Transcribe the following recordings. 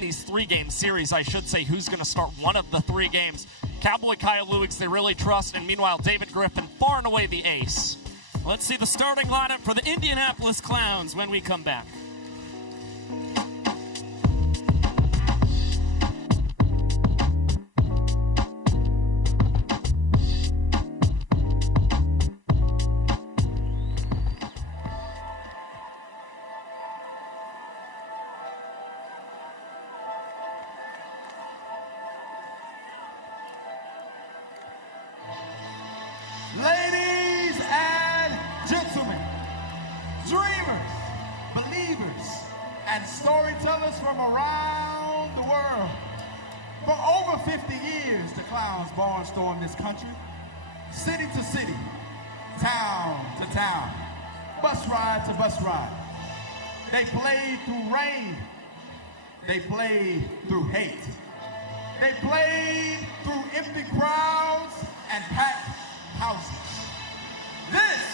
in these 3-game series, I should say, who's going to start one of the 3 games. Cowboy Kyle Lewis, they really trust, and meanwhile, David Griffin, far and away the ace. Let's see the starting lineup for the Indianapolis Clowns when we come back. Ladies and gentlemen, dreamers, believers, and storytellers from around the world. For over 50 years, the Clowns barnstormed this country, city to city, town to town, bus ride to bus ride. They played through rain. They played through hate. They played through empty crowds and packed houses. This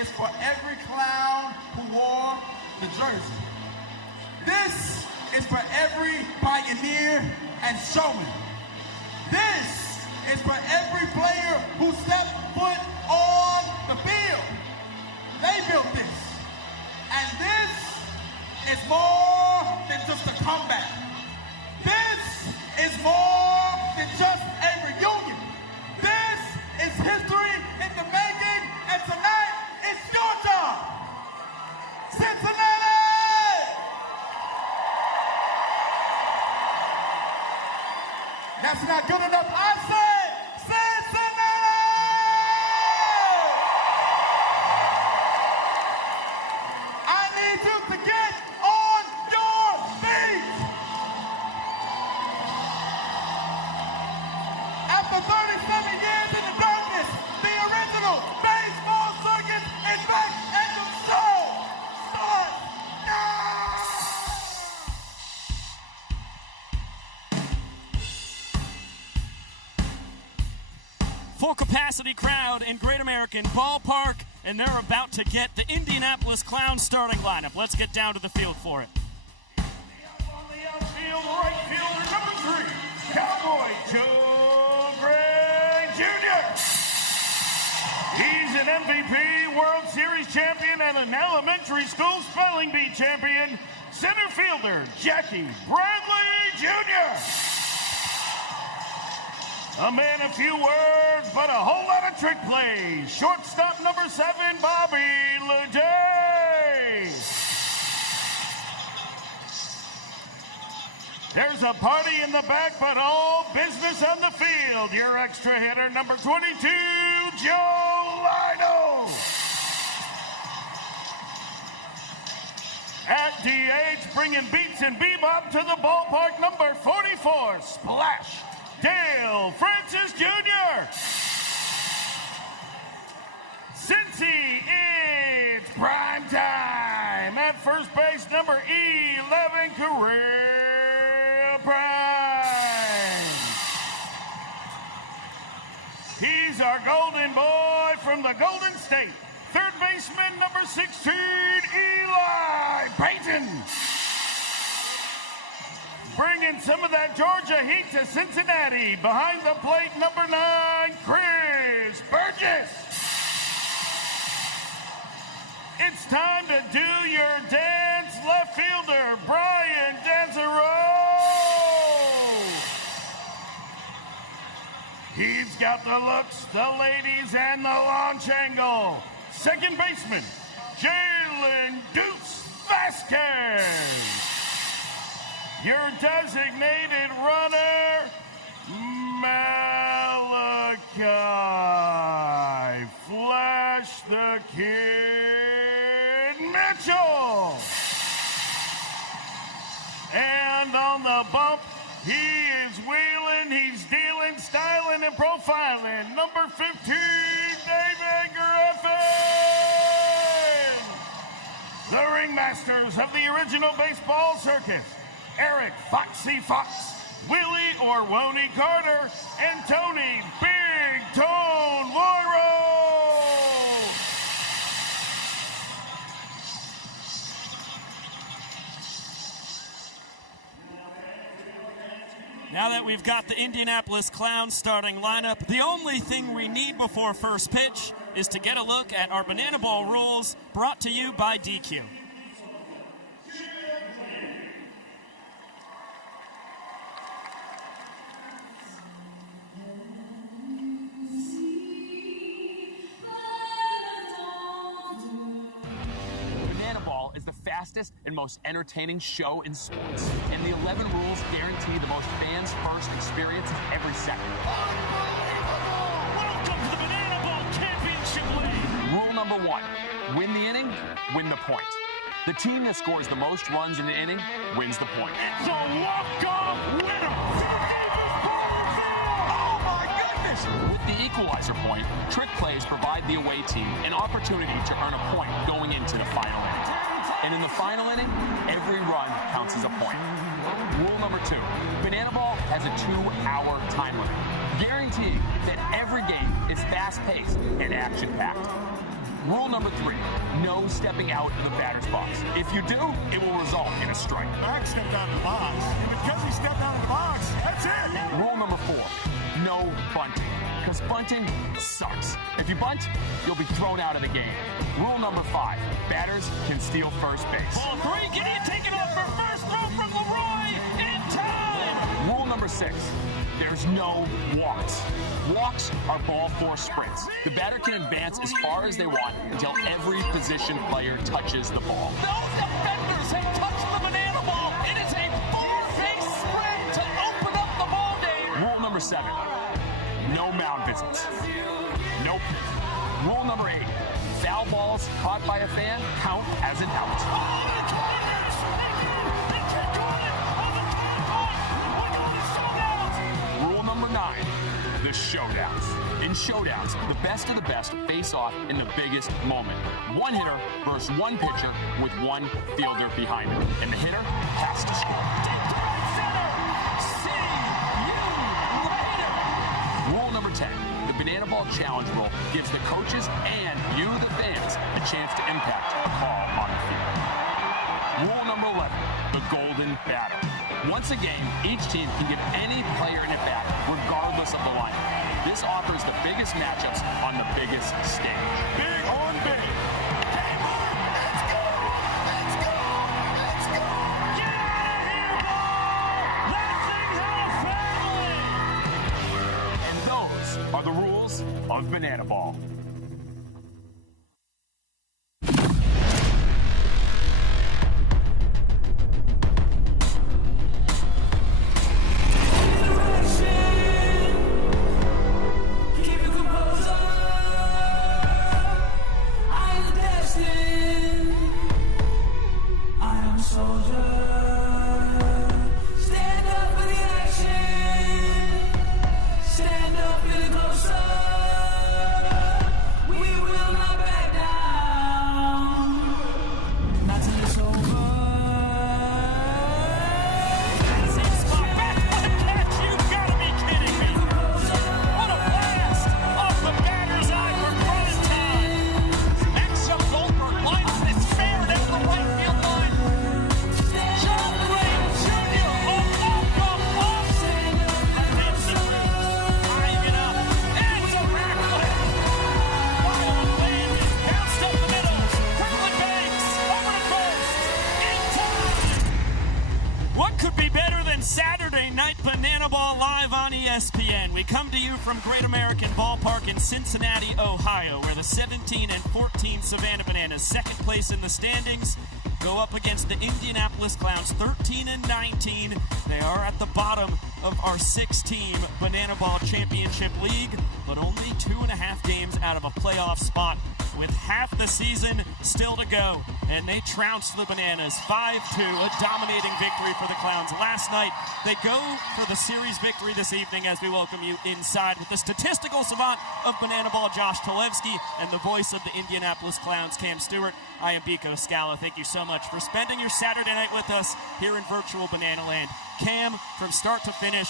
is for every clown who wore the jersey. This is for every pioneer and showman. This is for every player who stepped foot on the field. They built this. And this is more than just a comeback. This is more than just a reunion. This is history in the making, and tonight it's your time. Cincinnati! That's not good enough. I said Cincinnati! I need you to get on your feet. After 37 years in the darkness, the original baseball circus is back, and the show starts now! Full capacity crowd in Great American Ballpark, and they're about to get the Indianapolis Clowns starting lineup. Let's get down to the field for it. On the outfield, right fielder number 3, Cowboy Joe Gray Jr. He's an MVP, World Series champion, and an elementary school spelling bee champion. Center fielder Jackie Bradley Jr. A man of few words, but a whole lot of trick plays. Shortstop number 7, Bobby Leday. There's a party in the back, but all business on the field. Your extra hitter, number 22, Joe Lido. At DH, bringing beats and bebop to the ballpark, number 44, Splash, Dale Francis Jr. Cincy, it's prime time. At first base, number 11, Career Prime. He's our golden boy from the Golden State. Third baseman, number 16, Eli Payton. Bringing some of that Georgia heat to Cincinnati. Behind the plate, number 9, Chris Burgess. It's time to do your dance, left fielder, Brian Danzaro. He's got the looks, the ladies, and the launch angle. Second baseman, Jalen Deuce Vasquez. Your designated runner, Malachi Flash the Kid Mitchell. And on the bump, he is wheeling, he's dealing, styling, and profiling. Number 15, David Griffin. The ringmasters of the original baseball circus. Eric Foxy Fox, Willie Orwoni Carter, and Tony Big Tone Loiro. Now that we've got the Indianapolis Clowns starting lineup, the only thing we need before first pitch is to get a look at our Banana Ball rules, brought to you by DQ. Fastest and most entertaining show in sports. And the 11 rules guarantee the most fans first experience every second. Welcome to the Banana Ball Championship League. Rule number 1, win the inning, win the point. The team that scores the most runs in the inning wins the point. It's a walk-off winner! Oh my goodness! With the equalizer point, trick plays provide the away team an opportunity to earn a point going into the final inning. And in the final inning, every run counts as a point. Rule number 2, Banana Ball has a 2-hour time limit, guaranteeing that every game is fast-paced and action-packed. Rule number 3, no stepping out of the batter's box. If you do, it will result in a strike. Max stepped out of the box, and because he stepped out of the box, that's it! Rule number 4, no bunting, because bunting sucks. If you bunt, you'll be thrown out of the game. Rule number 5, batters can steal first base. Ball 3, Gideon taken off for first, throw from Leroy, in time! Rule number 6, there's no walks. Walks are ball 4 sprints. The batter can advance as far as they want until every position player touches the ball. Those defenders have touched the Banana Ball. It is a full-face sprint to open up the ball game. Rule number 7, no mound visits. Nope. Rule number 8, foul balls caught by a fan count as an out. Rule number 9, the showdowns. In showdowns, the best of the best face off in the biggest moment. One hitter versus one pitcher with one fielder behind him. And the hitter has to score. Rule number 10, the Banana Ball Challenge rule gives the coaches and you, the fans, a chance to impact a call on the field. Rule number 11, the golden batter. Once a game, each team can give any player an at-bat, regardless of the lineup. This offers the biggest matchups on the biggest stage. Big on big. Game on! Let's go! Let's go! Let's go! Get out of here, ball! That thing had a family! And those are the rules of Banana Ball. We come to you from Great American Ballpark in Cincinnati, Ohio, where the 17 and 14 Savannah Bananas, second place in the standings, go up against the Indianapolis Clowns, 13 and 19. They are at the bottom of our 6-team Banana Ball Championship League, but only 2.5 games out of a playoff spot, with half the season still to go. And they trounced the Bananas 5-2, a dominating victory for the Clowns last night. They go for the series victory this evening as we welcome you inside with the statistical savant of Banana Ball, Josh Talevsky, and the voice of the Indianapolis Clowns, Cam Stewart. I am Biko Scala. Thank you so much for spending your Saturday night with us here in virtual Banana Land. Cam, from start to finish,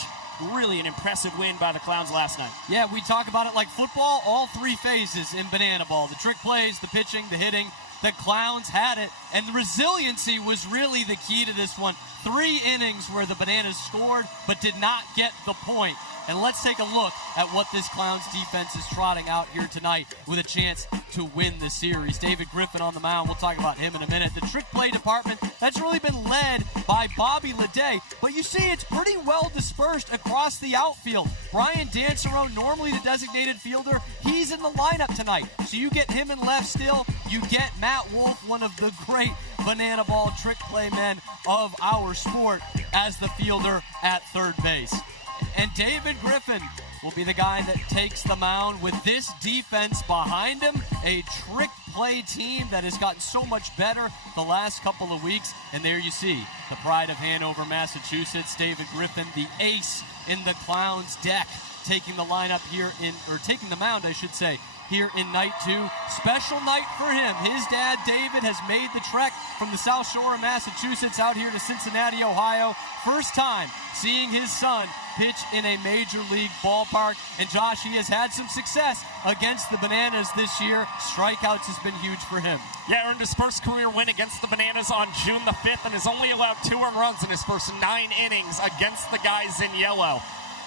really an impressive win by the Clowns last night. Yeah, we talk about it like football, all 3 phases in Banana Ball. The trick plays, the pitching, the hitting. The Clowns had it. And the resiliency was really the key to this one. 3 innings where the Bananas scored but did not get the point. And let's take a look at what this Clowns defense is trotting out here tonight with a chance to win the series. David Griffin on the mound. We'll talk about him in a minute. The trick play department, that's really been led by Bobby Leday. But you see it's pretty well dispersed across the outfield. Brian Dansereau, normally the designated fielder, he's in the lineup tonight. So you get him in left still. You get Matt Wolf, one of the great banana ball trick play men of our sport, as the fielder at third base. And David Griffin will be the guy that takes the mound with this defense behind him. A trick play team that has gotten so much better the last couple of weeks. And there you see the pride of Hanover, Massachusetts, David Griffin, the ace in the Clowns deck, taking the lineup here taking the mound, I should say, here in night 2. Special night for him. His dad, David, has made the trek from the South Shore of Massachusetts out here to Cincinnati, Ohio. First time seeing his son pitch in a major league ballpark. And Josh, he has had some success against the Bananas this year. Strikeouts has been huge for him. Yeah, earned his first career win against the Bananas on June the 5th and has only allowed 2 earned runs in his first 9 innings against the guys in yellow.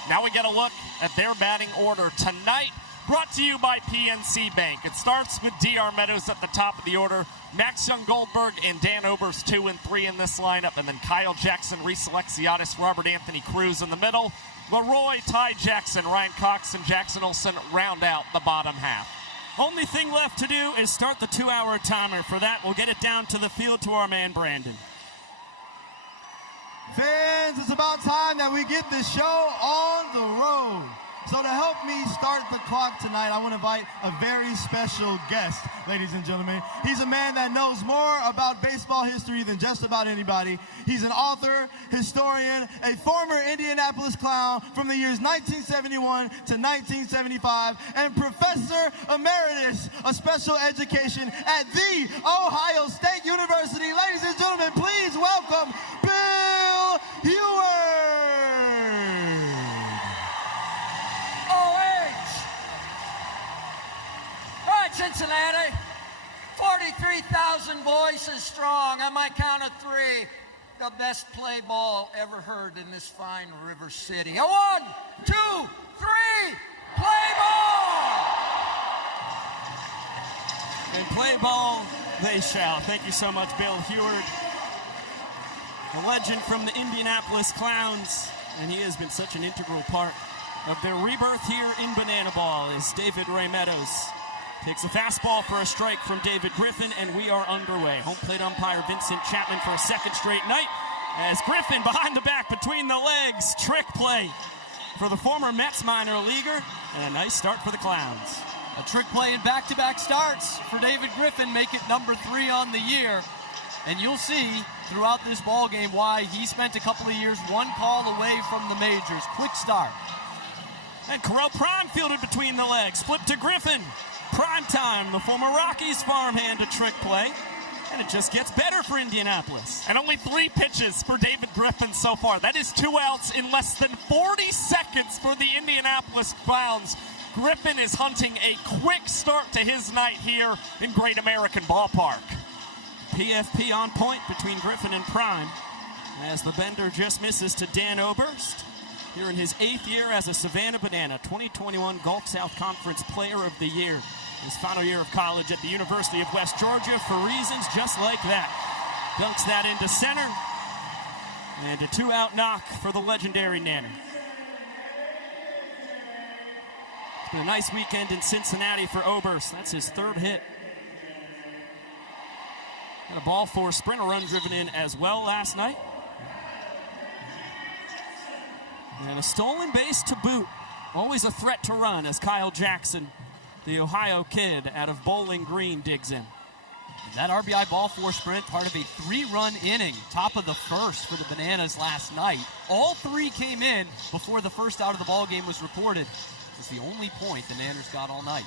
Now we get a look at their batting order tonight. Brought to you by PNC Bank. It starts with D.R. Meadows at the top of the order. Max Young-Goldberg and Dan Oberst 2 and 3 in this lineup. And then Kyle Jackson, Reese Alexiadis, Robert Anthony Cruz in the middle. Leroy, Ty Jackson, Ryan Cox, and Jackson Olsen round out the bottom half. Only thing left to do is start the 2-hour timer. For that, we'll get it down to the field to our man, Brandon. Fans, it's about time that we get this show on the road. So to help me start the clock tonight, I want to invite a very special guest, ladies and gentlemen. He's a man that knows more about baseball history than just about anybody. He's an author, historian, a former Indianapolis Clown from the years 1971 to 1975, and Professor Emeritus of Special Education at The Ohio State University. Ladies and gentlemen, please welcome Bill Heward. Cincinnati, 43,000 voices strong. On my count of 3, the best play ball ever heard in this fine river city. A 1, 2, 3, play ball! And play ball they shall. Thank you so much, Bill Heward. A legend from the Indianapolis Clowns, and he has been such an integral part of their rebirth here in Banana Ball as David Ray Meadows takes a fastball for a strike from David Griffin, and we are underway. Home plate umpire Vincent Chapman for a second straight night as Griffin behind the back between the legs. Trick play for the former Mets minor leaguer, and a nice start for the Clowns. A trick play in back-to-back starts for David Griffin, make it number 3 on the year. And you'll see throughout this ball game why he spent a couple of years 1 call away from the majors. Quick start. And Correll Prime fielded between the legs. Flip to Griffin. Prime time, the former Rockies farmhand, a trick play. And it just gets better for Indianapolis. And only 3 pitches for David Griffin so far. That is 2 outs in less than 40 seconds for the Indianapolis Clowns. Griffin is hunting a quick start to his night here in Great American Ballpark. PFP on point between Griffin and Prime, as the bender just misses to Dan Oberst. Here in his 8th year as a Savannah Banana, 2021 Gulf South Conference Player of the Year. His final year of college at the University of West Georgia for reasons just like that. Dunks that into center. And a 2-out knock for the legendary Nanner. It's been a nice weekend in Cincinnati for Oberst. That's his 3rd hit. And a ball four sprinter run driven in as well last night. And a stolen base to boot. Always a threat to run as Kyle Jackson, the Ohio kid out of Bowling Green, digs in. That RBI ball four sprint, part of a 3-run inning, top of the 1st for the Bananas last night. All 3 came in before the first out of the ball game was recorded. It was the only point the Nanners got all night.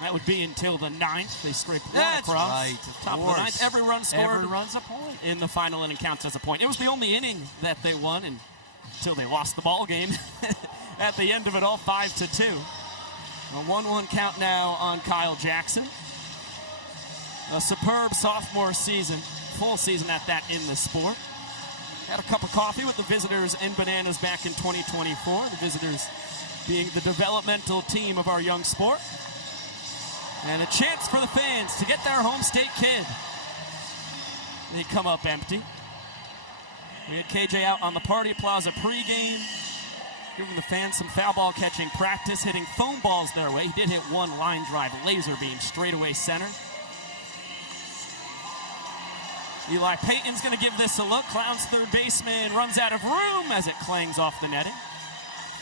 That would be until the 9th. They scraped 1 That's across. right, Top of the 9th. Every run scored. Every run's a point. In the final inning counts as a point. It was the only inning that they won until they lost the ball game. At the end of it all, 5-2. A 1-1 count now on Kyle Jackson. A superb sophomore season. full season at that in the sport. Had a cup of coffee with the visitors and Bananas back in 2024. The visitors being the developmental team of our young sport. And a chance for the fans to get their home state kid. They come up empty. We had KJ out on the Party Plaza pregame, giving the fans some foul ball catching practice, hitting foam balls their way. He did hit one line drive laser beam straightaway center. Eli Payton's going to give this a look. Clowns third baseman runs out of room as it clangs off the netting.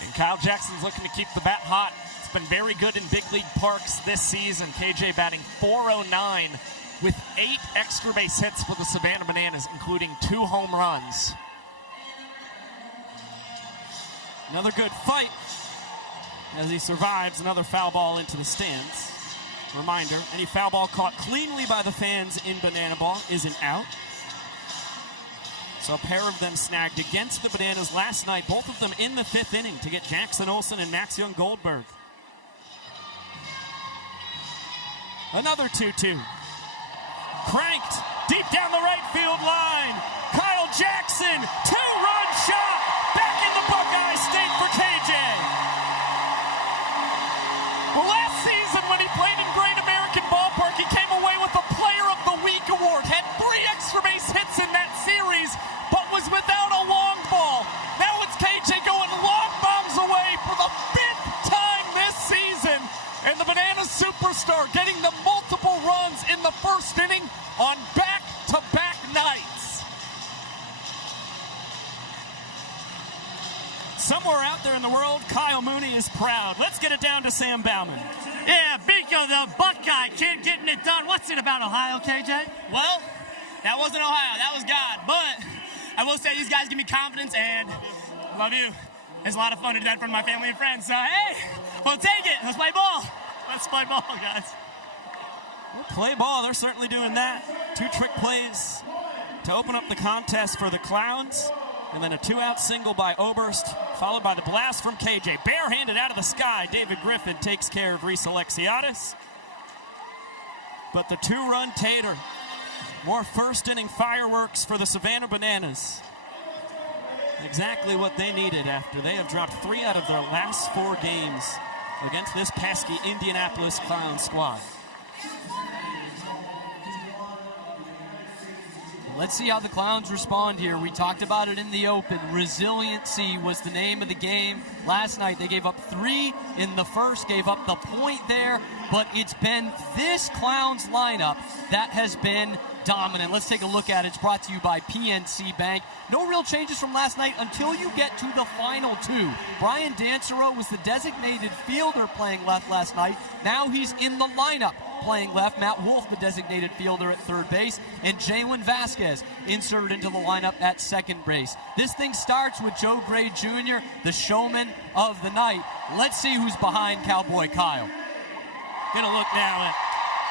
And Kyle Jackson's looking to keep the bat hot. It's been very good in big league parks this season. KJ batting .409 with 8 extra base hits for the Savannah Bananas, including 2 home runs. Another good fight as he survives another foul ball into the stands. Reminder, any foul ball caught cleanly by the fans in Banana Ball is an out. So a pair of them snagged against the Bananas last night, both of them in the 5th inning to get Jackson Olsen and Max Young Goldberg. Another 2-2. Cranked deep down the right field line. Kyle Jackson, 2-run shot. Back in the Buckeye State for KJ. Well, last season when he played in Great American Ballpark, he came away with a Player of the Week award. Had 3 extra base hits in that series, but was without a long ball. Now it's KJ going long bombs away for the 5th time this season. And the Bananas superstar getting the multiple runs in the 1st inning on back-to-back nights. Somewhere out there in the world, Kyle Mooney is proud. Let's get it down to Sam Bauman. Yeah, Binko, the Buckeye kid getting it done. What's it about Ohio, KJ? Well, that wasn't Ohio. That was God. But I will say these guys give me confidence, and I love you. It's a lot of fun to do that in front of my family and friends. So, hey, we'll take it. Let's play ball. Let's play ball, guys. Play ball, they're certainly doing that. 2 trick plays to open up the contest for the Clowns. And then a 2-out single by Oberst, followed by the blast from KJ. Barehanded out of the sky, David Griffin takes care of Reese Alexiadis. But the 2-run tater, more 1st inning fireworks for the Savannah Bananas. Exactly what they needed after they have dropped 3 out of their last 4 games against this pesky Indianapolis Clowns squad. Let's see how the Clowns respond here. We talked about it in the open. Resiliency was the name of the game. Last night they gave up 3 in the 1st, gave up the point there, but it's been this Clowns lineup that has been dominant. Let's take a look at it. It's brought to you by PNC Bank. No real changes from last night until you get to the final 2. Brian Dancero was the designated fielder playing left last night. Now he's in the lineup playing left. Matt Wolf, the designated fielder at 3rd base, and Jalen Vasquez inserted into the lineup at 2nd base. This thing starts with Joe Gray Jr., the showman of the night. Let's see who's behind Cowboy Kyle. Gonna look now at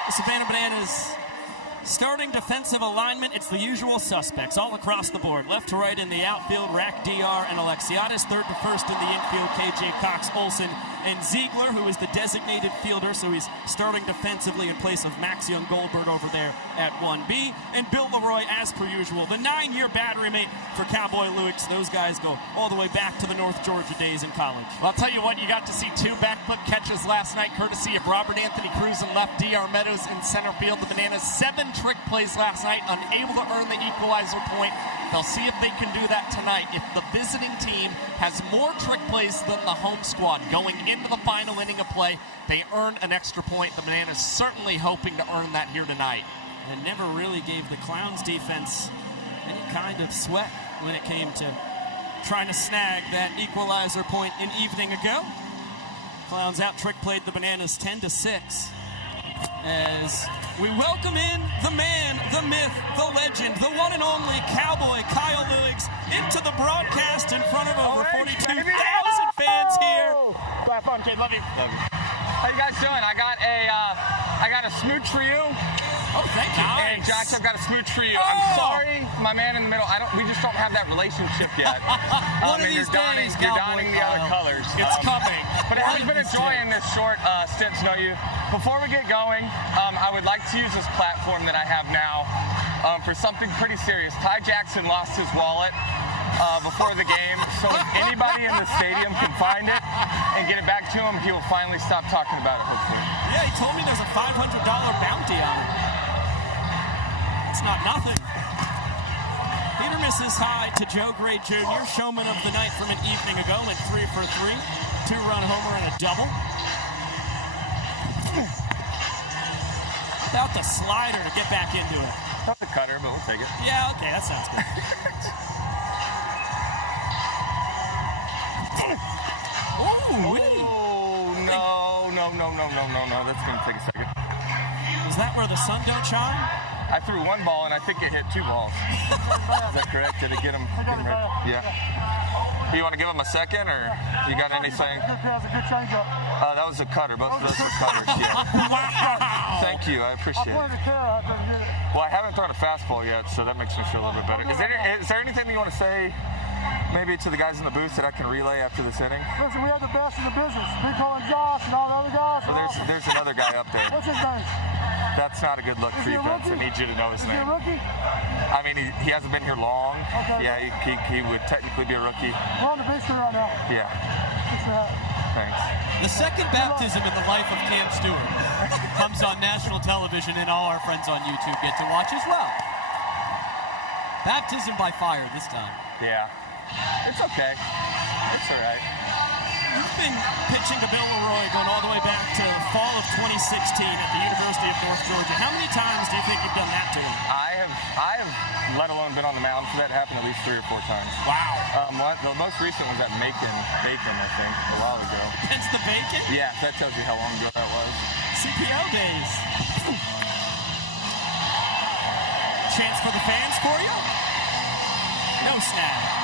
the Savannah Bananas starting defensive alignment. It's the usual suspects all across the board. Left to right in the outfield, Rack, DR, and Alexiadis. 3rd to 1st in the infield, KJ, Cox, Olsen, and Ziegler, who is the designated fielder, so he's starting defensively in place of Max Young Goldberg over there at 1B. And Bill Leroy, as per usual, the 9-year battery mate for Cowboy Lewis. Those guys go all the way back to the North Georgia days in college. Well, I'll tell you what, you got to see 2 back-foot catches last night, courtesy of Robert Anthony Cruz in left, DR Meadows in center field. The Bananas 7 trick plays last night, unable to earn the equalizer point. They'll see if they can do that tonight. If the visiting team has more trick plays than the home squad going into the final inning of play, they earn an extra point. The Bananas certainly hoping to earn that here tonight. And never really gave the Clowns defense any kind of sweat when it came to trying to snag that equalizer point an evening ago. Clowns out trick played the Bananas 10-6. As we welcome in the man, the myth, the legend, the one and only Cowboy Kyle Lewis into the broadcast in front of over 42,000 fans here. Have fun, kid. Love you. How you guys doing? I got a smooch for you. Oh, thank you. Hey, Josh, I've got a smooch for you. I'm sorry, my man in the middle. We just don't have that relationship yet. One of these days, you're donning the other colors. It's coming. But it has been a joy in this short stint to know you. Before we get going, I would like to use this platform that I have now for something pretty serious. Ty Jackson lost his wallet before the game, so if anybody in the stadium can find it and get it back to him, he will finally stop talking about it, hopefully. Yeah, he told me there's a $500 bounty on it. It's not nothing. Peter misses high to Joe Gray Jr., showman of the night from an evening ago, went 3 for 3, 2-run homer and a double. Without the slider to get back into it. Not the cutter, but we'll take it. Yeah, okay, that sounds good. Oh, no. That's going to take a second. Is that where the sun don't shine? I threw one ball, and I think it hit 2 balls. Is that correct? Did it get him right? Yeah. Do you want to give him a second, or you got anything? That was a cutter. Both of those were cutters, yeah. Thank you. I appreciate it. Well, I haven't thrown a fastball yet, so that makes me feel a little bit better. Is there anything you want to say maybe to the guys in the booth that I can relay after this inning? Listen, we have the best in the business. Rico and Josh and all the other guys. Well, there's another guy up there. What's his name? That's not a good look for you, Vince. I need you to know his name. Is he a rookie? I mean, he hasn't been here long. Okay. Yeah, he would technically be a rookie. We're on the base right now. Yeah. Thanks. The second baptism in the life of Cam Stewart comes on national television, and all our friends on YouTube get to watch as well. Baptism by fire this time. Yeah. It's okay. It's all right. You've been pitching to Bill Leroy going all the way back to fall of 2016 at the University of North Georgia. How many times do you think you've done that to him? I have, let alone been on the mound for that. It happened at least 3 or 4 times. Wow. The most recent was at Bacon, I think, a while ago. Against the Bacon? Yeah, that tells you how long ago that was. CPO days. Chance for the fans for you? No snag.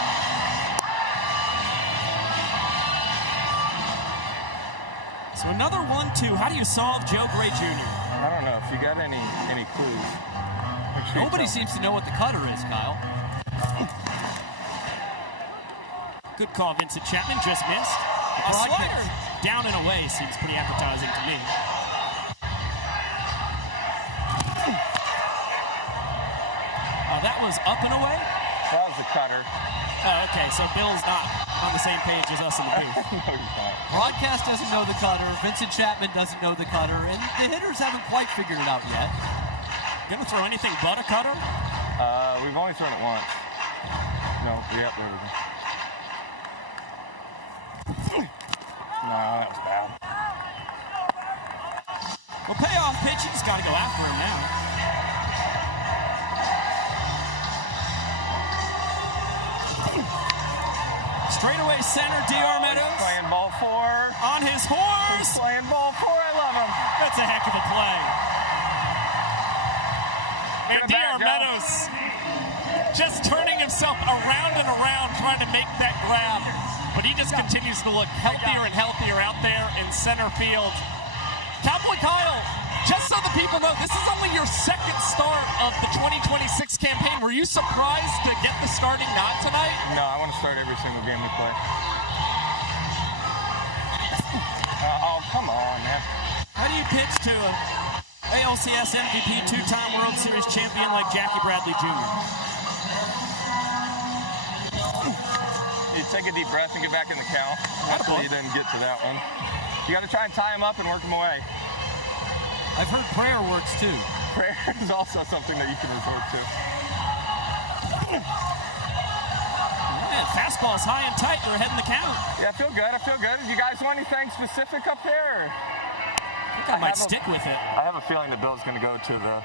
So another 1-2. How do you solve Joe Gray Jr.? I don't know. If you got any clues. Nobody seems to know what the cutter is, Kyle. Good call, Vincent Chapman. Just missed. A slider down and away seems pretty appetizing to me. That was up and away? That was a cutter. Oh, okay. So Bill's not on the same page as us in the booth. No, he's not. Broadcast doesn't know the cutter. Vincent Chapman doesn't know the cutter. And the hitters haven't quite figured it out yet. Gonna throw anything but a cutter? We've only thrown it once. No, yeah, there we go. No, that was bad. Well, payoff pitch. You just got to go after him now. Straightaway center, D.R. Meadows. Playing ball 4. On his horse. He's playing ball 4. I love him. That's a heck of a play. And D.R. Meadows just turning himself around and around trying to make that grab. But he just continues to look healthier and healthier out there in center field. Cowboy Kyle, just so the people know, this is only your second start of the 2026 campaign. Were you surprised to get the starting nod tonight? No, I want to start every single game we play. Oh, come on, man. How do you pitch to a ALCS MVP, 2-time World Series champion like Jackie Bradley Jr.? You take a deep breath and get back in the count. Hopefully you didn't get to that one. You got to try and tie him up and work him away. I've heard prayer works too. Prayer is also something that you can resort to. Man, fastball's high and tight. You're ahead in the count. Yeah, I feel good. You guys want anything specific up there? I think I might stick with it. I have a feeling that Bill's going to go to the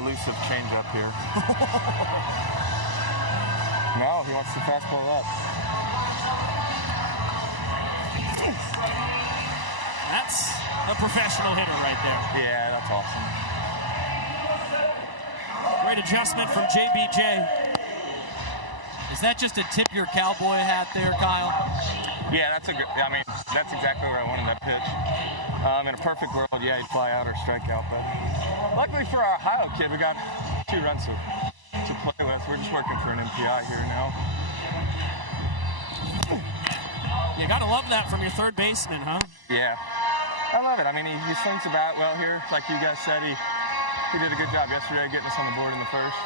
elusive changeup here. No, he wants the fastball up. That's a professional hitter right there. Yeah, that's awesome. Great adjustment from JBJ. Is that just a tip your cowboy hat there, Kyle? Yeah, that's exactly where I wanted that pitch. In a perfect world, yeah, he'd fly out or strike out. But luckily for our Ohio kid, we got 2 runs to play with. We're just working for an MPI here now. You gotta love that from your third baseman, huh? Yeah, I love it. I mean, he swings the bat well here. Like you guys said, he did a good job yesterday getting us on the board in the first.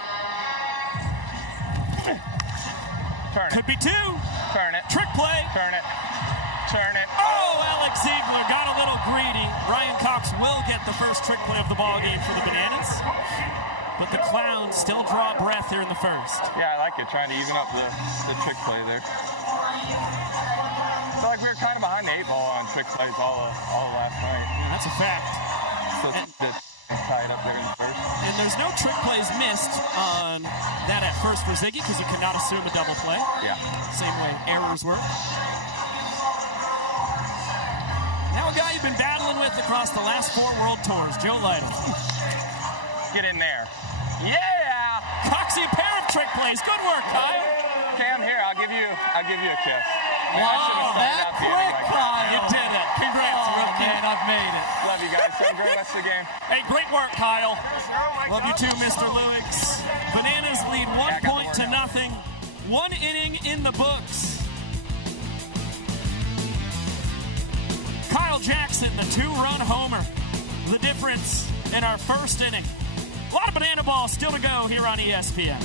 Turn it. Could be 2. Turn it. Trick play. Turn it. Turn it. Oh, Alex Ziegler got a little greedy. Ryan Cox will get the first trick play of the ball game for the Bananas. But the Clowns still draw breath here in the first. Yeah, I like it, trying to even up the trick play there. I feel like we were kind of behind the 8 ball on trick plays all last night. Yeah, that's a fact. So tied up there in the first. And there's no trick plays missed on that at first for Ziggy because you cannot assume a double play. Yeah. Same way errors work. Now a guy you've been battling with across the last 4 World Tours, Joe Lytle. Get in there. Yeah! Coxie, a pair of trick plays. Good work, Kyle. Cam, here, I'll give you a kiss. Wow, that quick, Kyle. You did it. Congrats, rookie. Man, I've made it. Love you guys. Have a great rest of the game. Hey, great work, Kyle. Love you too, Mr. Lewis. Bananas lead 1 point to nothing. 1 inning in the books. Kyle Jackson, the 2-run homer. The difference in our first inning. A lot of banana ball still to go here on ESPN.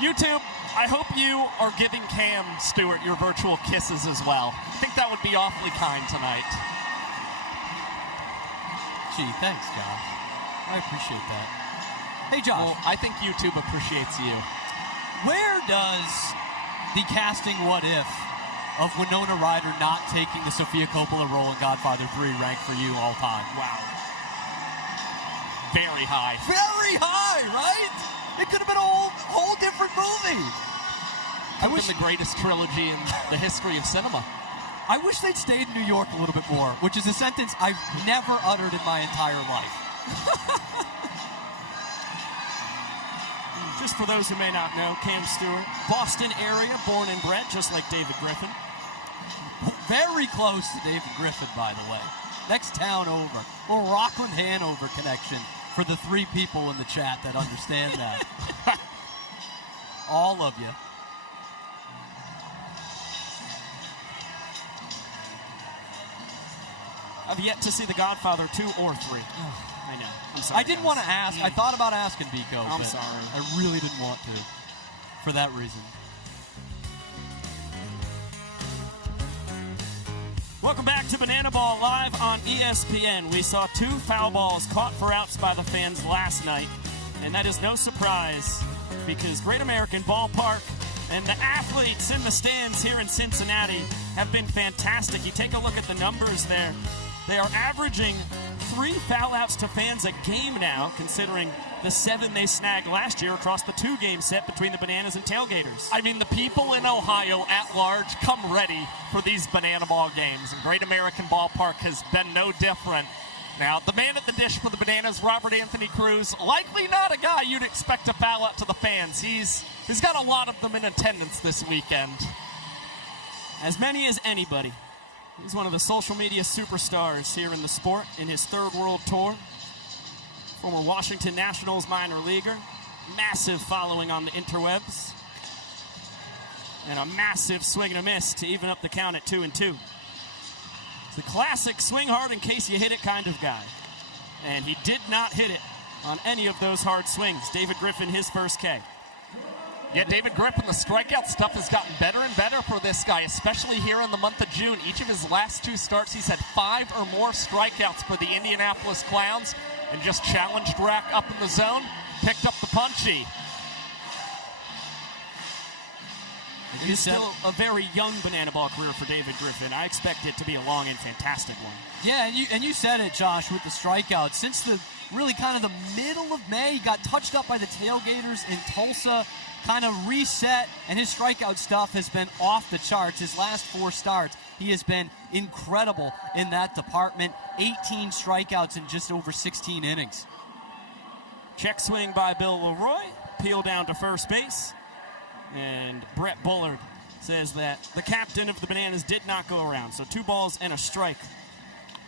YouTube, I hope you are giving Cam Stewart your virtual kisses as well. I think that would be awfully kind tonight. Gee, thanks, Josh. I appreciate that. Hey, Josh. Well, I think YouTube appreciates you. Where does the casting What If of Winona Ryder not taking the Sofia Coppola role in Godfather 3 rank for you all time? Wow. Very high. Very high, right? It could have been a whole different movie. I wish the greatest trilogy in the history of cinema. I wish they'd stayed in New York a little bit more, which is a sentence I've never uttered in my entire life. Just for those who may not know, Cam Stewart, Boston area, born and bred, just like David Griffin. Very close to David Griffin, by the way. Next town over. Little Rockland Hanover connection for the 3 people in the chat that understand that. All of you. I've yet to see The Godfather 2 or 3. I know. I'm sorry. I didn't want to ask. I thought about asking Biko. I'm sorry. I really didn't want to. For that reason. Welcome back to Banana Ball Live on ESPN. We saw 2 foul balls caught for outs by the fans last night. And that is no surprise because Great American Ballpark and the athletes in the stands here in Cincinnati have been fantastic. You take a look at the numbers there. They are averaging 3 foul outs to fans a game now, considering the 7 they snagged last year across the 2-game set between the Bananas and Tailgaters. I mean, the people in Ohio at large come ready for these banana ball games, and Great American Ballpark has been no different. Now, the man at the dish for the Bananas, Robert Anthony Cruz, likely not a guy you'd expect to foul out to the fans. He's got a lot of them in attendance this weekend. As many as anybody. He's one of the social media superstars here in the sport in his 3rd World Tour. Former Washington Nationals minor leaguer. Massive following on the interwebs. And a massive swing and a miss to even up the count at 2-2. It's the classic swing hard in case you hit it kind of guy. And he did not hit it on any of those hard swings. David Griffin, his first K. Yeah, David Griffin, the strikeout stuff has gotten better and better for this guy, especially here in the month of June. Each of his last 2 starts, he's had 5 or more strikeouts for the Indianapolis Clowns and just challenged Rack up in the zone, picked up the punchy. It's still a very young banana ball career for David Griffin. I expect it to be a long and fantastic one. Yeah, and you said it, Josh, with the strikeouts. Since the really kind of the middle of May, he got touched up by the Tailgaters in Tulsa, kind of reset, and his strikeout stuff has been off the charts. His last 4 starts, he has been incredible in that department. 18 strikeouts in just over 16 innings. Check swing by Bill Leroy, peel down to first base. And Brett Bullard says that the captain of the Bananas did not go around. So 2 balls and a strike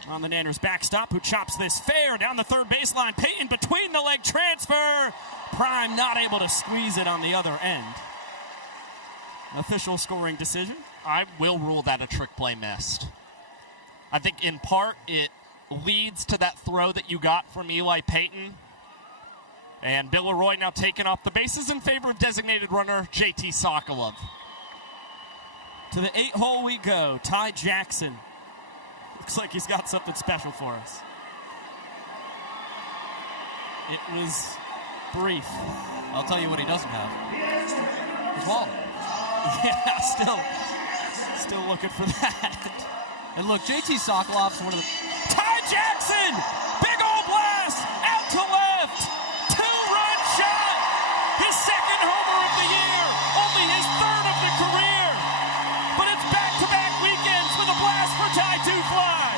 on the Nanners backstop, who chops this fair down the 3rd baseline. Payton between the leg transfer. Prime not able to squeeze it on the other end. Official scoring decision. I will rule that a trick play missed. I think in part it leads to that throw that you got from Eli Payton. And Bill Leroy now taking off the bases in favor of designated runner JT Sokolov. To the 8-hole we go. Ty Jackson. Looks like he's got something special for us. It was brief. I'll tell you what he doesn't have. His wallet. Yeah, still looking for that. And look, JT Sokolov's one of the... Ty Jackson! Big old blast! Out to left! 2-run shot! His second homer of the year! Only his third of the career! But it's back-to-back weekends with a blast for Ty to fly!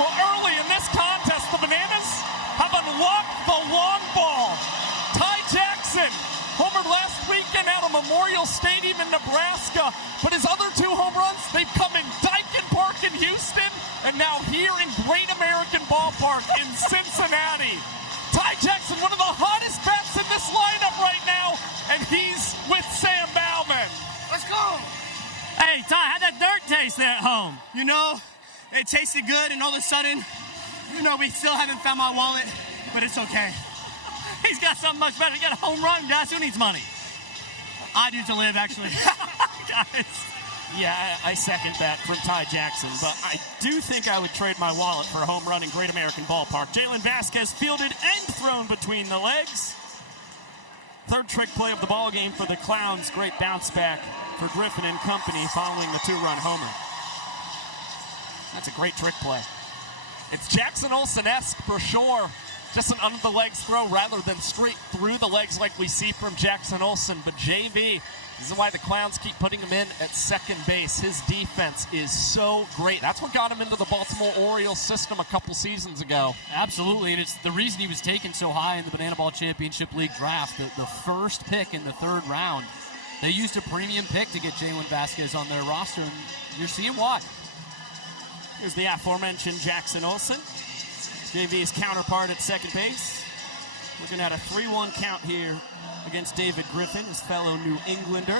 Well, early in this contest, the Bananas have unlocked the long ball. Ty Jackson homered last weekend out of Memorial Stadium in Nebraska, but his other 2 home runs, they've come in Daikin Park in Houston, and now here in Great American Ballpark in Cincinnati. Ty Jackson, one of the hottest bats in this lineup right now, and he's with Sam Bauman. Let's go. Hey, Ty, how'd that dirt taste there at home? You know, it tasted good, and all of a sudden, we still haven't found my wallet, but it's okay. He's got something much better. He got a home run, guys. Who needs money? I do to live, actually. Guys. Yeah, I second that from Ty Jackson, but I do think I would trade my wallet for a home run in Great American Ballpark. Jalen Vasquez fielded and thrown between the legs. Third trick play of the ball game for the Clowns. Great bounce back for Griffin and company following the 2-run homer. That's a great trick play. It's Jackson Olsen-esque for sure. Just an under-the-legs throw rather than straight through the legs like we see from Jackson Olsen. But JV, this is why the Clowns keep putting him in at second base. His defense is so great. That's what got him into the Baltimore Orioles system a couple seasons ago. Absolutely, and it's the reason he was taken so high in the Banana Ball Championship League draft. The first pick in the 3rd round, they used a premium pick to get Jalen Vasquez on their roster, and you're seeing why. Here's the aforementioned Jackson Olsen. JV's counterpart at second base. Looking at a 3-1 count here against David Griffin, his fellow New Englander.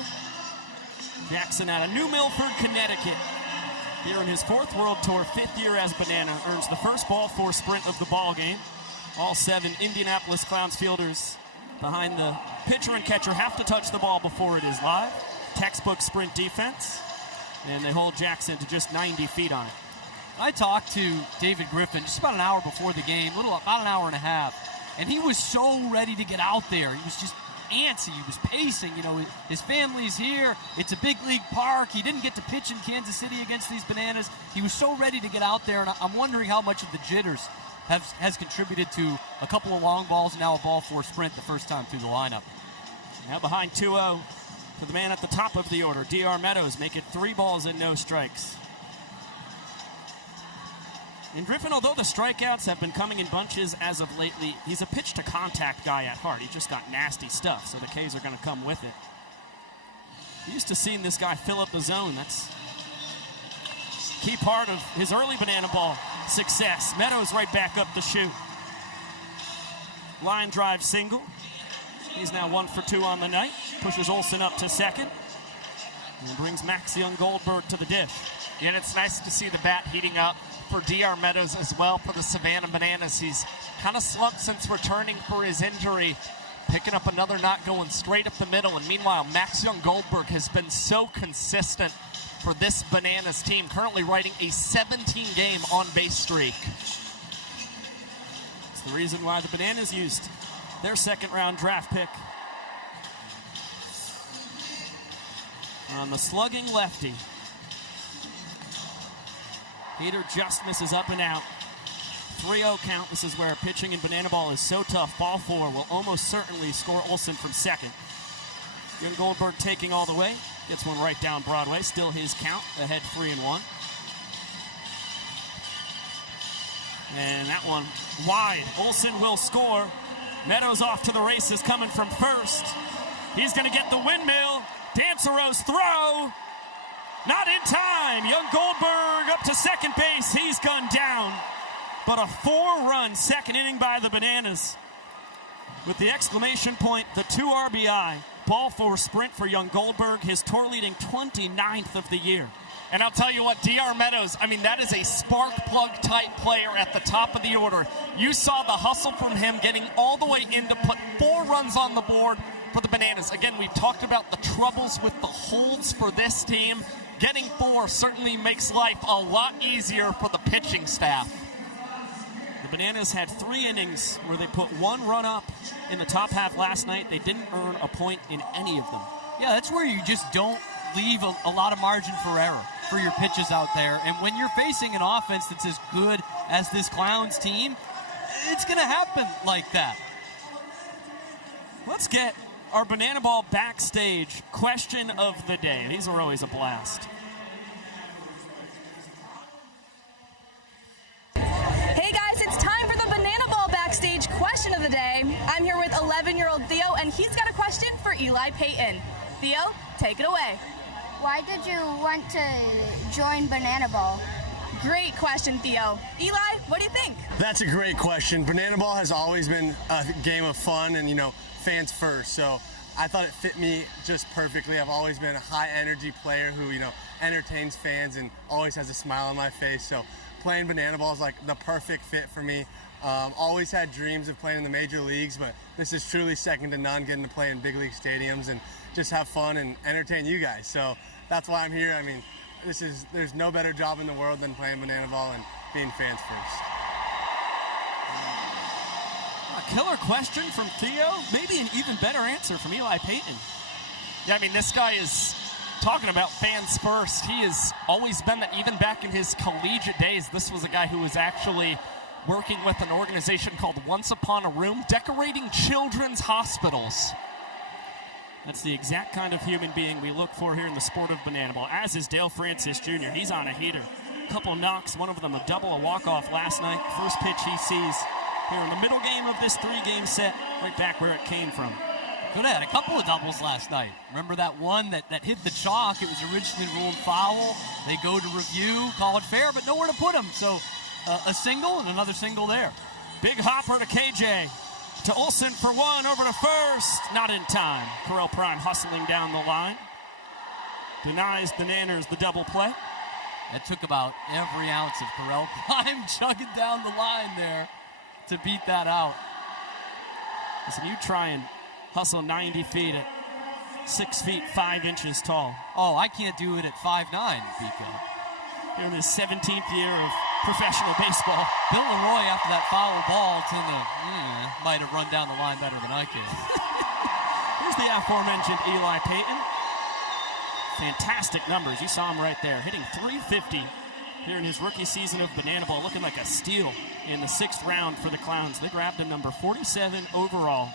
Jackson out of New Milford, Connecticut. Here in his 4th World Tour, 5th year as Banana, earns the first ball 4 sprint of the ball game. All 7 Indianapolis Clowns fielders behind the pitcher and catcher have to touch the ball before it is live. Textbook sprint defense. And they hold Jackson to just 90 feet on it. I talked to David Griffin just about an hour before the game, about an hour and a half, and he was so ready to get out there. He was just antsy. He was pacing. His family's here. It's a big league park. He didn't get to pitch in Kansas City against these Bananas. He was so ready to get out there, and I'm wondering how much of the jitters has contributed to a couple of long balls and now a ball 4 sprint the first time through the lineup. Now behind 2-0 to the man at the top of the order, DR Meadows, make it 3 balls and no strikes. And Griffin, although the strikeouts have been coming in bunches as of lately, he's a pitch-to-contact guy at heart. He's just got nasty stuff, so the K's are going to come with it. We used to seeing this guy fill up the zone. That's a key part of his early Banana Ball success. Meadows right back up the chute. Line drive single. He's now 1 for 2 on the night. Pushes Olsen up to second. And brings Max Young Goldberg to the dish. And it's nice to see the bat heating up for DR Meadows as well for the Savannah Bananas. He's kind of slumped since returning for his injury, picking up another knot going straight up the middle. And meanwhile, Max Young Goldberg has been so consistent for this Bananas team, currently riding a 17-game on-base streak. It's the reason why the Bananas used their 2nd-round draft pick on the slugging lefty. Peter just misses up and out. 3-0 count. This is where pitching in Banana Ball is so tough. Ball 4 will almost certainly score Olsen from second. Young Goldberg taking all the way. Gets one right down Broadway. Still his count. Ahead 3-1. And that one wide. Olsen will score. Meadows off to the races coming from first. He's going to get the windmill. Dancero's throw. Not in time. Young Goldberg up to second base. He's gunned down. But a 4-run second inning by the Bananas. With the exclamation point, the 2 RBI. ball four sprint for young Goldberg, his tour leading 29th of the year. And I'll tell you what, DR Meadows, I mean, that is a spark plug type player at the top of the order. You saw the hustle from him getting all the way in to put 4 runs on the board for the Bananas. Again, we've talked about the troubles with the holds for this team. Getting 4 certainly makes life a lot easier for the pitching staff. The Bananas had 3 innings where they put 1 run up in the top half last night. They didn't earn a point in any of them. Yeah, that's where you just don't leave a lot of margin for error for your pitches out there. And when you're facing an offense that's as good as this Clowns team, it's going to happen like that. Let's get our Banana Ball Backstage question of the day. These are always a blast. Hey guys, it's time for the Banana Ball Backstage question of the day. I'm here with 11-year-old Theo, and he's got a question for Eli Payton. Theo, take it away. Why did you want to join Banana Ball? Great question, Theo. Eli, what do you think? That's a great question. Banana Ball has always been a game of fun and, fans first. So I thought it fit me just perfectly. I've always been a high-energy player who, entertains fans and always has a smile on my face. So playing Banana Ball is like the perfect fit for me. Always had dreams of playing in the major leagues, but this is truly second to none, getting to play in big league stadiums and just have fun and entertain you guys. So that's why I'm here. I mean, there's no better job in the world than playing Banana Ball and being fans first. A killer question from Theo. Maybe an even better answer from Eli Payton. Yeah, I mean, this guy is talking about fans first. He has always been that. Even back in his collegiate days, this was a guy who was actually working with an organization called Once Upon a Room, decorating children's hospitals. That's the exact kind of human being we look for here in the sport of Banana Ball, as is Dale Francis Jr. He's on a heater. A couple knocks, one of them a double, a walk-off last night. First pitch he sees here in the middle game of this 3-game set, right back where it came from. Could have had a couple of doubles last night. Remember that one that hit the chalk? It was originally ruled foul. They go to review, call it fair, but nowhere to put him. So a single and another single there. Big hopper to KJ. To Olsen for 1, over to first. Not in time. Correll Prime hustling down the line. Denies the Nanners the double play. It took about every ounce of Correll Prime chugging down the line there to beat that out. Listen, you try and hustle 90 feet at 6 feet 5 inches tall. Oh, I can't do it at 5'9", Pico. Here in his 17th year of professional baseball. Bill Leroy, after that foul ball, might have run down the line better than I could. Here's the aforementioned Eli Payton. Fantastic numbers. You saw him right there, hitting .350 here in his rookie season of Banana Ball, looking like a steal in the 6th round for the Clowns. They grabbed him number 47 overall.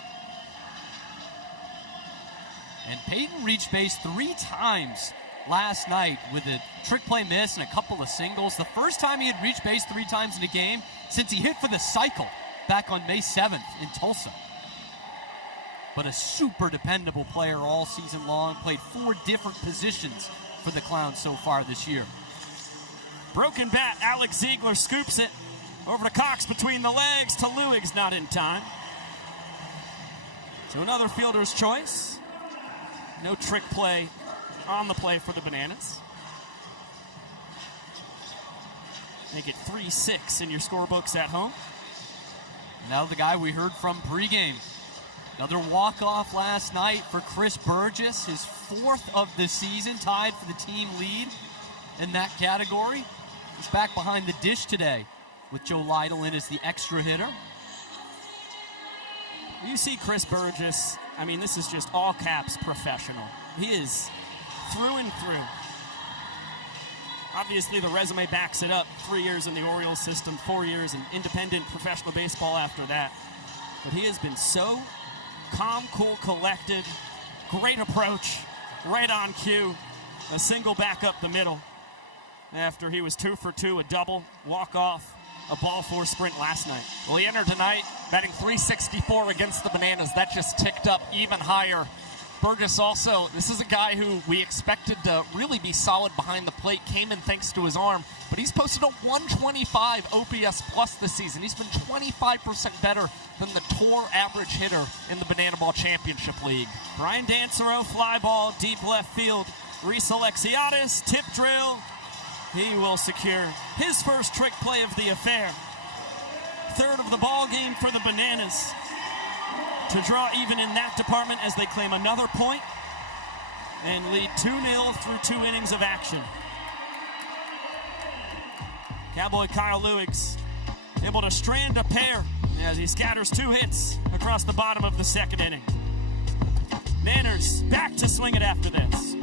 And Payton reached base 3 times last night with a trick play miss and a couple of singles. The first time he had reached base 3 times in a game since he hit for the cycle back on May 7th in Tulsa. But a super dependable player all season long. Played 4 different positions for the Clowns so far this year. Broken bat, Alex Ziegler scoops it over to Cox between the legs. To Lewig's not in time. So another fielder's choice. No trick play on the play for the Bananas. Make it 3-6 in your scorebooks at home. Now the guy we heard from pregame. Another walk-off last night for Chris Burgess, his 4th of the season, tied for the team lead in that category. He's back behind the dish today with Joe Lytle in as the extra hitter. You see Chris Burgess, I mean, this is just all caps professional. He is through and through. Obviously, the resume backs it up. 3 years in the Orioles system, 4 years in independent professional baseball after that. But he has been so calm, cool, collected, great approach, right on cue. A single back up the middle after he was 2 for 2, a double, walk-off, a ball 4 sprint last night. Well, he entered tonight batting .364 against the Bananas. That just ticked up even higher Burgess also, this is a guy who we expected to really be solid behind the plate, came in thanks to his arm, but he's posted a 125 OPS plus this season. He's been 25% better than the tour average hitter in the Banana Ball Championship League. Brian Dancero, fly ball, deep left field. Reese Alexiadis, tip drill. He will secure his first trick play of the affair. Third of the ball game for the Bananas, to draw even in that department as they claim another point and lead 2-0 through 2 innings of action. Cowboy Kyle Lewis able to strand a pair as he scatters 2 hits across the bottom of the second inning. Manners back to swing it after this.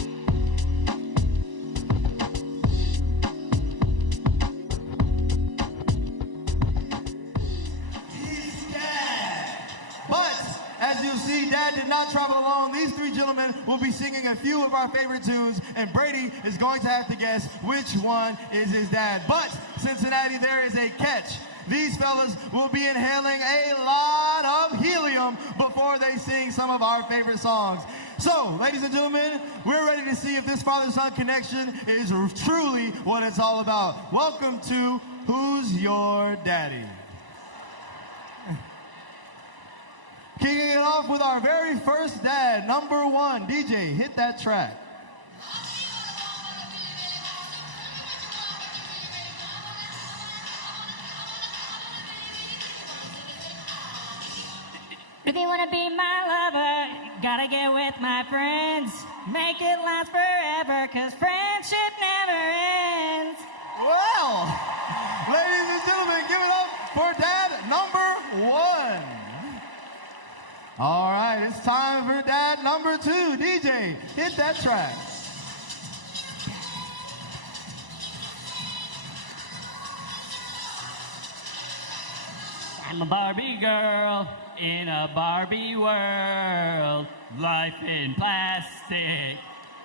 As you see, Dad did not travel alone. These 3 gentlemen will be singing a few of our favorite tunes, and Brady is going to have to guess which one is his dad. But, Cincinnati, there is a catch. These fellas will be inhaling a lot of helium before they sing some of our favorite songs. So, ladies and gentlemen, we're ready to see if this father-son connection is truly what it's all about. Welcome to Who's Your Daddy? Kicking it off with our very first dad, number 1. DJ, hit that track. If you wanna be my lover, gotta get with my friends. Make it last forever, cause friendship never ends. Well, ladies and gentlemen, give it up for dad number 1. All right, it's time for dad number 2. DJ, hit that track. I'm a Barbie girl in a Barbie world. Life in plastic,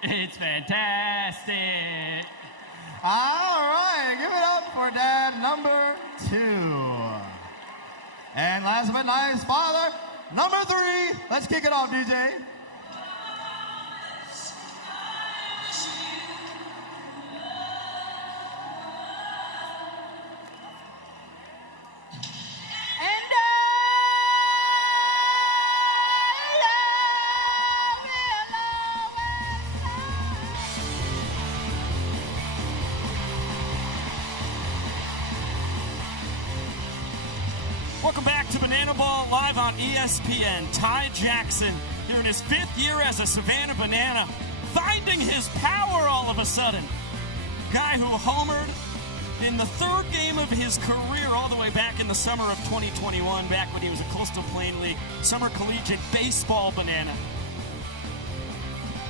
it's fantastic. All right, give it up for dad number 2. And last but not least, father number 3. Let's kick it off, DJ. Welcome back to Banana Ball live on ESPN. Ty Jackson, here in his 5th year as a Savannah Banana, finding his power all of a sudden. Guy who homered in the 3rd game of his career all the way back in the summer of 2021, back when he was a Coastal Plain League Summer Collegiate Baseball Banana.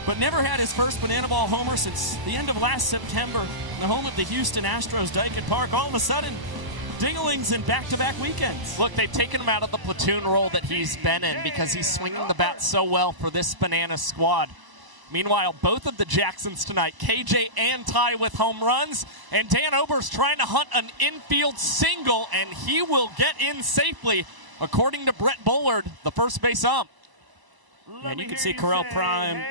But never had his first Banana Ball homer since the end of last September, the home of the Houston Astros, Dyken Park. All of a sudden, dinglings in back-to-back weekends. Look, they've taken him out of the platoon role that he's been in because he's swinging the bat so well for this Banana squad. Meanwhile, both of the Jacksons tonight, KJ and Ty with home runs, and Dan Ober's trying to hunt an infield single, and he will get in safely, according to Brett Bullard, the first base ump. And you can see Corral Prime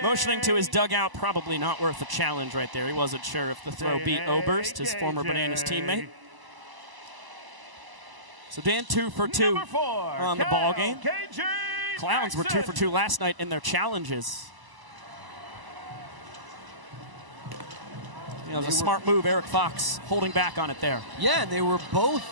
motioning to his dugout, probably not worth a challenge right there. He wasn't sure if the throw beat Oberst, his former Bananas teammate. So Dan 2 for 2 on the ball game. Clowns were 2 for 2 last night in their challenges. You know, it was a smart move, Eric Fox holding back on it there. Yeah, they were both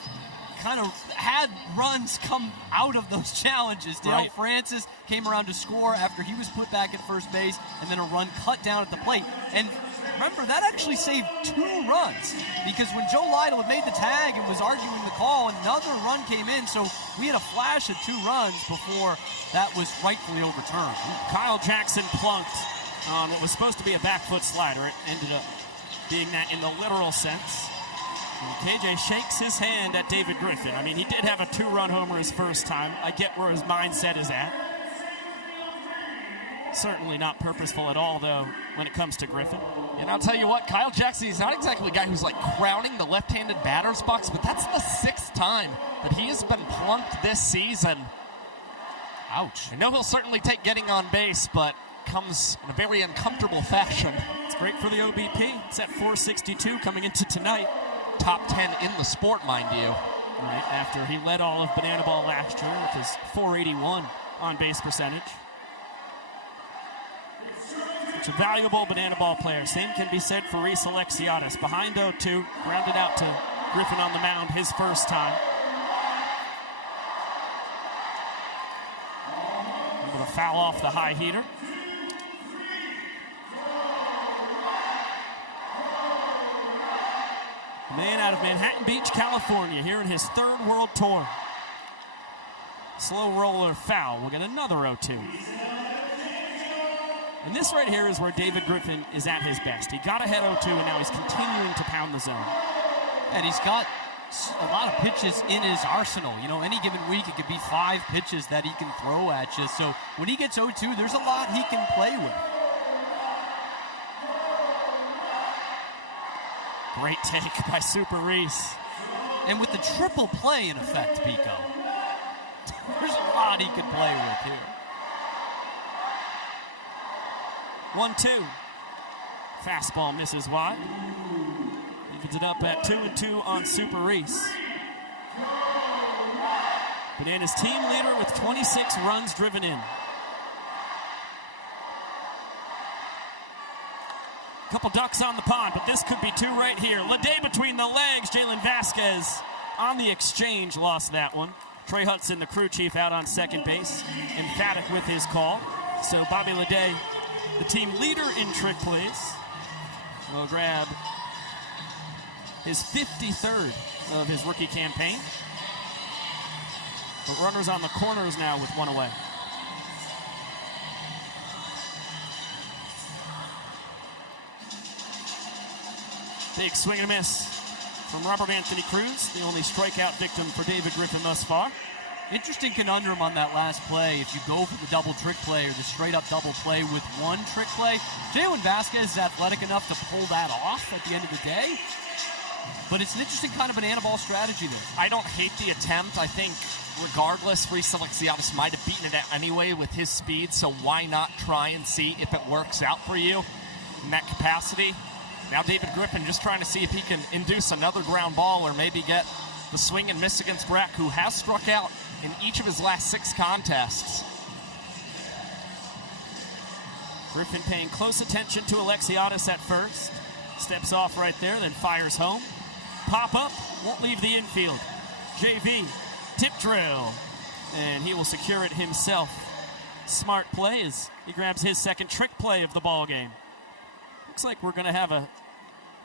kind of had runs come out of those challenges. Dale Francis came around to score after he was put back at first base, and then a run cut down at the plate. And remember, that actually saved 2 runs, because when Joe Lytle had made the tag and was arguing the call, another run came in, so we had a flash of 2 runs before that was rightfully overturned. Kyle Jackson plunked on what was supposed to be a back foot slider. It ended up being that in the literal sense. And KJ shakes his hand at David Griffin. I mean, he did have a 2-run homer his first time. I get where his mindset is at. Certainly not purposeful at all, though, when it comes to Griffin. And I'll tell you what, Kyle Jackson, he's not exactly a guy who's like crowning the left-handed batter's box, but that's the 6th time that he has been plunked this season. Ouch. I know he'll certainly take getting on base, but comes in a very uncomfortable fashion. It's great for the OBP. It's at 462 coming into tonight. Top 10 in the sport, mind you. Right after he led all of Banana Ball last year with his 481 on-base percentage. It's a valuable Banana Ball player. Same can be said for Reese Alexiadis. Behind 0-2, grounded out to Griffin on the mound his first time. Able to foul off the high heater. Man out of Manhattan Beach, California, here in his third World Tour. Slow roller foul. We'll get another 0-2. And this right here is where David Griffin is at his best. He got ahead 0-2, and now he's continuing to pound the zone. And he's got a lot of pitches in his arsenal. You know, any given week, it could be 5 pitches that he can throw at you. So when he gets 0-2, there's a lot he can play with. Great take by Super Reese. And with the triple play in effect, Pico, there's a lot he could play with here. 1-2. Fastball misses wide. Evens it up at 2-2 on Super Reese. Bananas team leader with 26 runs driven in. Couple ducks on the pond, but this could be 2 right here. LeC between the legs. Jalen Vasquez on the exchange lost that one. Trey Hudson, the crew chief, out on second base, emphatic with his call. So Bobby LeC, the team leader in trick plays, will grab his 53rd of his rookie campaign. But runners on the corners now with 1 away. Big swing and a miss from Robert Anthony Cruz, the only strikeout victim for David Griffin thus far. Interesting conundrum on that last play. If you go for the double trick play or the straight up double play with 1 trick play, Jalen Vasquez is athletic enough to pull that off at the end of the day. But it's an interesting kind of Banana Ball strategy there. I don't hate the attempt. I think regardless, Reese Alexiadis might have beaten it anyway with his speed, so why not try and see if it works out for you in that capacity? Now David Griffin just trying to see if he can induce another ground ball or maybe get the swing and miss against Brack, who has struck out in each of his last 6 contests. Griffin paying close attention to Alexiadis at first. Steps off right there, then fires home. Pop up, won't leave the infield. JV, tip drill, and he will secure it himself. Smart play as he grabs his second trick play of the ball game. Looks like we're going to have a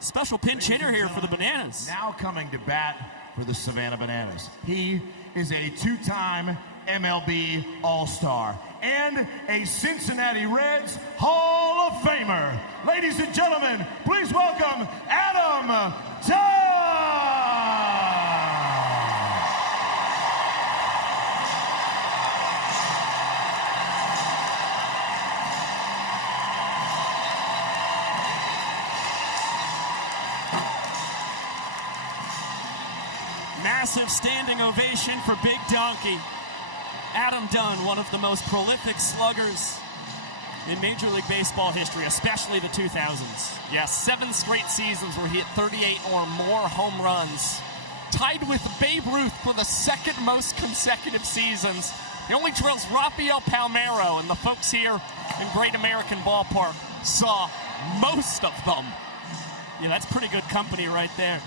special pinch hitter here for the Bananas. Now coming to bat for the Savannah Bananas. He is a 2-time MLB All-Star and a Cincinnati Reds Hall of Famer. Ladies and gentlemen, please welcome Adam Todd! Massive standing ovation for Big Donkey. Adam Dunn, one of the most prolific sluggers in Major League Baseball history, especially the 2000s. Yes, 7 straight seasons where he hit 38 or more home runs. Tied with Babe Ruth for the 2nd most consecutive seasons. He only trails Rafael Palmeiro, and the folks here in Great American Ballpark saw most of them. Yeah, that's pretty good company right there.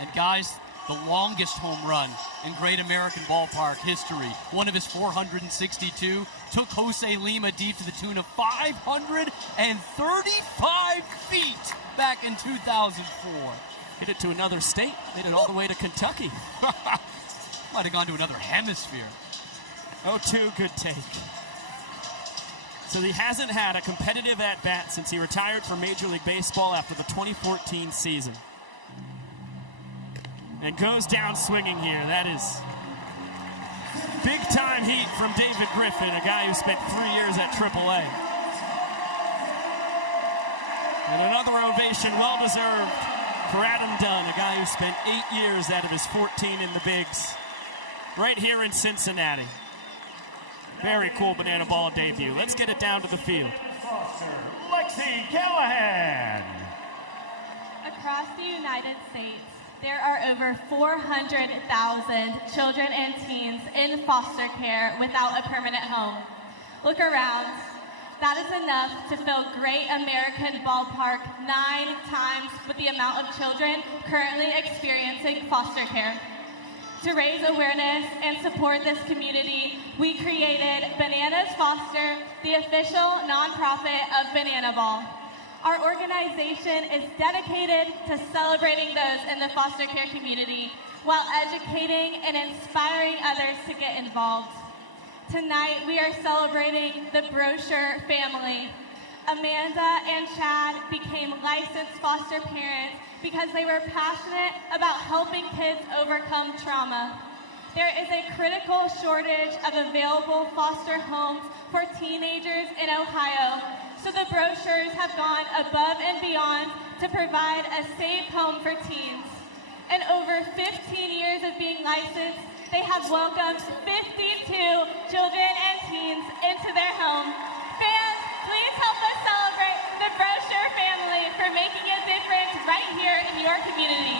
And guys, the longest home run in Great American Ballpark history. One of his 462 took Jose Lima deep to the tune of 535 feet back in 2004. Hit it to another state, made it all the way to Kentucky. Might have gone to another hemisphere. 0-2, good take. So he hasn't had a competitive at-bat since he retired from Major League Baseball after the 2014 season. And goes down swinging here. That is big-time heat from David Griffin, a guy who spent 3 years at AAA. And another ovation, well-deserved, for Adam Dunn, a guy who spent 8 years out of his 14 in the bigs, right here in Cincinnati. Very cool banana ball debut. Let's get it down to the field. Lexi Callahan. Across the United States, there are over 400,000 children and teens in foster care without a permanent home. Look around. That is enough to fill Great American Ballpark 9 times with the amount of children currently experiencing foster care. To raise awareness and support this community, we created Bananas Foster, the official nonprofit of Banana Ball. Our organization is dedicated to celebrating those in the foster care community while educating and inspiring others to get involved. Tonight, we are celebrating the Brochure family. Amanda and Chad became licensed foster parents because they were passionate about helping kids overcome trauma. There is a critical shortage of available foster homes for teenagers in Ohio, so the Brochures have gone above and beyond to provide a safe home for teens. In over 15 years of being licensed, they have welcomed 52 children and teens into their home. Fans, please help us celebrate the Brochure family for making a difference right here in your community.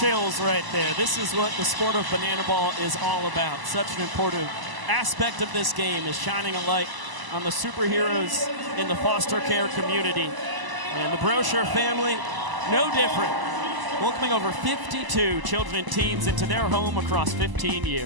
Chills right there. This is what the sport of banana ball is all about. Such an important aspect of this game is shining a light on the superheroes in the foster care community. And the Brochure family, no different. Welcoming over 52 children and teens into their home across 15 years.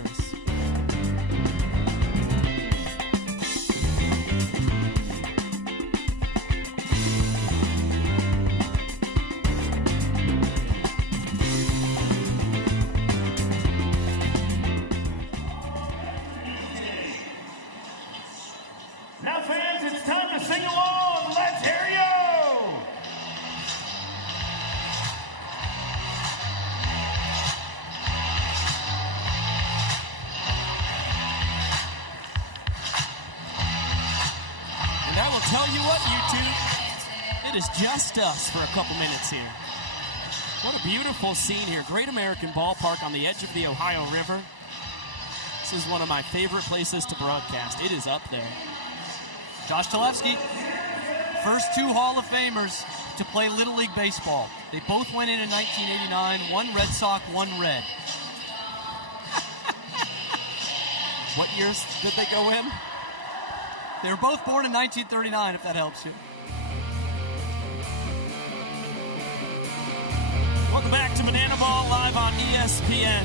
Now, fans, it's time to sing along. Let's hear you! And I will tell you what, YouTube, it is just us for a couple minutes here. What a beautiful scene here. Great American Ballpark on the edge of the Ohio River. This is one of my favorite places to broadcast. It is up there. Josh Talevsky, first two Hall of Famers to play Little League Baseball. They both went in 1989, one Red Sox, one Red. What years did they go in? They were both born in 1939, if that helps you. Welcome back to Banana Ball live on ESPN.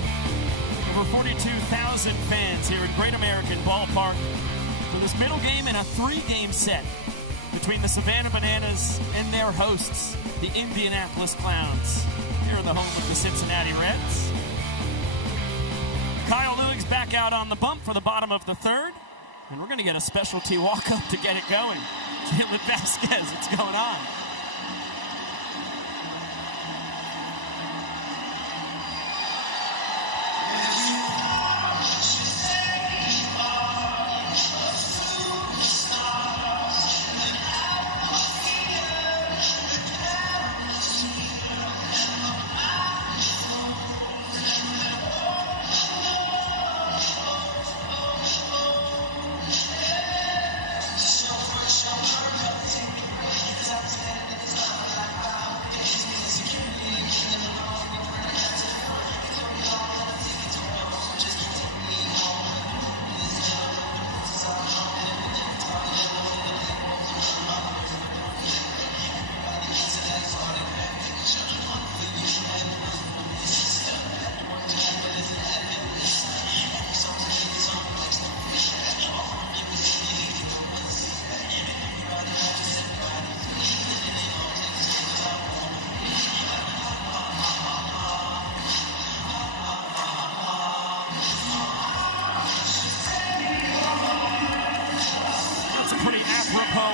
Over 42,000 fans here at Great American Ballpark for this middle game in a 3-game set between the Savannah Bananas and their hosts, the Indianapolis Clowns. Here in the home of the Cincinnati Reds. Kyle Lewig's back out on the bump for the bottom of the third. And we're going to get a specialty walk-up to get it going. Jalen Vasquez, what's going on?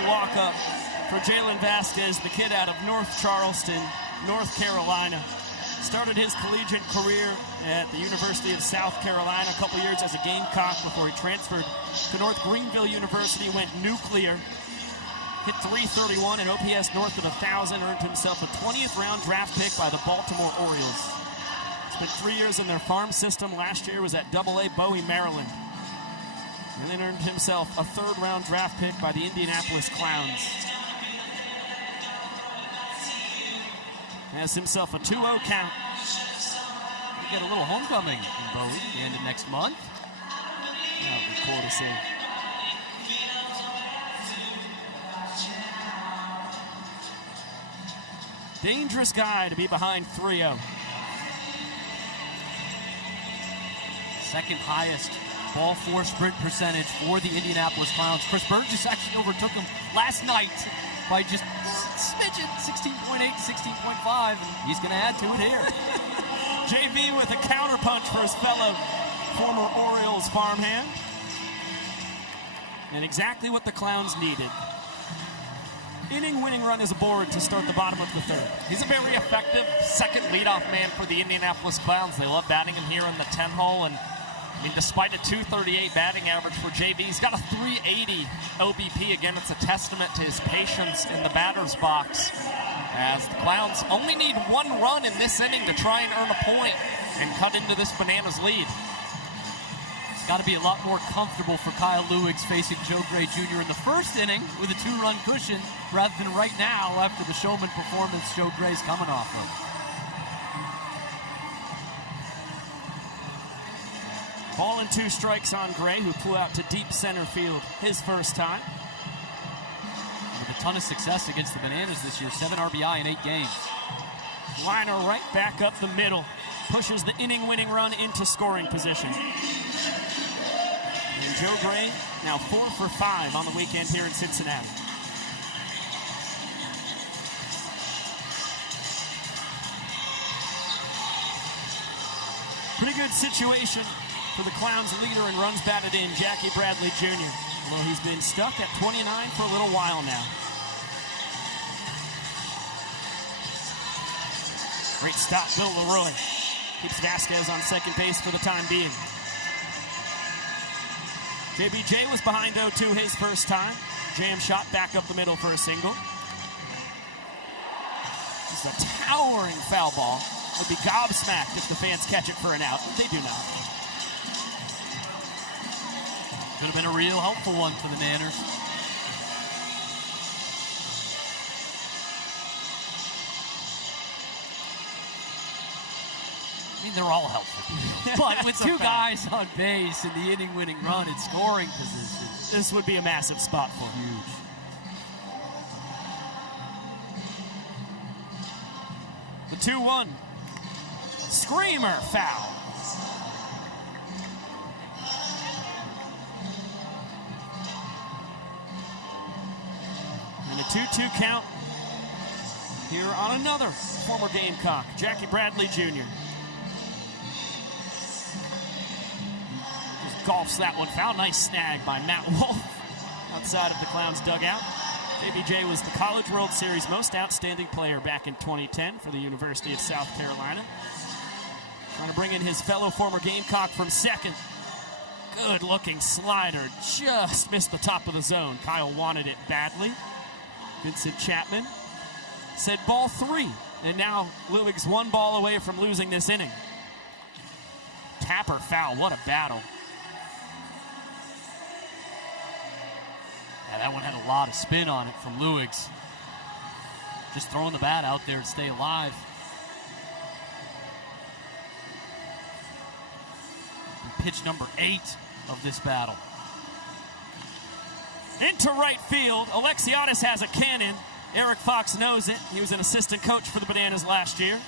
Walk-up for Jalen Vasquez, the kid out of North Charleston, North Carolina. Started his collegiate career at the University of South Carolina, a couple years as a Gamecock before he transferred to North Greenville University, went nuclear, hit .331 and OPS north of 1,000, earned himself a 20th round draft pick by the Baltimore Orioles. Spent 3 years in their farm system. Last year was at AA Bowie, Maryland. And then earned himself a 3rd round draft pick by the Indianapolis Clowns. Has himself a 2-0 count. We get a little homecoming in Bowie at the end of next month. That'll be cool to see. Dangerous guy to be behind 3-0. Second highest ball four sprint percentage for the Indianapolis Clowns. Chris Burgess actually overtook him last night by just smidgen, 16.8 to 16.5, and he's going to add to it here. JV with a counterpunch for his fellow former Orioles farmhand. And exactly what the Clowns needed. Inning-winning run is aboard to start the bottom of the 3rd. He's a very effective second leadoff man for the Indianapolis Clowns. They love batting him here in the 10th hole, and I mean, despite a .238 batting average for JV, he's got a .380 OBP. Again, it's a testament to his patience in the batter's box, as the Clowns only need 1 run in this inning to try and earn a point and cut into this Bananas lead. It's got to be a lot more comfortable for Kyle Lewigs facing Joe Gray Jr. in the 1st inning with a 2-run cushion rather than right now after the showman performance Joe Gray's coming off of. Ball and 2 strikes on Gray, who flew out to deep center field his first time. With a ton of success against the Bananas this year, 7 RBI in 8 games. Liner right back up the middle, pushes the inning-winning run into scoring position. And Joe Gray now 4 for 5 on the weekend here in Cincinnati. Pretty good situation for the Clowns leader and runs batted in, Jackie Bradley Jr. Although he's been stuck at 29 for a little while now. Great stop, Bill Leroy. Keeps Vasquez on second base for the time being. JBJ was behind 0-2 his first time. Jam shot back up the middle for a single. It's a towering foul ball. Would be gobsmacked if the fans catch it for an out. They do not. Could have been a real helpful one for the Nanners. I mean, they're all helpful. But with 2 guys on base in the inning-winning run in scoring position, this would be a massive spot for him. Huge. The 2-1. Screamer foul. And a 2-2 count here on another former Gamecock, Jackie Bradley Jr. Just golfs that one foul. Nice snag by Matt Wolf outside of the Clowns dugout. JBJ was the College World Series most outstanding player back in 2010 for the University of South Carolina. Trying to bring in his fellow former Gamecock from second. Good looking slider. Just missed the top of the zone. Kyle wanted it badly. Vincent Chapman said ball 3. And now Lewigs 1 ball away from losing this inning. Tapper foul. What a battle. Yeah, that one had a lot of spin on it from Lewigs. Just throwing the bat out there to stay alive. Pitch number 8 of this battle. Into right field. Alexiadis has a cannon. Eric Fox knows it. He was an assistant coach for the Bananas last year.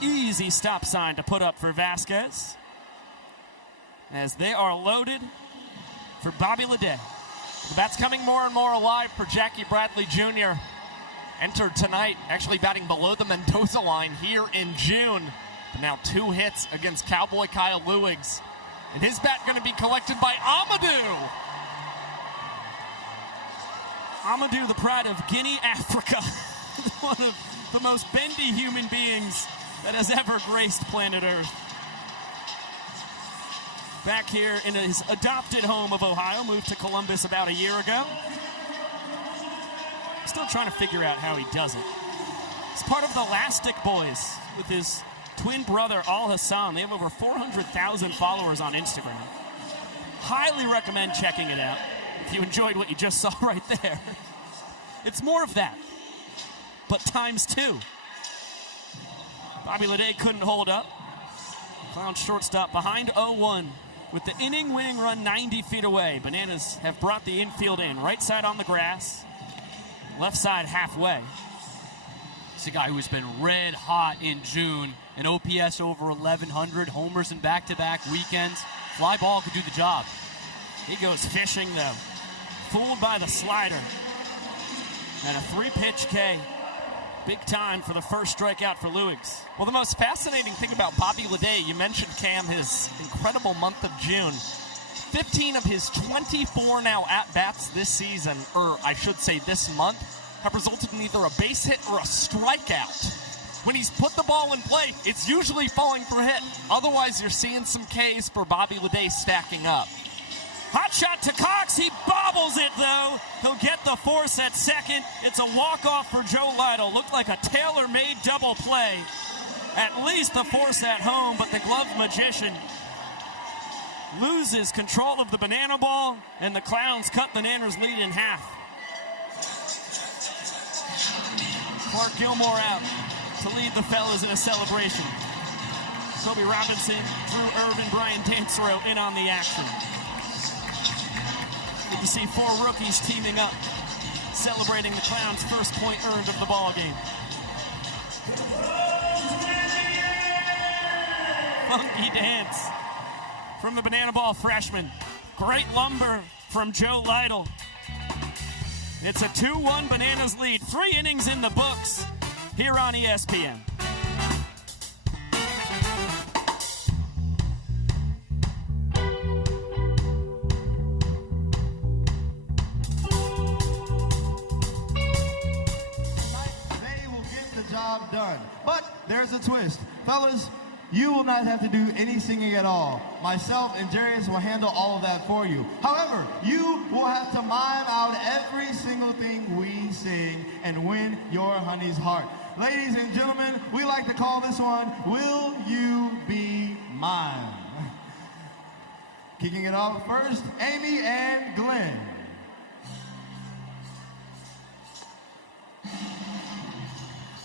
Easy stop sign to put up for Vasquez, as they are loaded for Bobby Leday. The bat's coming more and more alive for Jackie Bradley Jr. Entered tonight, actually batting below the Mendoza line here in June. But now 2 hits against Cowboy Kyle Lewigs. And his bat going to be collected by Amadou. Amadou, the pride of Guinea, Africa. One of the most bendy human beings that has ever graced planet Earth. back here in his adopted home of Ohio, moved to Columbus about a year ago. Still trying to figure out how he does it. He's part of the Elastic Boys with his twin brother, Al Hassan. They have over 400,000 followers on Instagram. Highly recommend checking it out if you enjoyed what you just saw right there. It's more of that, but times 2. Bobby Leday couldn't hold up. Clown shortstop behind 0-1 with the inning-winning run 90 feet away. Bananas have brought the infield in. Right side on the grass, left side halfway. It's a guy who's been red hot in June. An OPS over 1,100, homers in back-to-back weekends. Fly ball could do the job. He goes fishing, though. Fooled by the slider. And a 3-pitch K. Big time for the first strikeout for Lewigs. Well, the most fascinating thing about Bobby Leday, you mentioned, Cam, his incredible month of June. 15 of his 24 now at-bats this season, or I should say this month, have resulted in either a base hit or a strikeout. When he's put the ball in play, it's usually falling for a hit. Otherwise, you're seeing some Ks for Bobby Leday stacking up. Hot shot to Cox. He bobbles it, though. He'll get the force at second. It's a walk-off for Joe Lytle. Looked like a tailor-made double play. At least the force at home, but the glove magician loses control of the banana ball, and the Clowns cut Bananas' lead in half. Clark Gilmore out to lead the fellas in a celebration. Kobe Robinson, Drew Irvin, Brian Dansero in on the action. Good to see 4 rookies teaming up, celebrating the Clowns' first point earned of the ball game. Funky dance from the banana ball freshman. Great lumber from Joe Lytle. It's a 2-1 Bananas lead. 3 innings in the books here on ESPN. Done. But there's a twist. Fellas, you will not have to do any singing at all. Myself and Jarius will handle all of that for you. However, you will have to mime out every single thing we sing and win your honey's heart. Ladies and gentlemen, we like to call this one, Will You Be Mine? Kicking it off first, Amy and Glenn.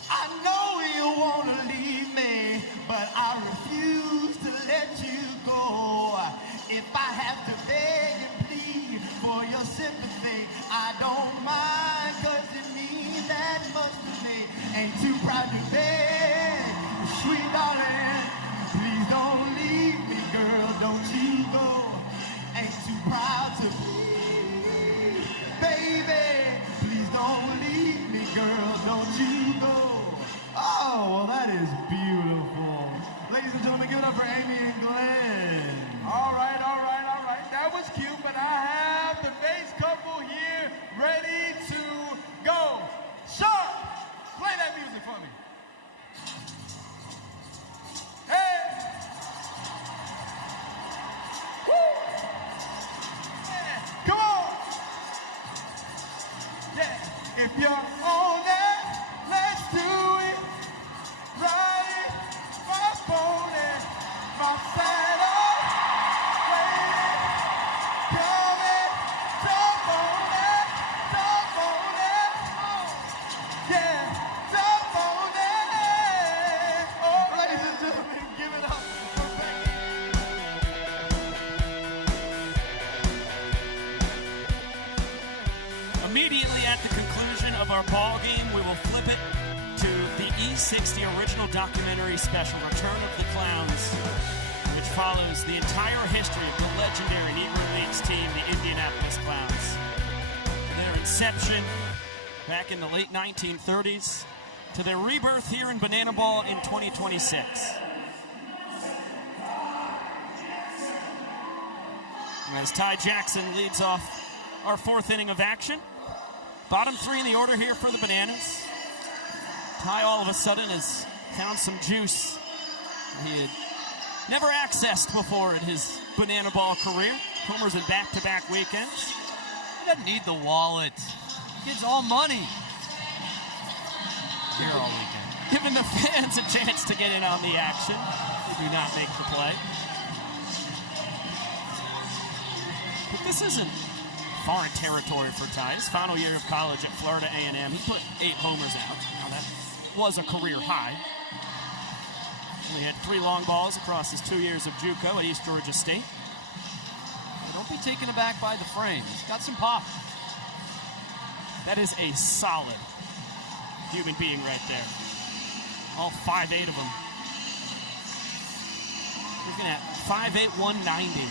I know you want to leave me, but I refuse to let you go. If I have to beg and plead for your sympathy, I don't mind, 'cause it means that much to me. Ain't too proud to beg, sweet darling, please don't leave me, girl, don't you go. Ain't too proud to plead, baby, please don't leave me, girl, don't you go. Oh, well, that is beautiful. Ladies and gentlemen, give it up for Amy and Glenn. All right. That was cute, but I have the bass couple here ready to go. Sharp, play that music for me. Hey. Woo. Yeah. Come on. Yeah. If you're on it, let's do it. Ride my pony, my saddle, waiting, coming, jump on it, oh, yeah, jump on it. Oh, ladies and gentlemen, give it up for Becky. Immediately at the conclusion of our ball game, we will flip it to the E60 original documentary special, Return of the Clowns, which follows the entire history of the legendary Negro Leagues team, the Indianapolis Clowns. Their inception back in the late 1930s to their rebirth here in Banana Ball in 2026. As Ty Jackson leads off our 4th inning of action. Bottom 3 in the order here for the Bananas. Ty all of a sudden has found some juice he had never accessed before in his banana ball career. Homers in back-to-back weekends. He doesn't need the wallet. Kid's all money. Here all weekend. Giving the fans a chance to get in on the action. They do not make the play. But this isn't foreign territory for Ty. His final year of college at Florida A&M, he put 8 homers out. Now that was a career high. He had 3 long balls across his 2 years of JUCO at East Georgia State. Don't be taken aback by the frame. He's got some pop. That is a solid human being right there. All 5'8" of them. Looking at 5'8", 190.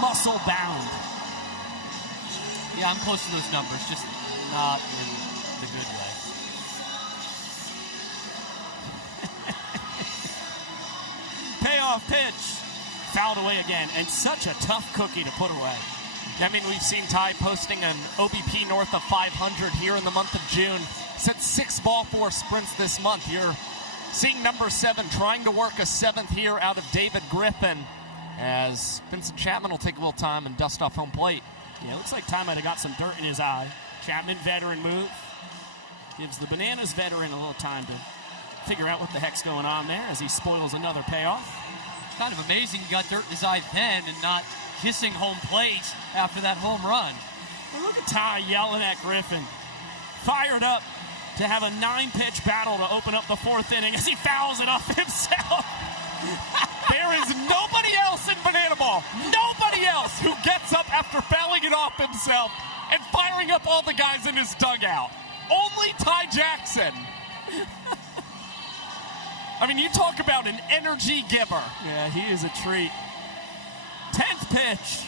Muscle bound. Yeah, I'm close to those numbers, just not in the good way. Payoff pitch. Fouled away again, and such a tough cookie to put away. I mean, we've seen Ty posting an OBP north of 500 here in the month of June. Set 6 ball 4 sprints this month. You're seeing number 7 trying to work a 7th here out of David Griffin, as Vincent Chapman will take a little time and dust off home plate. Yeah, it looks like Ty might have got some dirt in his eye. Chapman, veteran move. Gives the Bananas veteran a little time to figure out what the heck's going on there as he spoils another payoff. Kind of amazing he got dirt in his eye then and not kissing home plate after that home run. Well, look at Ty yelling at Griffin. Fired up to have a 9-pitch battle to open up the 4th inning as he fouls it off himself. There is nobody else in banana ball, nobody else who gets up after fouling it off himself and firing up all the guys in his dugout. Only Ty Jackson. I mean, you talk about an energy giver. Yeah, he is a treat. 10th pitch.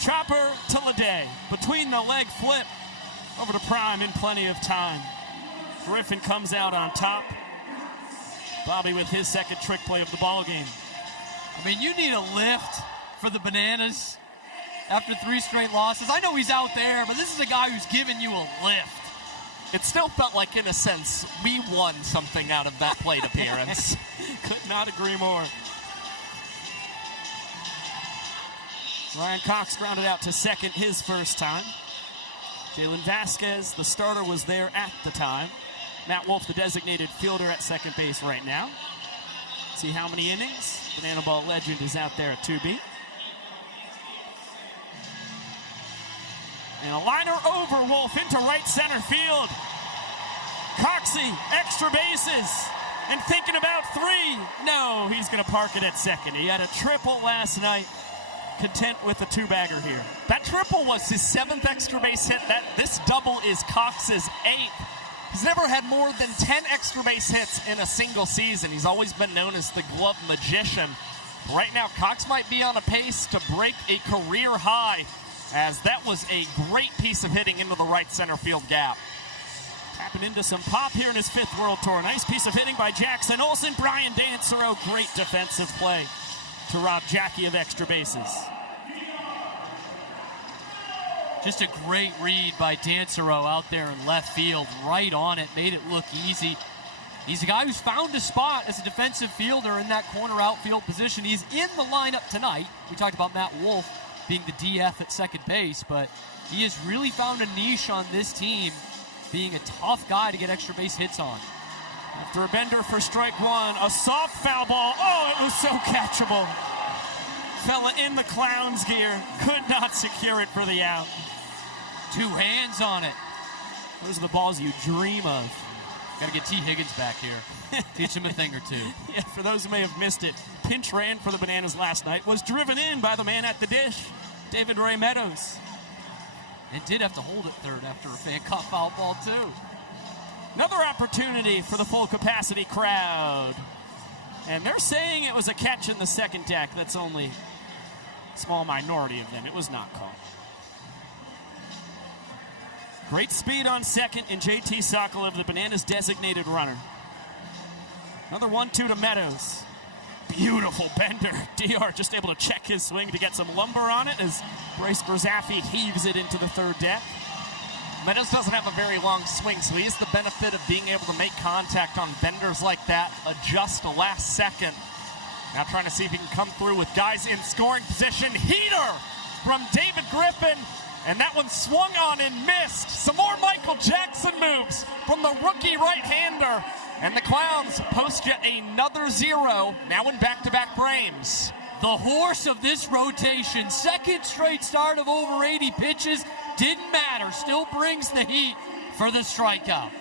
Chopper to LeC. Between the leg flip over to Prime in plenty of time. Griffin comes out on top. Bobby with his second trick play of the ball game. I mean, you need a lift for the Bananas after 3 straight losses. I know he's out there, but this is a guy who's giving you a lift. It still felt like, in a sense, we won something out of that plate appearance. Could not agree more. Ryan Cox grounded out to second his first time. Jalen Vasquez, the starter, was there at the time. Matt Wolf, the designated fielder, at second base right now. See how many innings. Banana Ball legend is out there at 2B. And a liner over Wolf into right center field. Coxey, extra bases, and thinking about 3. No, he's going to park it at second. He had a triple last night. Content with a 2-bagger here. That triple was his 7th extra base hit. This double is Cox's 8th. He's never had more than 10 extra base hits in a single season. He's always been known as the glove magician. Right now, Cox might be on a pace to break a career high, as that was a great piece of hitting into the right center field gap. Tapping into some pop here in his 5th World Tour. Nice piece of hitting by Jackson Olsen. Brian Dancero, great defensive play to rob Jackie of extra bases. Just a great read by Dancero out there in left field, right on it, made it look easy. He's a guy who's found a spot as a defensive fielder in that corner outfield position. He's in the lineup tonight. We talked about Matt Wolf being the DF at second base, but he has really found a niche on this team, being a tough guy to get extra base hits on. After a bender for strike 1, a soft foul ball. Oh, it was so catchable. Fella in the Clowns gear, could not secure it for the out. 2 hands on it. Those are the balls you dream of. Got to get T. Higgins back here. Teach him a thing or 2. Yeah, for those who may have missed it, pinch ran for the Bananas last night, was driven in by the man at the dish, David Ray Meadows. And did have to hold it third after a fan caught foul ball, too. Another opportunity for the full capacity crowd. And they're saying it was a catch in the second deck. That's only a small minority of them. It was not called. Great speed on second in JT Sokolov, the Bananas designated runner. Another 1-2 to Meadows. Beautiful bender. DR just able to check his swing to get some lumber on it as Bryce Grozaffi heaves it into the third deck. Meadows doesn't have a very long swing, so he has the benefit of being able to make contact on benders like that, adjust the last second, Now trying to see if he can come through with guys in scoring position. Heater from David Griffin. And that one swung on and missed. Some more Michael Jackson moves from the rookie right-hander. And the Clowns post yet another 0, now in back-to-back frames. The horse of this rotation, second straight start of over 80 pitches, didn't matter, still brings the heat for the strikeout.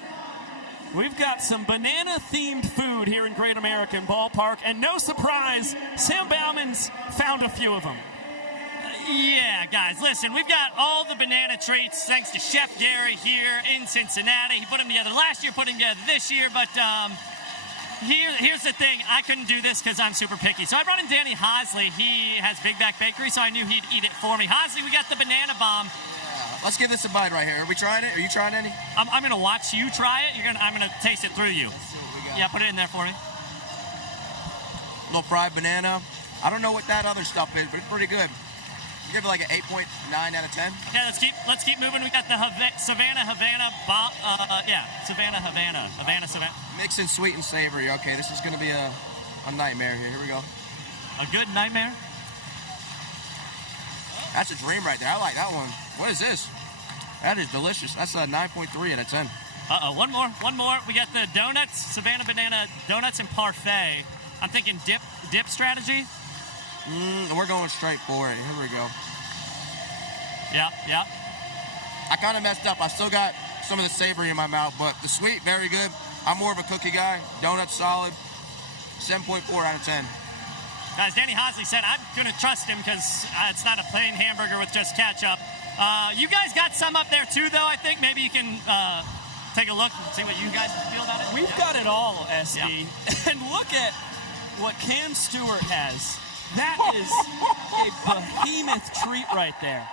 We've got some banana-themed food here in Great American Ballpark, and no surprise, Sam Bauman's found a few of them. Yeah, guys, listen, we've got all the banana treats thanks to Chef Gary here in Cincinnati. He put them together last year, put them together this year, but here's the thing. I couldn't do this because I'm super picky. So I brought in Danny Hosley. He has Big Back Bakery, so I knew he'd eat it for me. Hosley, we got the banana bomb. Let's give this a bite right here. Are we trying it? Are you trying any? I'm going to watch you try it. I'm going to taste it through you. Let's see what we got. Yeah, put it in there for me. Little fried banana. I don't know what that other stuff is, but it's pretty good. Give it like an 8.9 out of 10. Okay, let's keep moving. We got the Savannah Havana. Savannah. Mixing sweet and savory. Okay, this is going to be a nightmare here. Here we go. A good nightmare? That's a dream right there. I like that one. What is this? That is delicious. That's a 9.3 out of 10. One more. We got the donuts, Savannah Banana Donuts and Parfait. I'm thinking dip strategy. We're going straight for it. Here we go. Yeah. I kind of messed up. I still got some of the savory in my mouth, but the sweet, very good. I'm more of a cookie guy. Donuts, solid. 7.4 out of 10. Guys, Danny Hosley said I'm going to trust him because it's not a plain hamburger with just ketchup. You guys got some up there too, though, I think. Maybe you can take a look and see what you guys feel about it. We've got it all, SD. Yeah. And look at what Cam Stewart has. That is a behemoth treat right there.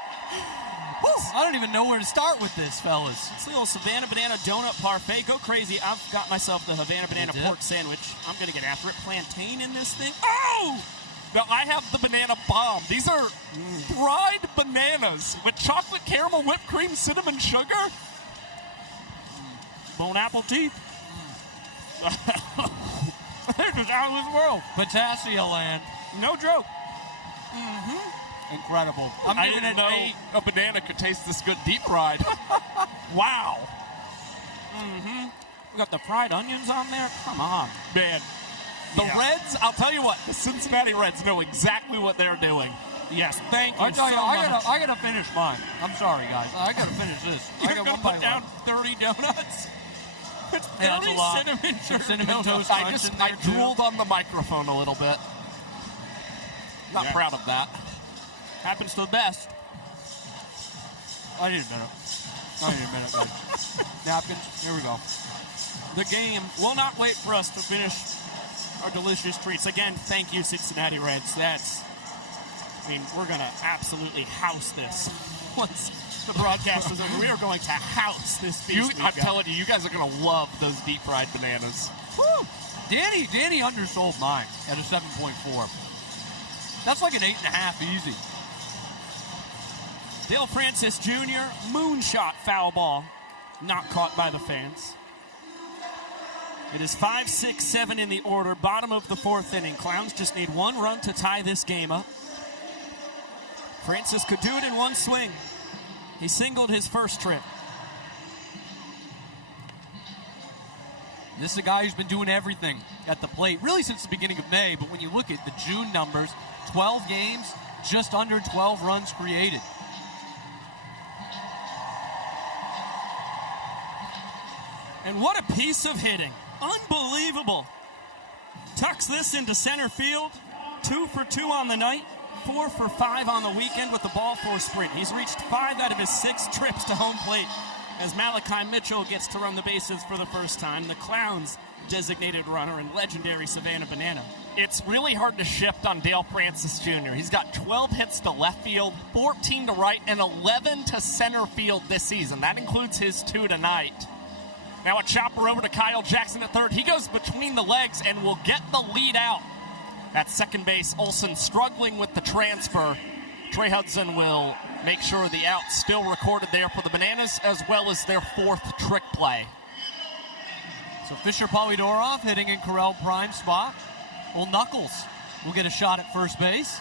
I don't even know where to start with this, fellas. It's the little Savannah Banana Donut Parfait. Go crazy. I've got myself the Havana Banana Pork Sandwich. I'm going to get after it. Plantain in this thing. Oh! Now, I have the banana bomb. These are fried bananas with chocolate, caramel, whipped cream, cinnamon, sugar. Bone apple teeth. This is out of this world. Potassia land. No joke. Incredible. I didn't know a banana could taste this good deep fried. Wow. We got the fried onions on there. Come on. Man. The Reds, I'll tell you what, the Cincinnati Reds know exactly what they're doing. Yes, thank you I tell you, so I much. gotta finish mine. I'm sorry, guys. I gotta finish this. You're going to put down 30 donuts? It's 30 cinnamon toast crunch in there, I drooled on the microphone a little bit. Not proud of that. Happens to the best. I need a minute. Guys. Napkins. Here we go. The game will not wait for us to finish our delicious treats. Again, thank you, Cincinnati Reds. We're going to absolutely house this. Once the broadcast is over, we are going to house this feast. I'm telling you, you guys are going to love those deep fried bananas. Woo! Danny undersold mine at a 7.4. That's like an 8.5 easy. Dale Francis Jr., moonshot foul ball, not caught by the fans. It is 5-6-7 in the order, bottom of the fourth inning. Clowns just need one run to tie this game up. Francis could do it in one swing. He singled his first trip. This is a guy who's been doing everything at the plate, really since the beginning of May, but when you look at the June numbers, 12 games, just under 12 runs created. And what a piece of hitting. Unbelievable. Tucks this into center field. 2 for 2 on the night. 4 for 5 on the weekend with the ball four sprint. He's reached 5 out of his 6 trips to home plate as Malachi Mitchell gets to run the bases for the first time. The Clowns' designated runner and legendary Savannah Banana. It's really hard to shift on Dale Francis Jr. He's got 12 hits to left field, 14 to right, and 11 to center field this season. That includes his 2 tonight. Now a chopper over to Kyle Jackson at third. He goes between the legs and will get the lead out. At second base, Olsen struggling with the transfer. Trey Hudson will make sure the out's still recorded there for the Bananas, as well as their 4th trick play. So Fisher Polydorov hitting in Corral prime spot. Old Knuckles will get a shot at first base.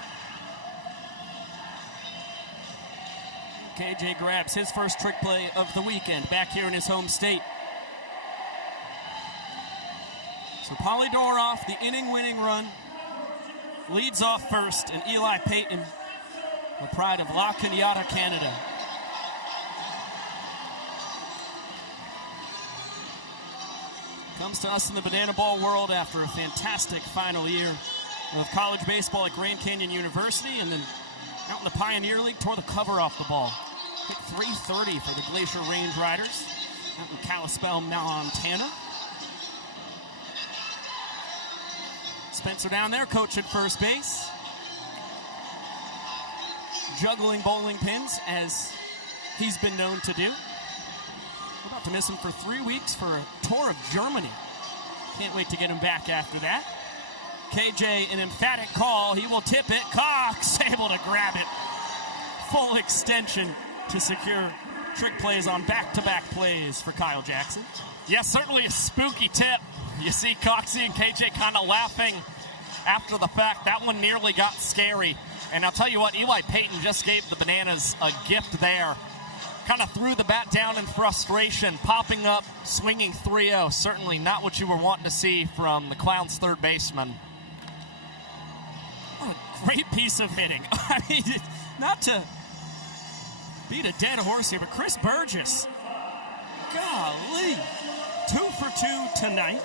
KJ grabs his first trick play of the weekend back here in his home state. So Polydorov, the inning-winning run, leads off first, and Eli Payton, the pride of La Cañada, Canada. Comes to us in the banana ball world after a fantastic final year of college baseball at Grand Canyon University, and then out in the Pioneer League, tore the cover off the ball. Hit .330 for the Glacier Range Riders out in Kalispell, Montana. Spencer down there coaching first base. Juggling bowling pins, as he's been known to do. We're about to miss him for 3 weeks for a tour of Germany. Can't wait to get him back after that. KJ, an emphatic call. He will tip it. Cox able to grab it. Full extension to secure trick plays on back-to-back plays for Kyle Jackson. Yeah, certainly a spooky tip. You see Coxie and KJ kind of laughing after the fact. That one nearly got scary. And I'll tell you what, Eli Payton just gave the Bananas a gift there. Kind of threw the bat down in frustration, popping up, swinging 3-0. Certainly not what you were wanting to see from the Clowns' third baseman. What a great piece of hitting. I mean, not to beat a dead horse here, but Chris Burgess, golly, 2 for 2 tonight.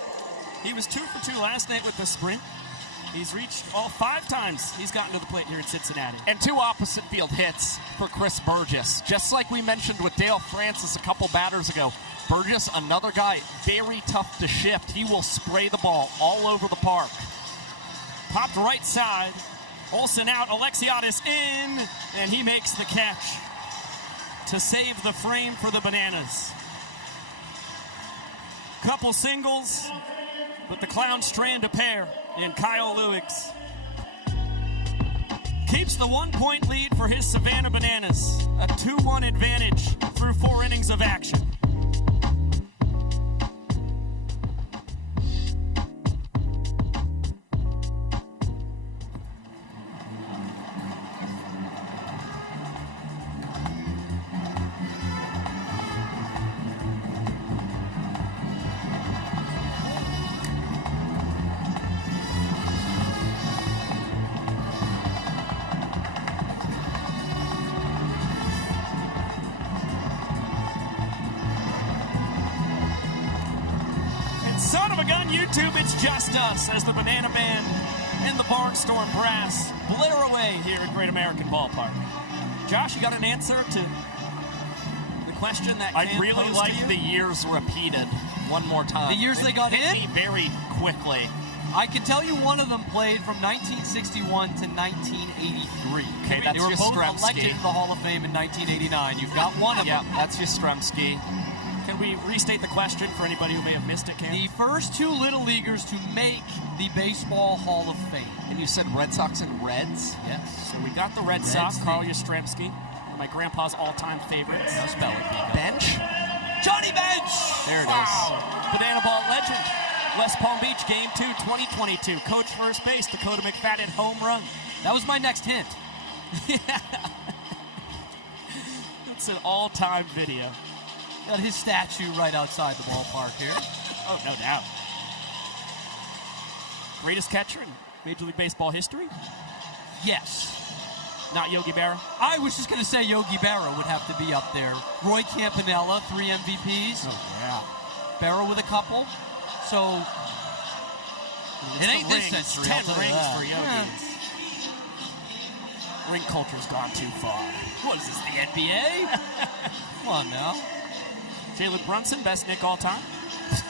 He was 2 for 2 last night with the sprint. He's reached all 5 times he's gotten to the plate here in Cincinnati. And 2 opposite field hits for Chris Burgess. Just like we mentioned with Dale Francis a couple batters ago, Burgess, another guy, very tough to shift. He will spray the ball all over the park. Popped right side. Olsen out, Alexiadis in, and he makes the catch to save the frame for the Bananas. Couple singles, but the Clowns strand a pair in Kyle Lewicks. Keeps the 1-point lead for his Savannah Bananas. A 2-1 advantage through 4 innings of action. Son of a gun, YouTube, it's just us as the Banana Band and the Barnstorm Brass blare away here at Great American Ballpark. Josh, you got an answer to the question that I'd really like the years repeated one more time. The years they got hit in? me very quickly. I can tell you one of them played from 1961 to 1983. Okay, that's you were both Yastrzemski. elected to the Hall of Fame in 1989. You've got one of them. Yeah, that's Yastrzemski. Can we restate the question for anybody who may have missed it, Cam? The first 2 Little Leaguers to make the Baseball Hall of Fame. And you said Red Sox and Reds? Yes. So we got the Red Sox, Carl Yastrzemski, my grandpa's all-time favorite. Now spell it, Pico. Bench? Johnny Bench! There it wow. is. Banana Ball legend. West Palm Beach, Game 2, 2022. Coach first base, Dakota McFadden, home run. That was my next hint. Yeah. That's an all-time video. Got his statue right outside the ballpark here. Oh, no doubt. Greatest catcher in Major League Baseball history? Yes. Not Yogi Berra? I was just going to say Yogi Berra would have to be up there. Roy Campanella, 3 MVPs. Oh, yeah. Berra with a couple. So, it ain't this rings, century. 10 I'll tell you rings that. for Yogi. Ring culture's gone too far. What is this, the NBA? Come on now. Jalen Brunson, best Nick all time. It's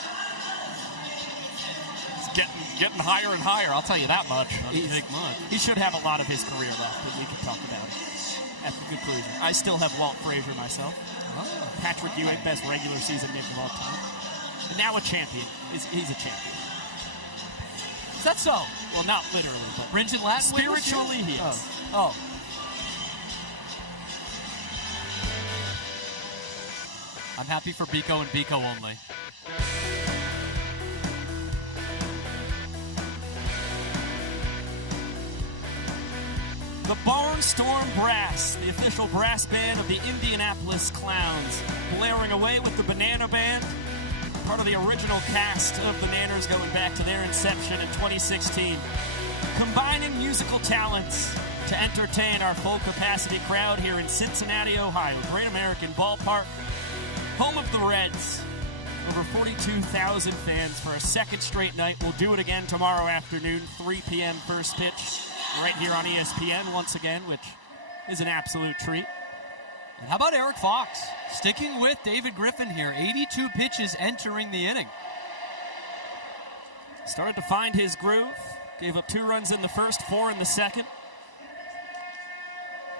getting higher and higher, I'll tell you that much. He should have a lot of his career left, but we can talk about it at the conclusion. I still have Walt Frazier myself. Oh. Patrick Ewing, best regular season Nick of all time. And now a champion. He's a champion. Is that so? Well, not literally, but Rings in Latin spiritually he is. Oh. I'm happy for Biko and Biko only. The Barnstorm Brass, the official brass band of the Indianapolis Clowns, blaring away with the Banana Band, part of the original cast of Bananas going back to their inception in 2016. Combining musical talents to entertain our full-capacity crowd here in Cincinnati, Ohio, Great American Ballpark, home of the Reds. Over 42,000 fans for a second straight night. We'll do it again tomorrow afternoon, 3 p.m. first pitch, right here on ESPN once again, which is an absolute treat. And how about Eric Fox? Sticking with David Griffin here, 82 pitches entering the inning. Started to find his groove. Gave up 2 runs in the first, 4 in the second.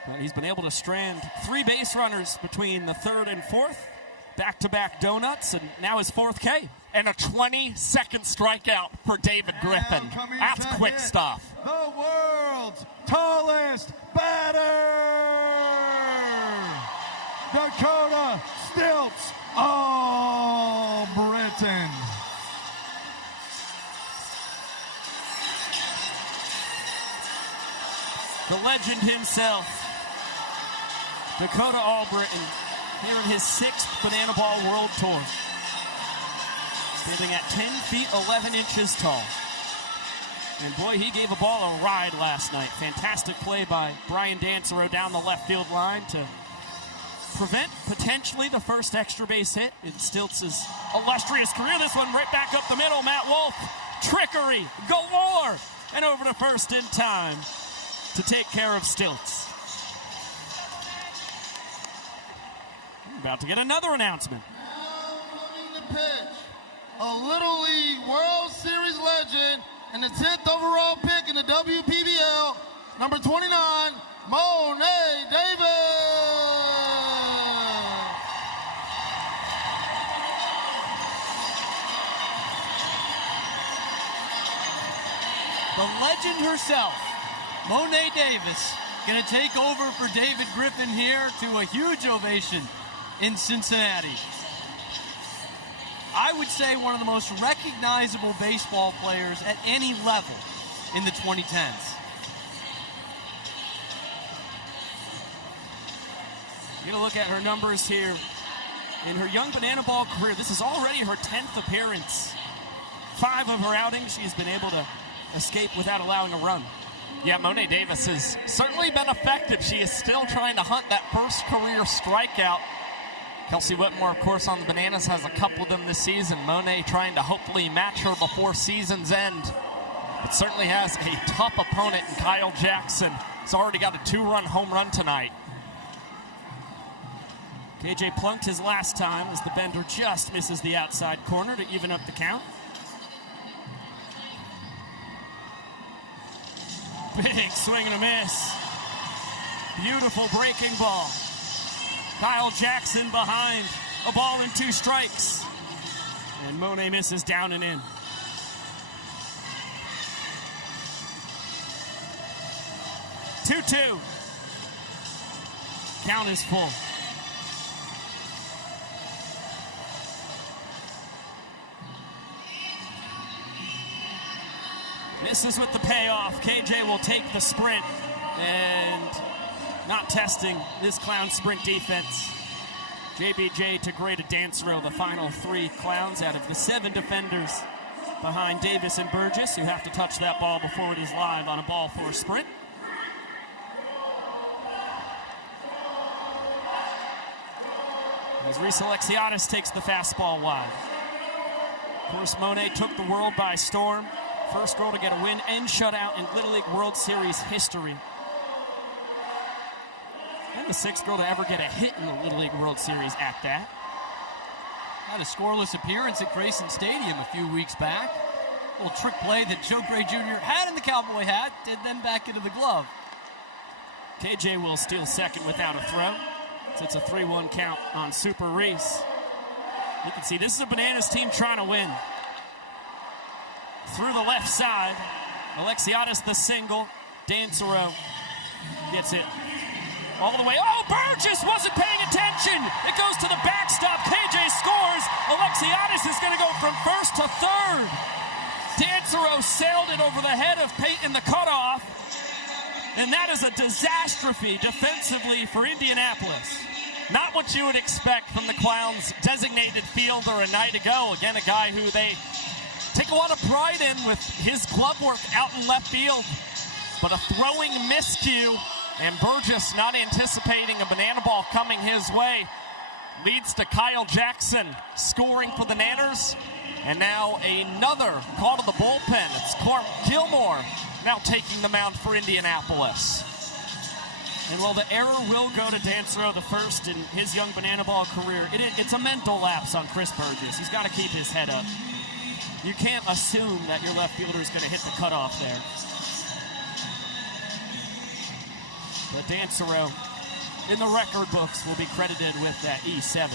But he's been able to strand 3 base runners between the third and fourth. Back-to-back donuts, and now his 4th K. And a 20-second strikeout for David Griffin. That's quick stuff. The world's tallest batter, Dakota Stilts Albritton. The legend himself, Dakota Albritton, here in his 6th Banana Ball World Tour. Standing at 10 feet 11 inches tall. And boy, he gave a ball a ride last night. Fantastic play by Brian Dancero down the left field line to prevent potentially the first extra base hit in Stilts' illustrious career. This one right back up the middle. Matt Wolf, trickery, galore, and over to first in time to take care of Stilts. About to get another announcement. Now coming to pitch, a Little League World Series legend and the 10th overall pick in the WPBL, number 29, Monae Davis. The legend herself, Monae Davis, going to take over for David Griffin here to a huge ovation in Cincinnati. I would say one of the most recognizable baseball players at any level in the 2010s. You're going to look at her numbers here. In her young Banana Ball career, this is already her 10th appearance. 5 of her outings, she's been able to escape without allowing a run. Yeah, Monae Davis has certainly been effective. She is still trying to hunt that first career strikeout. Kelsey Whitmore, of course, on the Bananas has a couple of them this season. Monae trying to hopefully match her before season's end. But certainly has a tough opponent in Kyle Jackson. He's already got a 2-run home run tonight. KJ plunked his last time as the bender just misses the outside corner to even up the count. Big swing and a miss. Beautiful breaking ball. Kyle Jackson behind. A ball and 2 strikes. And Monae misses down and in. Two-two. Count is full. Misses with the payoff. KJ will take the sprint, and not testing this Clown sprint defense. JBJ to Greta Dancero, the final 3 Clowns out of the 7 defenders behind Davis and Burgess, who have to touch that ball before it is live on a ball 4 sprint. As Reese Alexiadis takes the fastball wide. Of course, Monae took the world by storm. First girl to get a win and shutout in Little League World Series history. And the 6th girl to ever get a hit in the Little League World Series at that. Had a scoreless appearance at Grayson Stadium a few weeks back. A little trick play that Joe Gray Jr. had in the cowboy hat, did then back into the glove. KJ will steal second without a throw. So it's a 3-1 count on Super Reese. You can see this is a Bananas team trying to win. Through the left side, Alexiadis the single. Dancero gets it all the way. Oh, Burgess wasn't paying attention. It goes to the backstop. KJ scores. Alexiadis is going to go from first to third. Dancero sailed it over the head of Peyton, the cutoff. And that is a disastrophe defensively for Indianapolis. Not what you would expect from the Clowns' designated fielder a night ago. Again, a guy who they take a lot of pride in with his glove work out in left field. But a throwing miscue, and Burgess not anticipating a banana ball coming his way, leads to Kyle Jackson scoring for the Nanners. And now another call to the bullpen. It's Clark Gilmore now taking the mound for Indianapolis. And while the error will go to Dancero, the first in his young banana ball career, it's a mental lapse on Chris Burgess. He's got to keep his head up. You can't assume that your left fielder is going to hit the cutoff there. But Dancero, in the record books, will be credited with that E7.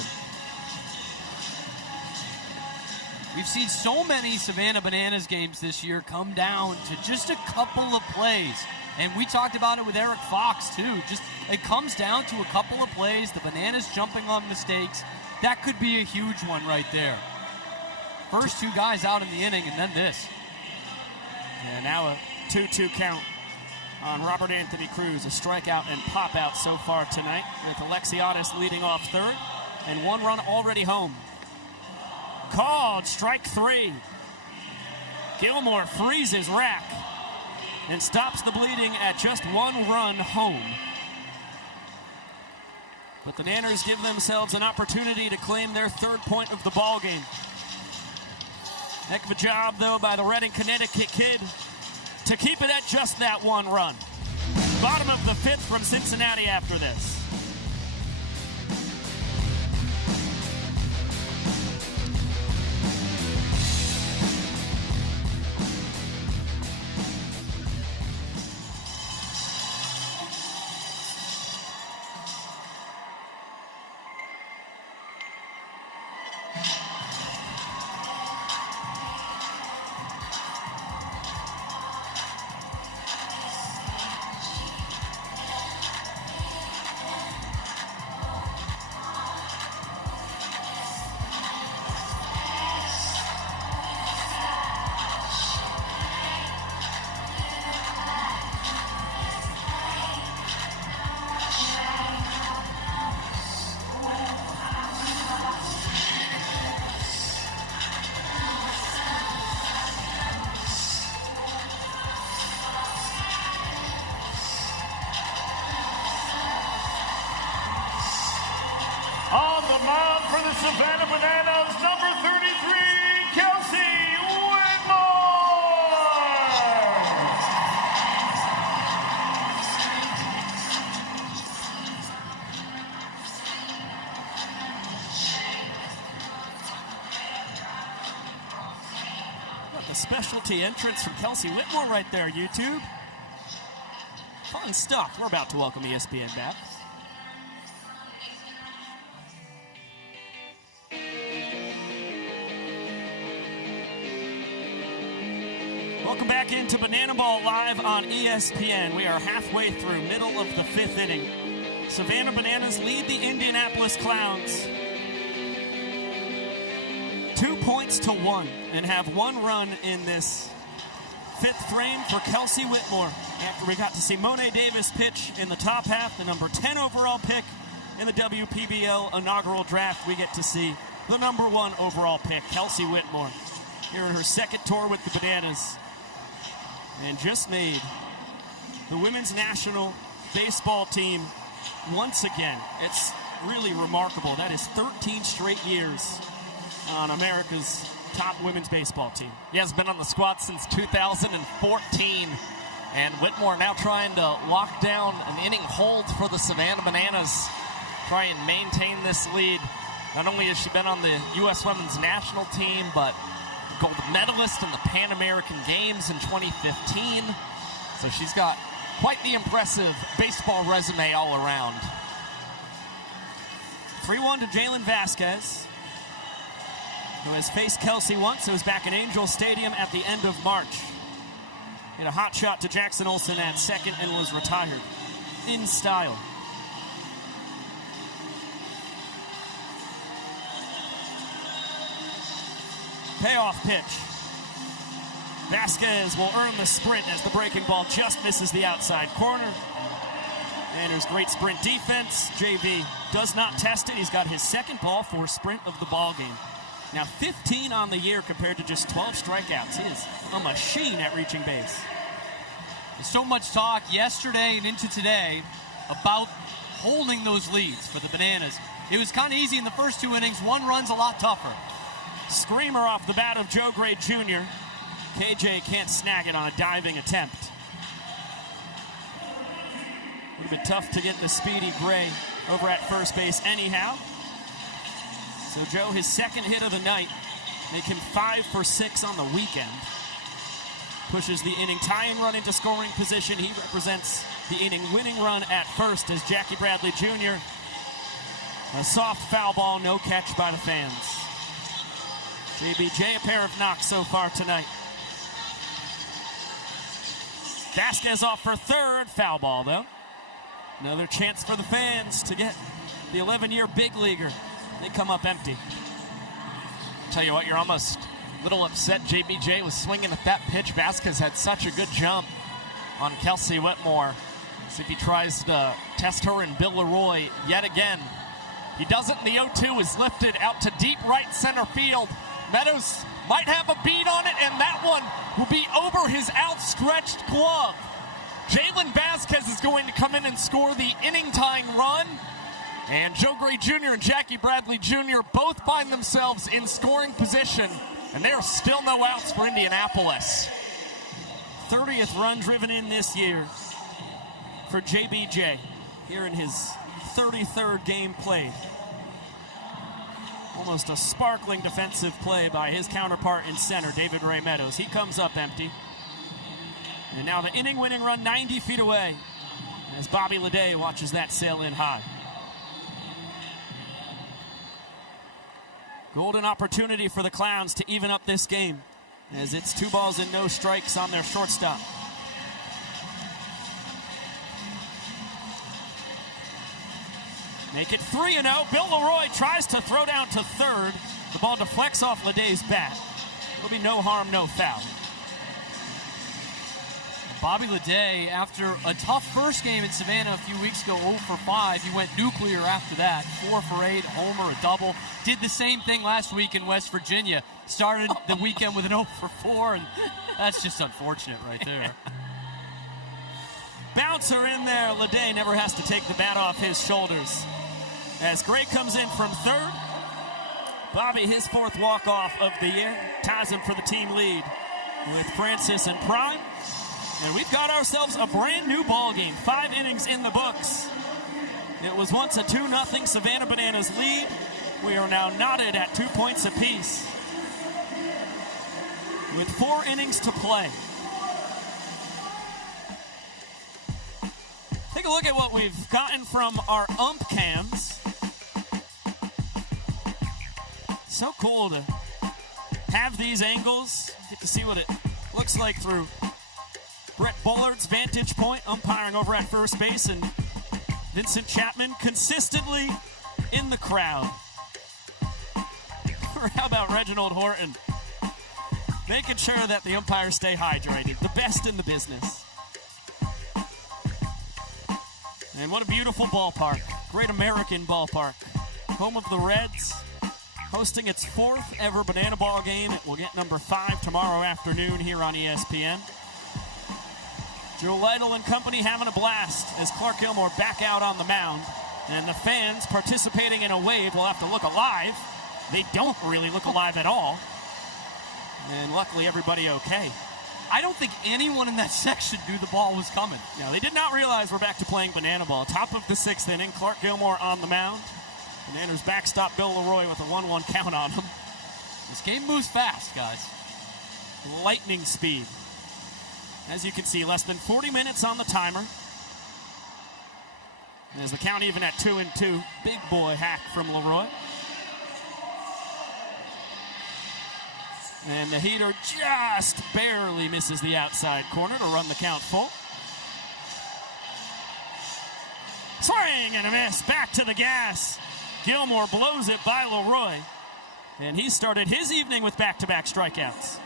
We've seen so many Savannah Bananas games this year come down to just a couple of plays. And we talked about it with Eric Fox, too. Just it comes down to a couple of plays, the Bananas jumping on mistakes. That could be a huge one right there. First two guys out in the inning, and then this. And now a 2-2 count on Robert Anthony Cruz. A strikeout and pop-out so far tonight, with Alexiadis leading off third, and one run already home. Called strike three. Gilmore frees his rack and stops the bleeding at just one run home. But the Nanners give themselves an opportunity to claim their third point of the ball game. Heck of a job, though, by the Reading, Connecticut kid to keep it at just that one run. Bottom of the fifth from Cincinnati after this. On the mound for the Savannah Bananas, number 33, Kelsey Whitmore. Got the specialty entrance from Kelsey Whitmore right there, YouTube. Fun stuff. We're about to welcome ESPN back. Welcome back into Banana Ball Live on ESPN. We are halfway through, middle of the fifth inning. Savannah Bananas lead the Indianapolis Clowns 2-1 and have one run in this fifth frame for Kelsey Whitmore. After we got to see Monae Davis pitch in the top half, the number 10 overall pick in the WPBL inaugural draft, we get to see the number 1 overall pick, Kelsey Whitmore, here in her second tour with the Bananas. And just made the women's national baseball team once again. It's really remarkable. That is 13 straight years on America's top women's baseball team. He has been on the squad since 2014. And Whitmore now trying to lock down an inning hold for the Savannah Bananas. Try and maintain this lead. Not only has she been on the U.S. women's national team, but gold medalist in the Pan American Games in 2015. So she's got quite the impressive baseball resume all around. 3-1 to Jalen Vasquez, who has faced Kelsey once. It was back at Angel Stadium at the end of March. Hit a hot shot to Jackson Olsen at second and was retired in style. Payoff pitch. Vasquez will earn the sprint as the breaking ball just misses the outside corner. And there's great sprint defense. JV does not test it. He's got his second ball for sprint of the ball game. Now 15 on the year compared to just 12 strikeouts. He is a machine at reaching base. There's so much talk yesterday and into today about holding those leads for the Bananas. It was kind of easy in the first 2 innings. 1 run's a lot tougher. Screamer off the bat of Joe Gray Jr. KJ can't snag it on a diving attempt. Would have been tough to get the speedy Gray over at first base anyhow. So Joe, his second hit of the night, make him 5 for 6 on the weekend. Pushes the inning tying run into scoring position. He represents the inning winning run at first as Jackie Bradley Jr. A soft foul ball, no catch by the fans. JBJ, a pair of knocks so far tonight. Vasquez off for third, foul ball though. Another chance for the fans to get the 11-year big leaguer. They come up empty. Tell you what, you're almost a little upset. JBJ was swinging at that pitch. Vasquez had such a good jump on Kelsey Whitmore. See if he tries to test her and Bill Leroy yet again. He doesn't. The 0-2 is lifted out to deep right center field. Meadows might have a beat on it, and that one will be over his outstretched glove. Jalen Vasquez is going to come in and score the inning-tying run. And Joe Gray Jr. and Jackie Bradley Jr. both find themselves in scoring position, and there are still no outs for Indianapolis. 30th run driven in this year for JBJ here in his 33rd game played. Almost a sparkling defensive play by his counterpart in center, David Ray Meadows. He comes up empty. And now the inning-winning run 90 feet away as Bobby Leday watches that sail in high. Golden opportunity for the Clowns to even up this game as it's 2 balls and no strikes on their shortstop. Make it 3-0. Bill Leroy tries to throw down to third. The ball deflects off Leday's bat. There'll be no harm, no foul. Bobby Leday, after a tough first game in Savannah a few weeks ago, 0 for 5, he went nuclear after that. 4 for 8, homer, a double. Did the same thing last week in West Virginia. Started the weekend with an 0 for 4, and that's just unfortunate right there. Bouncer in there. Leday never has to take the bat off his shoulders. As Gray comes in from third, Bobby, his 4th walk-off of the year, ties him for the team lead with Francis and Prime. And we've got ourselves a brand new ball game. 5 innings in the books. It was once a 2-0 Savannah Bananas lead. We are now knotted at 2 points apiece with 4 innings to play. Take a look at what we've gotten from our ump cams. So cool to have these angles. Get to see what it looks like through Brett Bullard's vantage point, umpiring over at first base, and Vincent Chapman consistently in the crowd. Or how about Reginald Horton? Making sure that the umpires stay hydrated. The best in the business. And what a beautiful ballpark. Great American ballpark. Home of the Reds. Hosting its 4th ever Banana Ball game. It will get number 5 tomorrow afternoon here on ESPN. Joe Lytle and company having a blast as Clark Gilmore back out on the mound. And the fans participating in a wave will have to look alive. They don't really look alive at all. And luckily everybody okay. I don't think anyone in that section knew the ball was coming. No, they did not realize we're back to playing Banana Ball. Top of the 6th inning, Clark Gilmore on the mound. Bananas backstop Bill Leroy with a 1-1 count on him. This game moves fast, guys. Lightning speed. As you can see, less than 40 minutes on the timer. As the count even at 2-2. Big boy hack from Leroy. And the heater just barely misses the outside corner to run the count full. Swing and a miss. Back to the gas. Gilmore blows it by Leroy. And he started his evening with back-to-back strikeouts.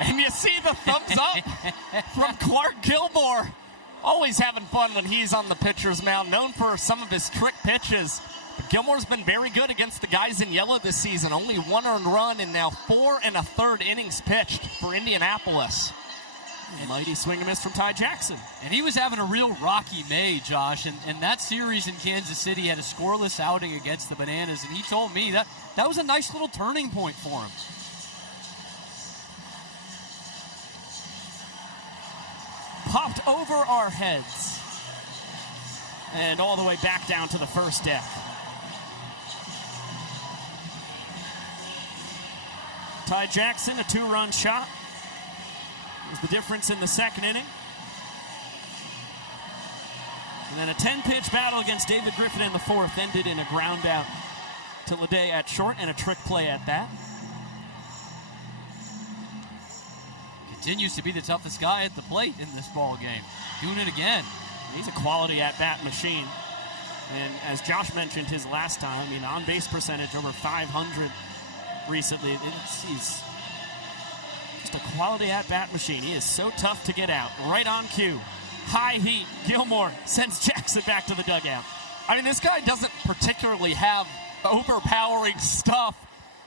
And you see the thumbs up from Clark Gilmore. Always having fun when he's on the pitcher's mound, known for some of his trick pitches. But Gilmore's been very good against the guys in yellow this season. Only 1 earned run and now 4 1/3 innings pitched for Indianapolis. Mighty swing and miss from Ty Jackson. And he was having a real rocky May, Josh. And that series in Kansas City had a scoreless outing against the Bananas. And he told me that was a nice little turning point for him. Popped over our heads. And all the way back down to the first deck. Ty Jackson, a 2-run shot. Was the difference in the second inning. And then a 10-pitch battle against David Griffin in the fourth ended in a ground out to LeC at short and a trick play at that. Continues to be the toughest guy at the plate in this ball game. Doing it again. He's a quality at-bat machine. And as Josh mentioned his last time, on-base percentage over 500 recently. He's just a quality at-bat machine. He is so tough to get out. Right on cue. High heat. Gilmore sends Jackson back to the dugout. This guy doesn't particularly have overpowering stuff.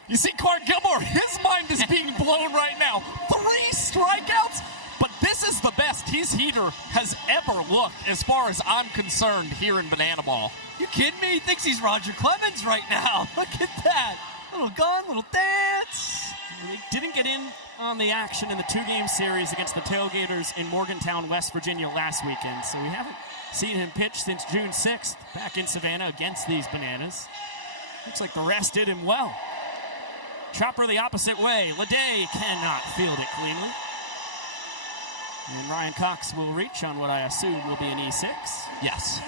You see Clark Gilmore, his mind is being blown right now. 3 strikeouts, but this is the best his heater has ever looked as far as I'm concerned here in Banana Ball. You kidding me? He thinks he's Roger Clemens right now. Look at that. Little gun, little dance. They didn't get in on the action in the 2-game series against the Tailgaters in Morgantown, West Virginia last weekend, so we haven't seen him pitch since June 6th back in Savannah against these Bananas. Looks like the rest did him well. Chopper the opposite way. LeC cannot field it cleanly. And Ryan Cox will reach on what I assume will be an E6. Yes.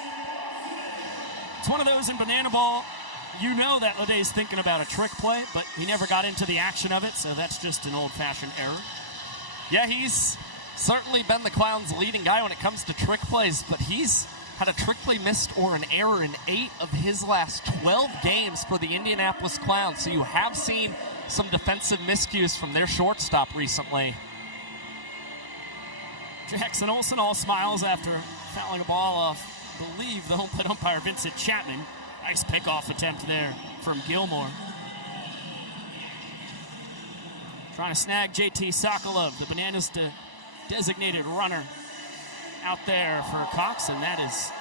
It's one of those in Banana Ball. You know that LeC's thinking about a trick play, but he never got into the action of it, so that's just an old-fashioned error. Yeah, he's certainly been the Clowns' leading guy when it comes to trick plays, but he's had a trick play missed or an error in 8 of his last 12 games for the Indianapolis Clowns, so you have seen some defensive miscues from their shortstop recently. Jackson Olsen all smiles after fouling a ball off, I believe, the home plate umpire Vincent Chapman. Nice pickoff attempt there from Gilmore. Trying to snag JT Sokolov, the Bananas designated runner out there for Cox, and that is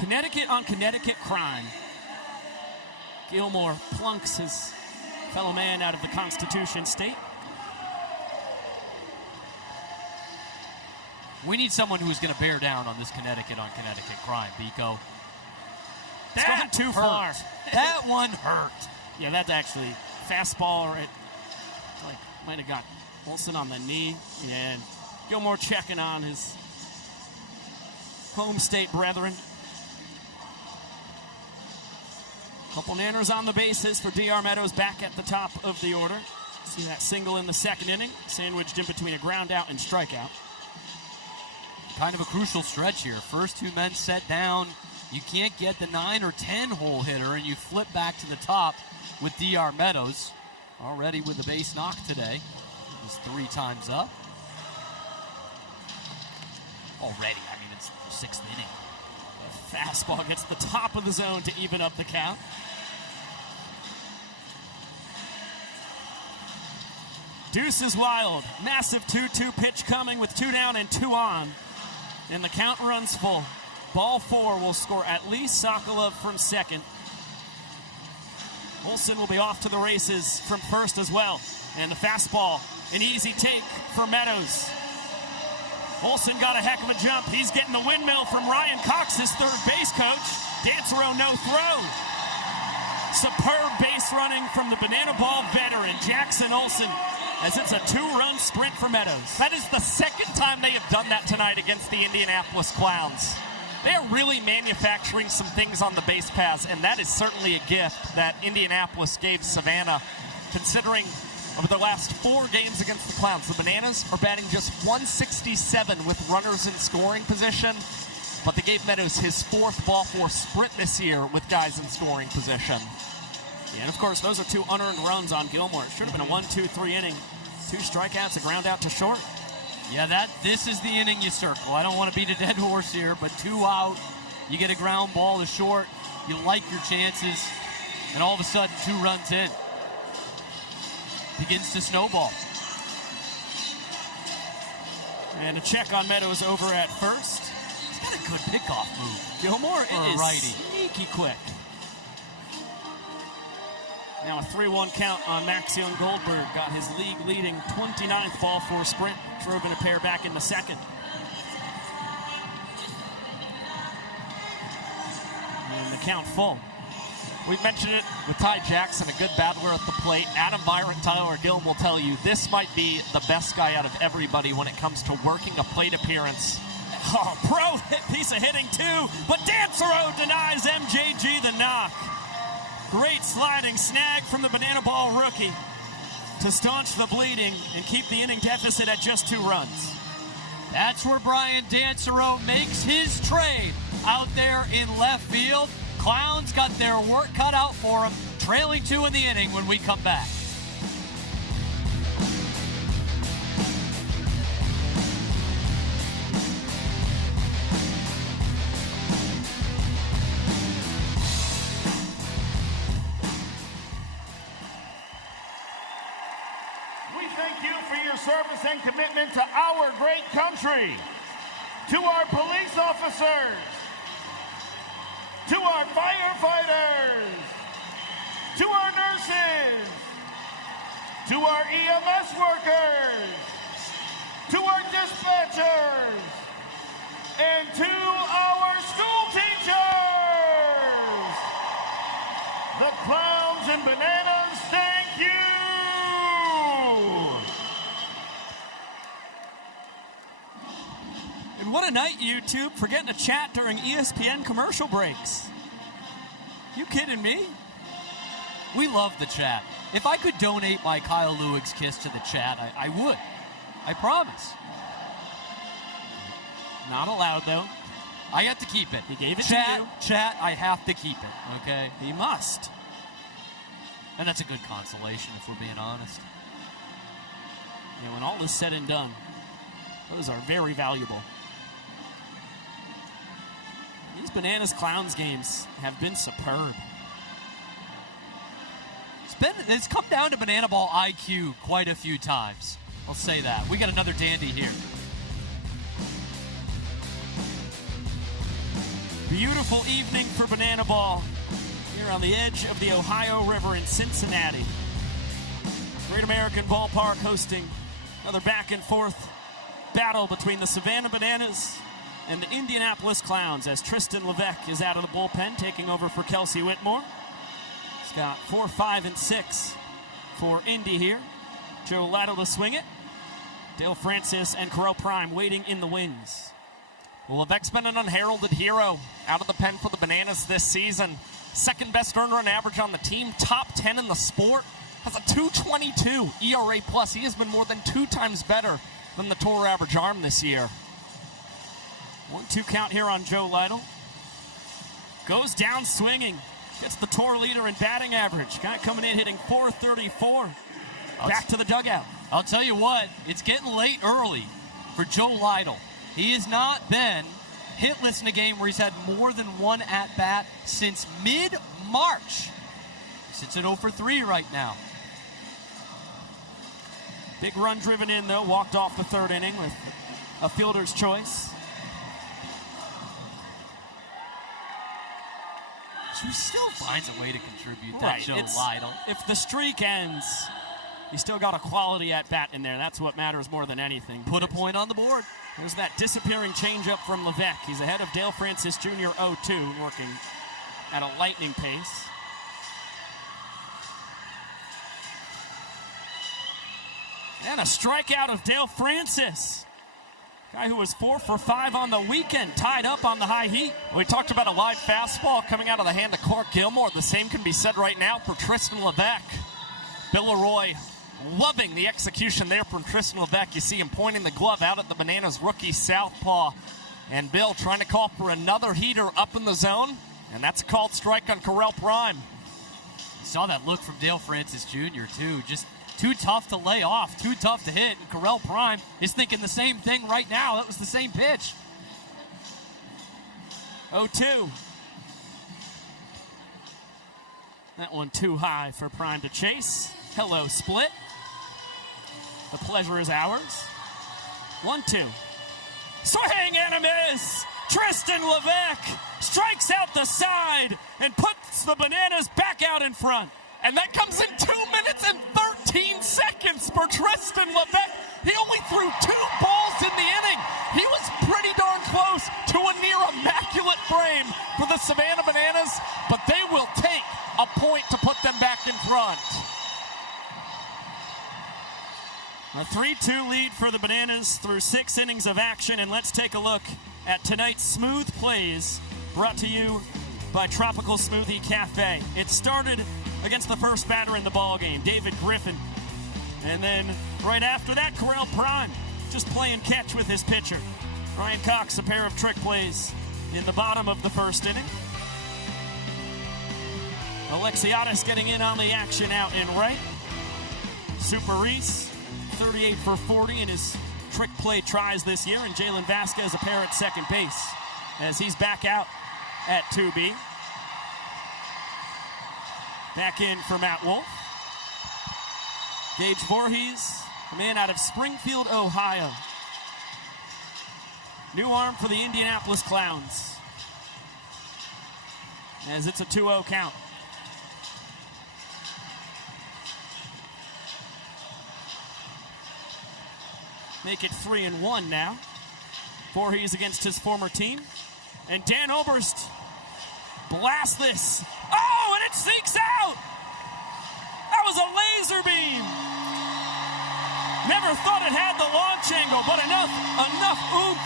Connecticut on Connecticut crime. Gilmore plunks his fellow man out of the Constitution State. We need someone who's going to bear down on this Connecticut on Connecticut crime, Biko. That's gone too far. That one hurt. Yeah, that's actually fastball. Right, might have got Olsen on the knee. And Gilmore checking on his home state brethren. Couple nanners on the bases for DR Meadows back at the top of the order. See that single in the second inning, sandwiched in between a ground out and strikeout. Kind of a crucial stretch here. First 2 men set down. You can't get the 9 or 10 hole hitter, and you flip back to the top with DR Meadows. Already with the base knock today. He's 3 times up. Already, it's the 6th inning. The fastball gets the top of the zone to even up the count. Deuce is wild. Massive 2-2 pitch coming with 2 down and 2 on. And the count runs full. Ball 4 will score at least Sokolov from second. Olsen will be off to the races from first as well. And the fastball, an easy take for Meadows. Olsen got a heck of a jump. He's getting the windmill from Ryan Cox, his third base coach. Dancero no throw. Superb base running from the Banana Ball veteran, Jackson Olsen, as it's a 2-run sprint for Meadows. That is the second time they have done that tonight against the Indianapolis Clowns. They are really manufacturing some things on the base paths, and that is certainly a gift that Indianapolis gave Savannah, considering over the last 4 games against the Clowns, the Bananas are batting just 167 with runners in scoring position, but they gave Meadows his 4th ball 4 sprint this year with guys in scoring position. Yeah, and of course, those are 2 unearned runs on Gilmore. It should have been a 1-2-3 inning 2 strikeouts, a ground out to short. Yeah, this is the inning you circle. I don't want to beat a dead horse here, but 2 out, you get a ground ball to short, you like your chances, and all of a sudden 2 runs in. Begins to snowball. And a check on Meadows over at first. He's got a good pickoff move. Gilmore is righty. sneaky quick. Now a 3-1 count on Maxion Goldberg. Got his league-leading 29th ball for sprint. Drove in a pair back in the second. And the count full. We've mentioned it with Ty Jackson, a good battler at the plate. Adam Byron, Tyler Gilm will tell you this might be the best guy out of everybody when it comes to working a plate appearance. Oh, pro hit piece of hitting too, but Dancero denies MJG the knock. Great sliding snag from the banana ball rookie to staunch the bleeding and keep the inning deficit at just 2 runs. That's where Brian Dancero makes his trade out there in left field. Clowns got their work cut out for them, trailing 2 in the inning when we come back. We thank you for your service and commitment to our great country, to our police officers, to our firefighters, to our nurses, to our EMS workers, to our dispatchers, and to our school teachers. The Clowns and Bananas, thank you. And what a night, YouTube, for getting a chat during ESPN commercial breaks. You kidding me? We love the chat. If I could donate my Kyle Lewig's kiss to the chat, I would. I promise. Not allowed, though. I got to keep it. He gave it to you. Chat, I have to keep it, okay? He must. And that's a good consolation, if we're being honest. Yeah, when all is said and done, those are very valuable. These Bananas Clowns games have been superb. It's come down to banana ball IQ quite a few times. I'll say that. We got another dandy here. Beautiful evening for banana ball here on the edge of the Ohio River in Cincinnati. Great American Ballpark hosting another back and forth battle between the Savannah Bananas and the Indianapolis Clowns as Tristan LeC is out of the bullpen taking over for Kelsey Whitmore. He's got 4, 5, and 6 for Indy here. Joe Lytle to swing it. Dale Francis and Carell Prime waiting in the wings. Well, LeC's been an unheralded hero out of the pen for the Bananas this season. Second best earner on average on the team, top 10 in the sport. Has a 2.22 ERA plus. He has been more than 2 times better than the tour average arm this year. 1-2 count here on Joe Lytle. Goes down swinging. Gets the tour leader in batting average. Guy coming in hitting .434. Back to the dugout. I'll tell you what, it's getting late early for Joe Lytle. He has not been hitless in a game where he's had more than 1 at-bat since mid-March. He sits at 0 for 3 right now. Big run driven in, though. Walked off the 3rd inning with a fielder's choice. He still finds a way to contribute that Right. Joe Lytle. If the streak ends, you still got a quality at-bat in there. That's what matters more than anything. Put a point on the board. There's that disappearing changeup from LeC. He's ahead of Dale Francis Jr. 0-2, working at a lightning pace. And a strikeout of Dale Francis. Guy who was 4 for 5 on the weekend, tied up on the high heat. We talked about a live fastball coming out of the hand of Clark Gilmore. The same can be said right now for Tristan LeC. Bill Leroy loving the execution there from Tristan LeC. You see him pointing the glove out at the Bananas rookie southpaw. And Bill trying to call for another heater up in the zone. And that's a called strike on Carell Prime. You saw that look from Dale Francis Jr. too. Just too tough to lay off, too tough to hit. And Correll Prime is thinking the same thing right now. That was the same pitch. 0-2. That one too high for Prime to chase. Hello, split. The pleasure is ours. 1-2. Swing and a miss. Tristan LeC strikes out the side and puts the Bananas back out in front. And that comes in 2 minutes and 13 seconds for Tristan LeC. He only threw 2 balls in the inning. He was pretty darn close to a near immaculate frame for the Savannah Bananas, but they will take a point to put them back in front. A 3-2 lead for the Bananas through 6 innings of action, and let's take a look at tonight's smooth plays brought to you by Tropical Smoothie Cafe. It started against the first batter in the ballgame, David Griffin. And then right after that, Correll Prime just playing catch with his pitcher. Ryan Cox, a pair of trick plays in the bottom of the first inning. Alexiadis getting in on the action out in right. Super Reese, 38 for 40 in his trick play tries this year. And Jalen Vasquez, a pair at second base as he's back out at 2B. Back in for Matt Wolf. Gage Voorhees, a man out of Springfield, Ohio. New arm for the Indianapolis Clowns, as it's a 2-0 count. Make it 3-1 now. Voorhees against his former team. And Dan Oberst blasts this. Oh, and it sneaks out! That was a laser beam. Never thought it had the launch angle, but enough oomph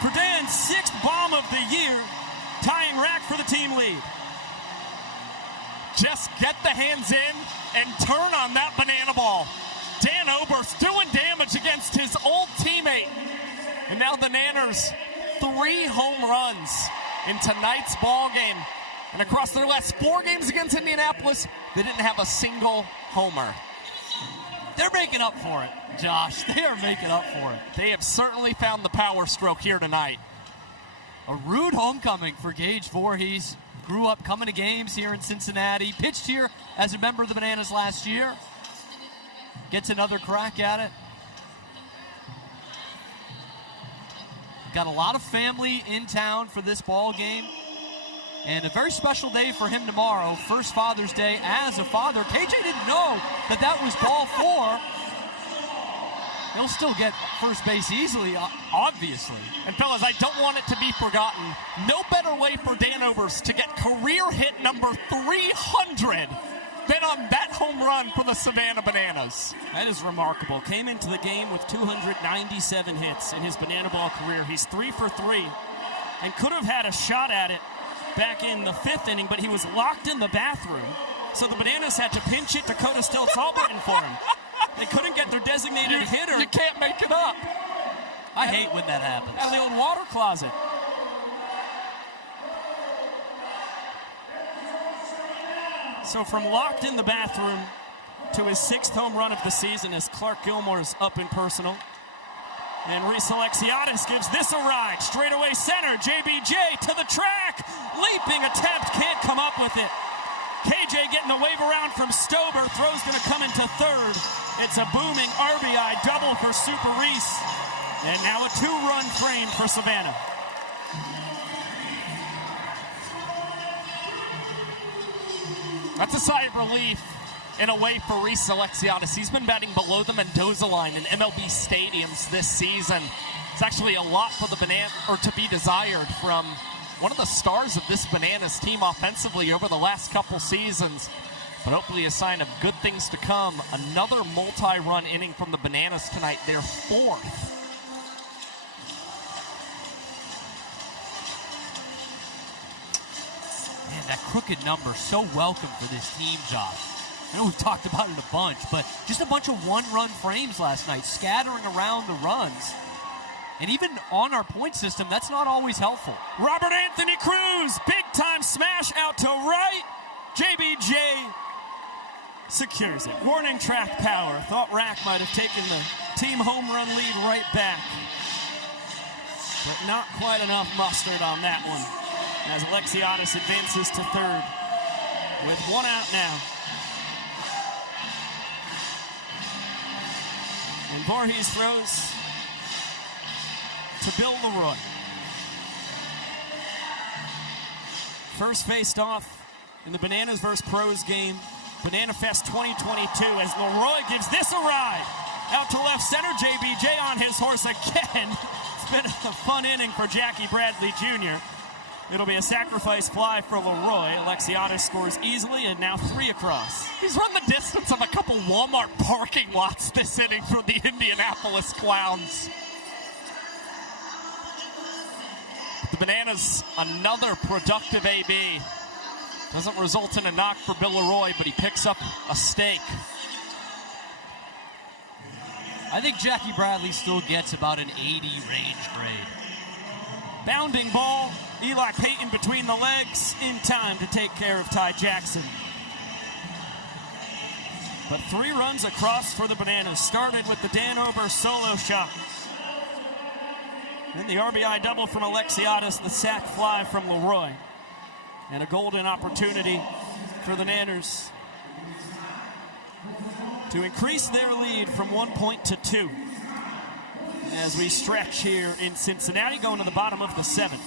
for Dan's 6th bomb of the year, tying rack for the team lead. Just get the hands in and turn on that banana ball. Dan Oberst doing damage against his old teammate. And now the Nanners, 3 home runs in tonight's ball game. And across their last 4 games against Indianapolis, they didn't have a single homer. They're making up for it, Josh. They are making up for it. They have certainly found the power stroke here tonight. A rude homecoming for Gage Voorhees. Grew up coming to games here in Cincinnati. Pitched here as a member of the Bananas last year. Gets another crack at it. Got a lot of family in town for this ball game. And a very special day for him tomorrow. First Father's Day as a father. KJ didn't know that was ball 4. He'll still get first base easily, obviously. And fellas, I don't want it to be forgotten. No better way for Dan Oberst to get career hit number 300 than on that home run for the Savannah Bananas. That is remarkable. Came into the game with 297 hits in his banana ball career. He's 3 for 3 and could have had a shot at it back in the 5th inning, but he was locked in the bathroom. So the Bananas had to pinch it Dakota Stiltz-Albritton for him. They couldn't get their designated hitter. You can't make it up. I hate when that happens. Out of the old water closet. So from locked in the bathroom to his 6th home run of the season as Clark Gilmore's up and personal. And Reese Alexiadis gives this a ride. Straightaway center, JBJ to the track. Leaping attempt, can't come up with it. KJ getting the wave around from Stober. Throw's going to come into 3rd. It's a booming RBI double for Super Reese. And now a 2-run frame for Savannah. That's a sigh of relief in a way for Reese Alexiadis. He's been batting below the Mendoza line in MLB stadiums this season. It's actually a lot for the to be desired from one of the stars of this Bananas team offensively over the last couple seasons. But hopefully a sign of good things to come. Another multi-run inning from the Bananas tonight, their 4th. Man, that crooked number, so welcome for this team, Josh. I know we've talked about it a bunch, but just a bunch of 1-run frames last night, scattering around the runs. And even on our point system, that's not always helpful. Robert Anthony Cruz, big-time smash out to right. JBJ secures it. Warning track power. Thought Rack might have taken the team home run lead right back. But not quite enough mustard on that one, as Alexiadis advances to third with one out now. And Voorhees throws to Bill Leroy. First faced off in the Bananas vs. Pros game, Banana Fest 2022, as Leroy gives this a ride. Out to left center, JBJ on his horse again. It's been a fun inning for Jackie Bradley Jr. It'll be a sacrifice fly for Leroy. Alexiadis scores easily, and now 3 across. He's run the distance of a couple Walmart parking lots this inning for the Indianapolis Clowns. The Bananas, another productive AB. Doesn't result in a knock for Bill Leroy, but he picks up a stake. I think Jackie Bradley still gets about an 80 range grade. Bounding ball, Eli Payton between the legs, in time to take care of Ty Jackson. But 3 runs across for the Bananas. Started with the Dan Ober solo shot. Then the RBI double from Alexiadis, the sac fly from Leroy. And a golden opportunity for the Nanners to increase their lead from 1 point to 2 as we stretch here in Cincinnati, going to the bottom of the 7th.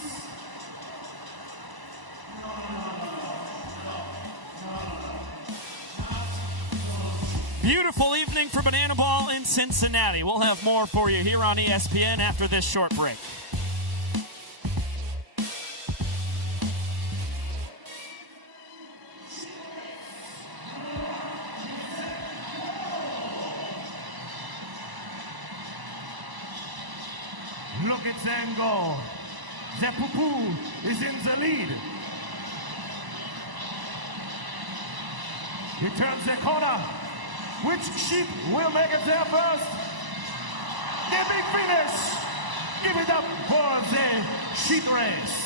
Beautiful evening for Banana Ball in Cincinnati. We'll have more for you here on ESPN after this short break. Look at Zango. Zepupu is in the lead. He turns the corner. Which sheep will make it there first? The big finish. Give it up for the sheep race.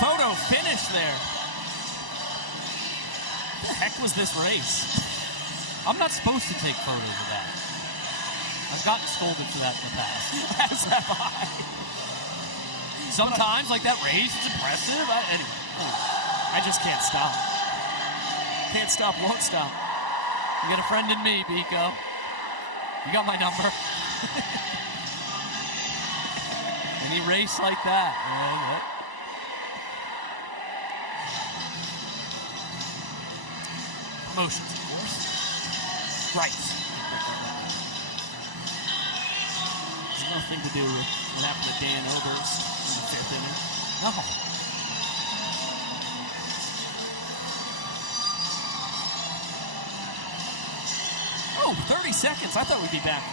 Photo finish there. What the heck was this race? I'm not supposed to take photos of that. I've gotten scolded for that in the past. As have I. Sometimes, like that race, it's impressive. Anyway, I just can't stop. Can't stop, won't stop. You got a friend in me, Biko. You got my number. Any race like that, man. Promotions, of course. Right. There's nothing to do with what happened to Dan Oberst in the 5th inning. No. Oh, 30 seconds. I thought we'd be back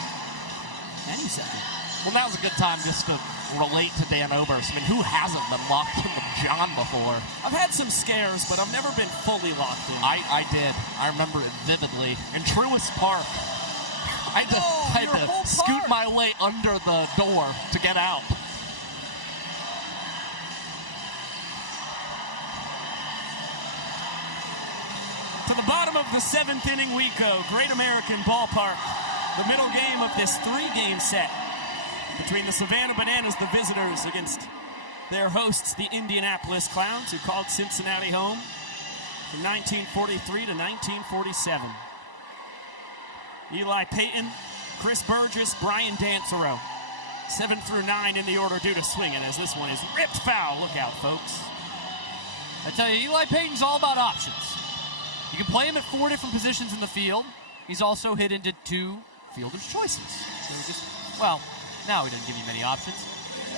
any second. Well, now's a good time just to relate to Dan Oberst. I mean, who hasn't been locked in with John before? I've had some scares, but I've never been fully locked in. I did. I remember it vividly. In Truist Park, I had to scoot my way under the door to get out. To the bottom of the 7th inning we go. Great American Ballpark. The middle game of this 3-game set between the Savannah Bananas, the visitors, against their hosts, the Indianapolis Clowns, who called Cincinnati home from 1943 to 1947. Eli Payton, Chris Burgess, Brian Dansereau. 7 through 9 in the order due to swinging, as this one is ripped foul. Look out, folks. I tell you, Eli Payton's all about options. You can play him at 4 different positions in the field. He's also hit into 2 fielder's choices. So now he doesn't give you many options.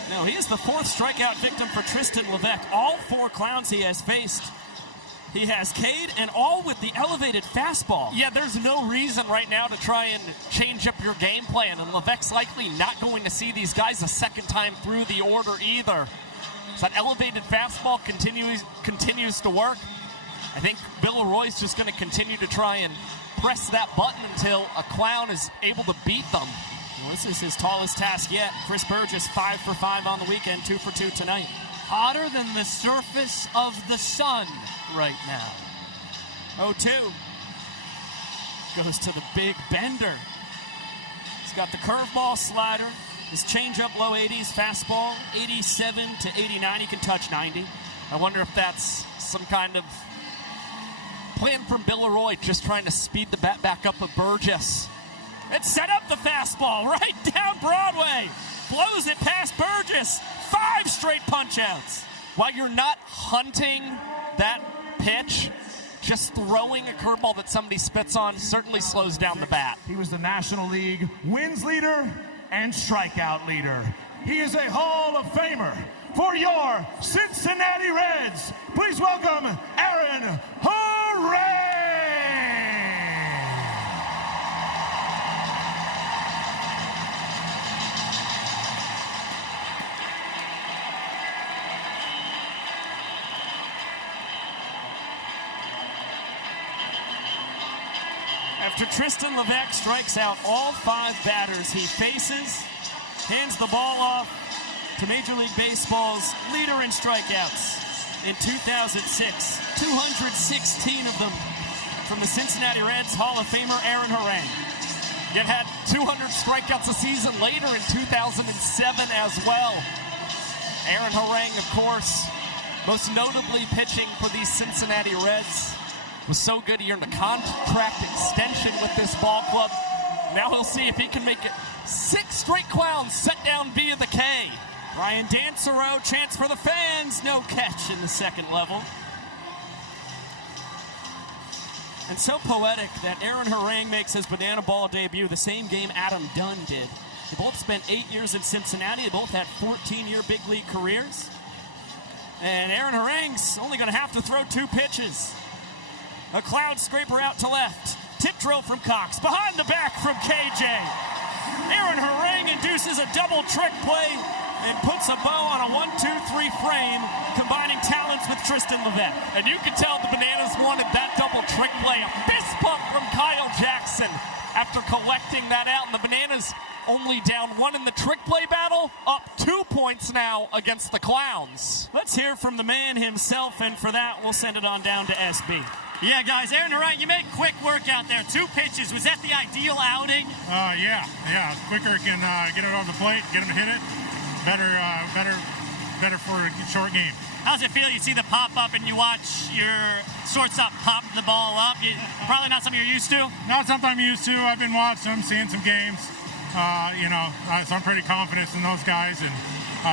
No, he is the 4th strikeout victim for Tristan LeC. All 4 Clowns he has faced, he has K'd, and all with the elevated fastball. Yeah, there's no reason right now to try and change up your game plan, and LeC's likely not going to see these guys a second time through the order either. So that elevated fastball continues to work, I think Bill Roy's just going to continue to try and press that button until a Clown is able to beat them. Well, this is his tallest task yet. Chris Burgess 5 for 5 on the weekend, 2 for 2 tonight. Hotter than the surface of the sun right now. 0-2. Goes to the big bender. He's got the curveball, slider, his changeup low 80s, fastball 87 to 89. He can touch 90. I wonder if that's some kind of plan from Bill Roy, just trying to speed the bat back up of Burgess. It set up the fastball right down Broadway. Blows it past Burgess. 5 straight punch-outs. While you're not hunting that pitch, just throwing a curveball that somebody spits on certainly slows down the bat. He was the National League wins leader and strikeout leader. He is a Hall of Famer for your Cincinnati Reds. Please welcome Aaron Harang! After Tristan LeC strikes out all 5 batters he faces, hands the ball off to Major League Baseball's leader in strikeouts in 2006. 216 of them from the Cincinnati Reds Hall of Famer Aaron Harang. Yet had 200 strikeouts a season later in 2007 as well. Aaron Harang, of course, most notably pitching for these Cincinnati Reds. Was so good he earned a contract extension with this ball club. Now he'll see if he can make it 6 straight Clowns set down via the K. Ryan Dansereau, chance for the fans. No catch in the second level. And so poetic that Aaron Harang makes his banana ball debut the same game Adam Dunn did. They both spent 8 years in Cincinnati. They both had 14-year big league careers. And Aaron Harang's only going to have to throw 2 pitches. A cloud scraper out to left. Tip drill from Cox. Behind the back from KJ. Aaron Harang induces a double trick play and puts a bow on a 1-2-3 frame, combining talents with Tristan LeC. And you can tell the Bananas wanted that double trick play. A fist bump from Kyle Jackson after collecting that out. And the Bananas only down 1 in the trick play battle, up 2 points now against the Clowns. Let's hear from the man himself, and for that, we'll send it on down to SB. Yeah, guys, Aaron Harang, you made quick work out there. 2 pitches. Was that the ideal outing? Yeah. Quicker can get it on the plate, get him to hit it. Better for a short game. How's it feel? You see the pop up and you watch your shortstop pop the ball up. Probably not something you're used to. Not something I'm used to. I've been watching them, seeing some games. So I'm pretty confident in those guys, and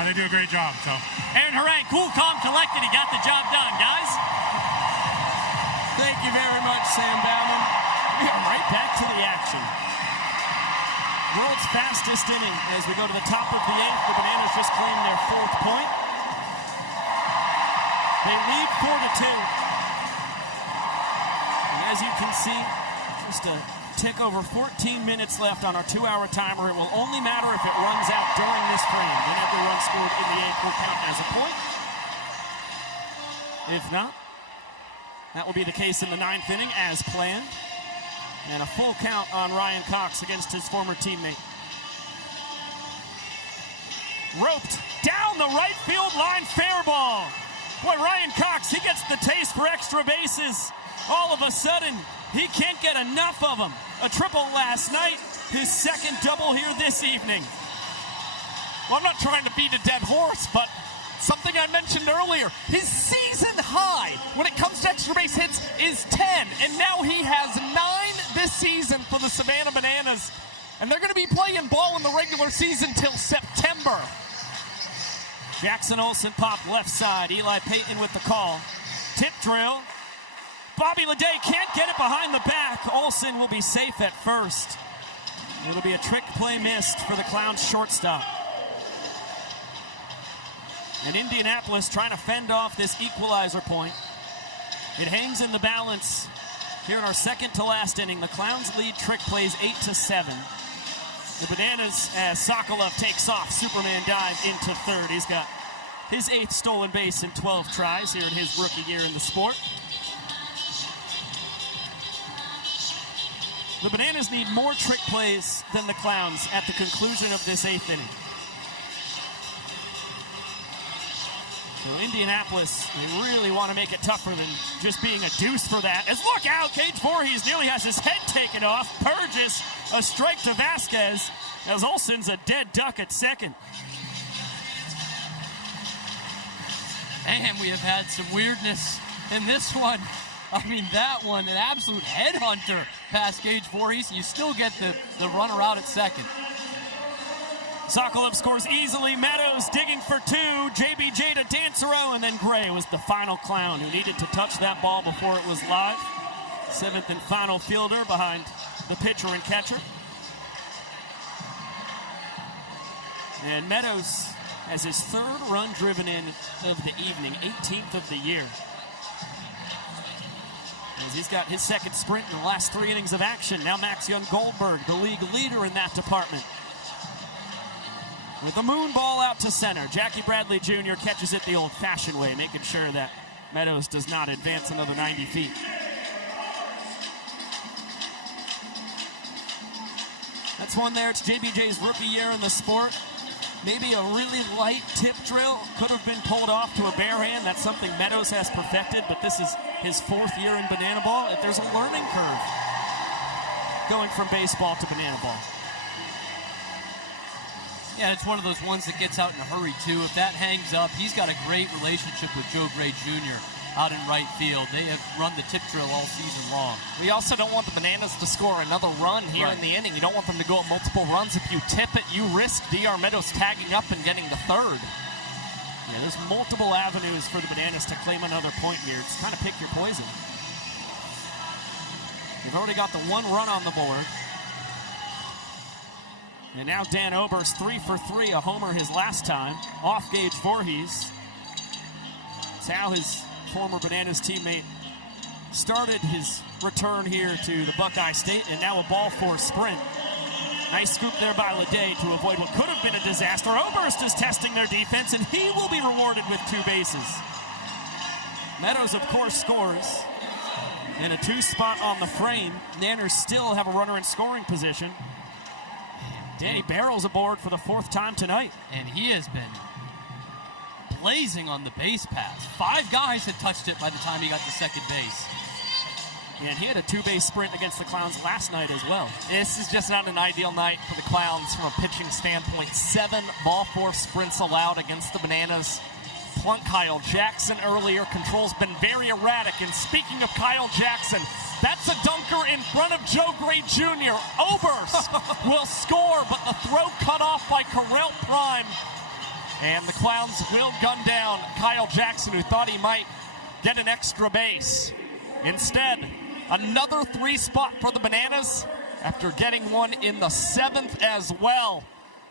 they do a great job. So Aaron Harang, cool, calm, collected. He got the job done, guys. Thank you very much, Sam Bauman. We are right back to the action. World's fastest inning as we go to the top of the 8th. The Bananas just claimed their 4th point. They lead 4-2. And as you can see, just a tick over 14 minutes left on our 2-hour timer. It will only matter if it runs out during this frame. Then every run scored in the 8th will count as a point. If not, that will be the case in the 9th inning as planned. And a full count on Ryan Cox against his former teammate. Roped down the right field line, fair ball. Boy, Ryan Cox, he gets the taste for extra bases. All of a sudden, he can't get enough of them. A triple last night, his 2nd double here this evening. Well, I'm not trying to beat a dead horse, but something I mentioned earlier, his season high when it comes to extra base hits is 10, and now he has 9 this season for the Savannah Bananas, and they're going to be playing ball in the regular season till September. Jackson Olsen popped left side. Eli Payton with the call. Tip drill. Bobby Leday can't get it behind the back. Olsen will be safe at first. It'll be a trick play missed for the Clowns shortstop. And Indianapolis trying to fend off this equalizer point. It hangs in the balance here in our 2nd to last inning. The Clowns lead trick plays 8-7. The Bananas, as Sokolov takes off, Superman dive into 3rd. He's got his 8th stolen base in 12 tries here in his rookie year in the sport. The Bananas need more trick plays than the Clowns at the conclusion of this 8th inning. So Indianapolis, they really want to make it tougher than just being a deuce for that. As look out, Cage Voorhees nearly has his head taken off. Burgess, a strike to Vasquez, as Olson's a dead duck at second. And we have had some weirdness in this one. I mean, that one, an absolute headhunter past Cage Voorhees. You still get the runner out at second. Sokolov scores easily. Meadows digging for 2. JBJ to Dancero, and then Gray was the final Clown who needed to touch that ball before it was live. 7th and final fielder behind the pitcher and catcher. And Meadows has his 3rd run driven in of the evening, 18th of the year. As he's got his 2nd sprint in the last 3 innings of action. Now Max Young-Goldberg, the league leader in that department. With the moon ball out to center, Jackie Bradley Jr. catches it the old-fashioned way, making sure that Meadows does not advance another 90 feet. That's one there. It's JBJ's rookie year in the sport. Maybe a really light tip drill could have been pulled off to a bare hand. That's something Meadows has perfected, but this is his 4th year in banana ball. If there's a learning curve going from baseball to banana ball. Yeah, it's one of those ones that gets out in a hurry, too. If that hangs up, he's got a great relationship with Joe Gray Jr. out in right field. They have run the tip drill all season long. We also don't want the Bananas to score another run here in the inning. You don't want them to go multiple runs. If you tip it, you risk DR Meadows tagging up and getting the 3rd. Yeah, there's multiple avenues for the Bananas to claim another point here. It's kind of pick your poison. You've already got the 1 run on the board. And now Dan Oberst 3 for 3, a homer his last time. Off Gage Voorhees. It's how his former Bananas teammate started his return here to the Buckeye State, and now a ball 4 sprint. Nice scoop there by Leday to avoid what could have been a disaster. Oberst is testing their defense, and he will be rewarded with 2 bases. Meadows, of course, scores. And a 2 spot on the frame. Nanners still have a runner in scoring position. Danny Barrels aboard for the 4th time tonight. And he has been blazing on the base pass. 5 guys had touched it by the time he got to second base. And he had a 2-base sprint against the Clowns last night as well. This is just not an ideal night for the Clowns from a pitching standpoint. 7 ball 4 sprints allowed against the Bananas. Plunk Kyle Jackson earlier. Control's been very erratic. And speaking of Kyle Jackson, that's a dunker in front of Joe Gray Jr. Oberst will score, but the throw cut off by Correll Prime. And the Clowns will gun down Kyle Jackson, who thought he might get an extra base. Instead, another 3 spot for the Bananas after getting one in the 7th as well.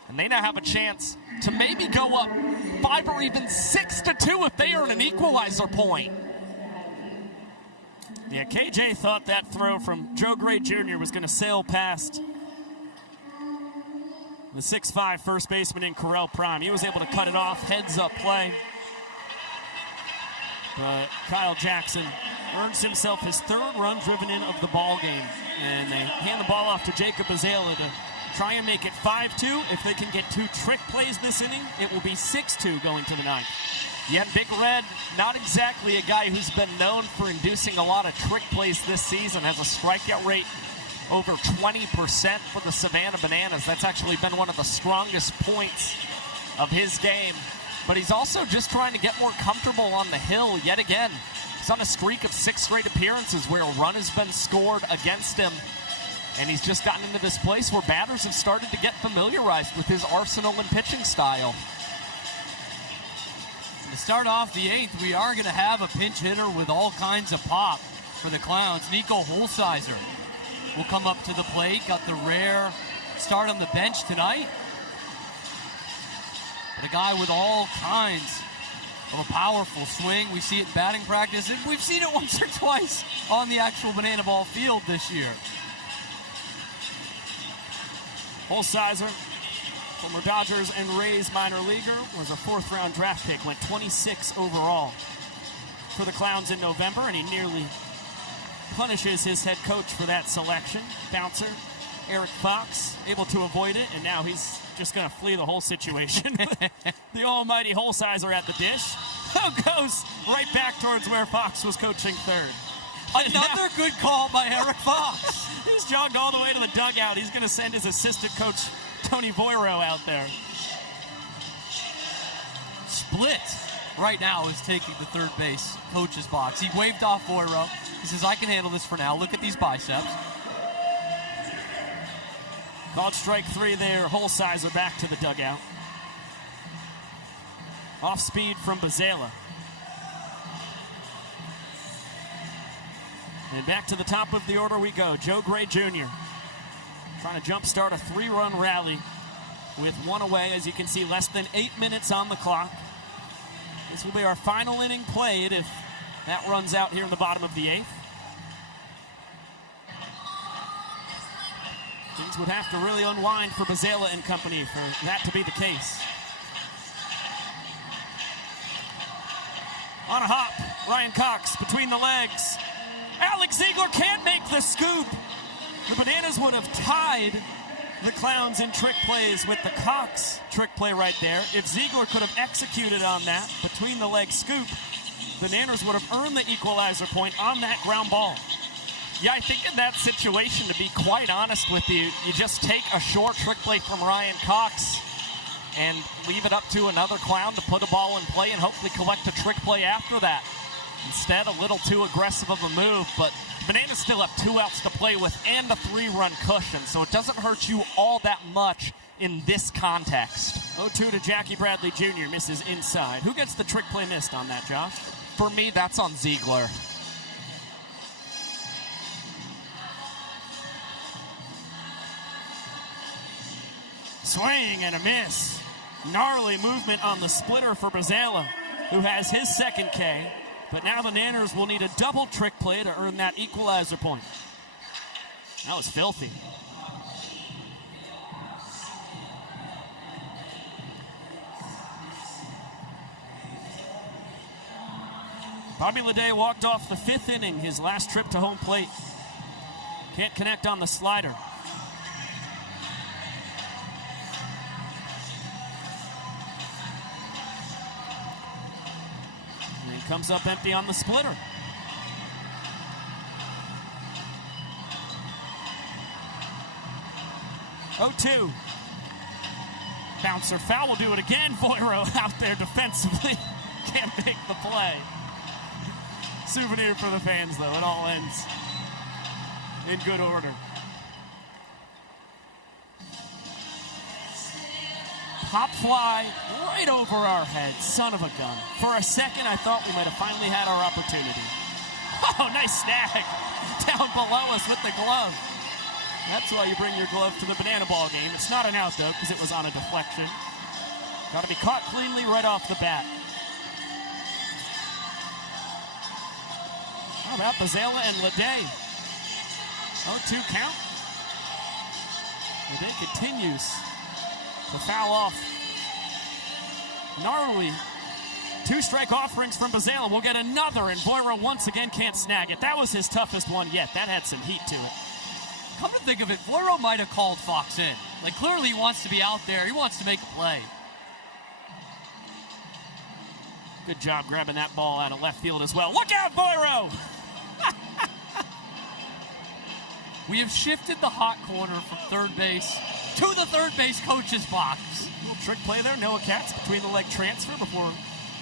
And they now have a chance to maybe go up 5 or even 6-2 if they earn an equalizer point. Yeah, KJ thought that throw from Joe Gray Jr. was going to sail past the 6'5" first baseman in Correll Prime. He was able to cut it off, heads-up play. But Kyle Jackson earns himself his 3rd run driven in of the ball game. And they hand the ball off to Jacob Azalea to try and make it 5-2. If they can get 2 trick plays this inning, it will be 6-2 going to the 9th. Yet Big Red, not exactly a guy who's been known for inducing a lot of trick plays this season, has a strikeout rate over 20% for the Savannah Bananas. That's actually been one of the strongest points of his game. But he's also just trying to get more comfortable on the hill yet again. He's on a streak of 6 straight appearances where a run has been scored against him. And he's just gotten into this place where batters have started to get familiarized with his arsenal and pitching style. To start off the 8th, we are going to have a pinch hitter with all kinds of pop for the Clowns. Nico Holsizer will come up to the plate. Got the rare start on the bench tonight. But a guy with all kinds of a powerful swing. We see it in batting practice, and we've seen it once or twice on the actual banana ball field this year. Holsizer, former Dodgers and Rays minor leaguer, was a 4th-round draft pick, went 26 overall for the Clowns in November, and he nearly punishes his head coach for that selection. Bouncer, Eric Fox, able to avoid it, and now he's just going to flee the whole situation. The almighty hole sizer at the dish. Goes right back towards where Fox was coaching third. Another good call by Eric Fox. He's jogged all the way to the dugout. He's going to send his assistant coach, Tony Voiro, out there. Split right now is taking the third base coach's box. He waved off Voiro. He says, I can handle this for now. Look at these biceps. Called strike 3 there. Hole sizer back to the dugout. Off speed from Bazela. And back to the top of the order we go. Joe Gray Jr. trying to jumpstart a 3-run rally with one away. As you can see, less than 8 minutes on the clock. This will be our final inning played if that runs out here in the bottom of the 8th. Things would have to really unwind for Bazela and company for that to be the case. On a hop, Ryan Cox between the legs. Alex Ziegler can't make the scoop. The Bananas would have tied the Clowns in trick plays with the Cox trick play right there. If Ziegler could have executed on that between the leg scoop, Bananas would have earned the equalizer point on that ground ball. Yeah, I think in that situation, to be quite honest with you, you just take a short trick play from Ryan Cox and leave it up to another Clown to put a ball in play and hopefully collect a trick play after that. Instead, a little too aggressive of a move, but Bananas still have 2 outs to play with and a 3-run cushion, so it doesn't hurt you all that much in this context. 0-2 to Jackie Bradley Jr. misses inside. Who gets the trick play missed on that, Josh? For me, that's on Ziegler. Swing and a miss. Gnarly movement on the splitter for Bazela, who has his second K. But now the Nanners will need a double trick play to earn that equalizer point. That was filthy. Bobby Leday walked off the 5th inning, his last trip to home plate. Can't connect on the slider. Comes up empty on the splitter. Oh, 2. Bouncer foul will do it again. Voiro out there defensively. Can't make the play. Souvenir for the fans, though. It all ends in good order. Pop fly right over our heads. Son of a gun. For a second, I thought we might have finally had our opportunity. Oh, nice snag. Down below us with the glove. That's why you bring your glove to the banana ball game. It's not an out, though, because it was on a deflection. Got to be caught cleanly right off the bat. How about Bazela and Leday? 0-2 count. Leday continues to foul off. Gnarly 2-strike offerings from Bazela. We'll get another, and Voiro once again can't snag it. That was his toughest one yet. That had some heat to it. Come to think of it, Voiro might have called Fox in. Like, clearly he wants to be out there. He wants to make a play. Good job grabbing that ball out of left field as well. Look out, Voiro! We have shifted the hot corner from third base to the third base coach's box. Little trick play there. Noah Katz between the leg transfer before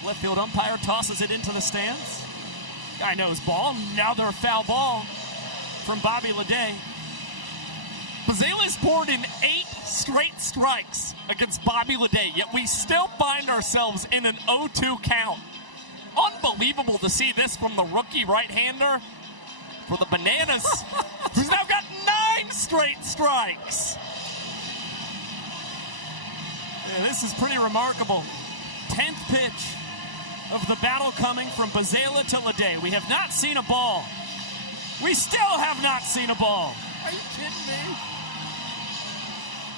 left field umpire tosses it into the stands. Guy knows ball. Another foul ball from Bobby Leday. Bazela's poured in 8 straight strikes against Bobby Leday, yet we still find ourselves in an 0-2 count. Unbelievable to see this from the rookie right-hander for the Bananas, who's now got 9 straight strikes. Yeah, this is pretty remarkable. 10th pitch of the battle coming from Bazela to Leday. We have not seen a ball. We still have not seen a ball. Are you kidding me?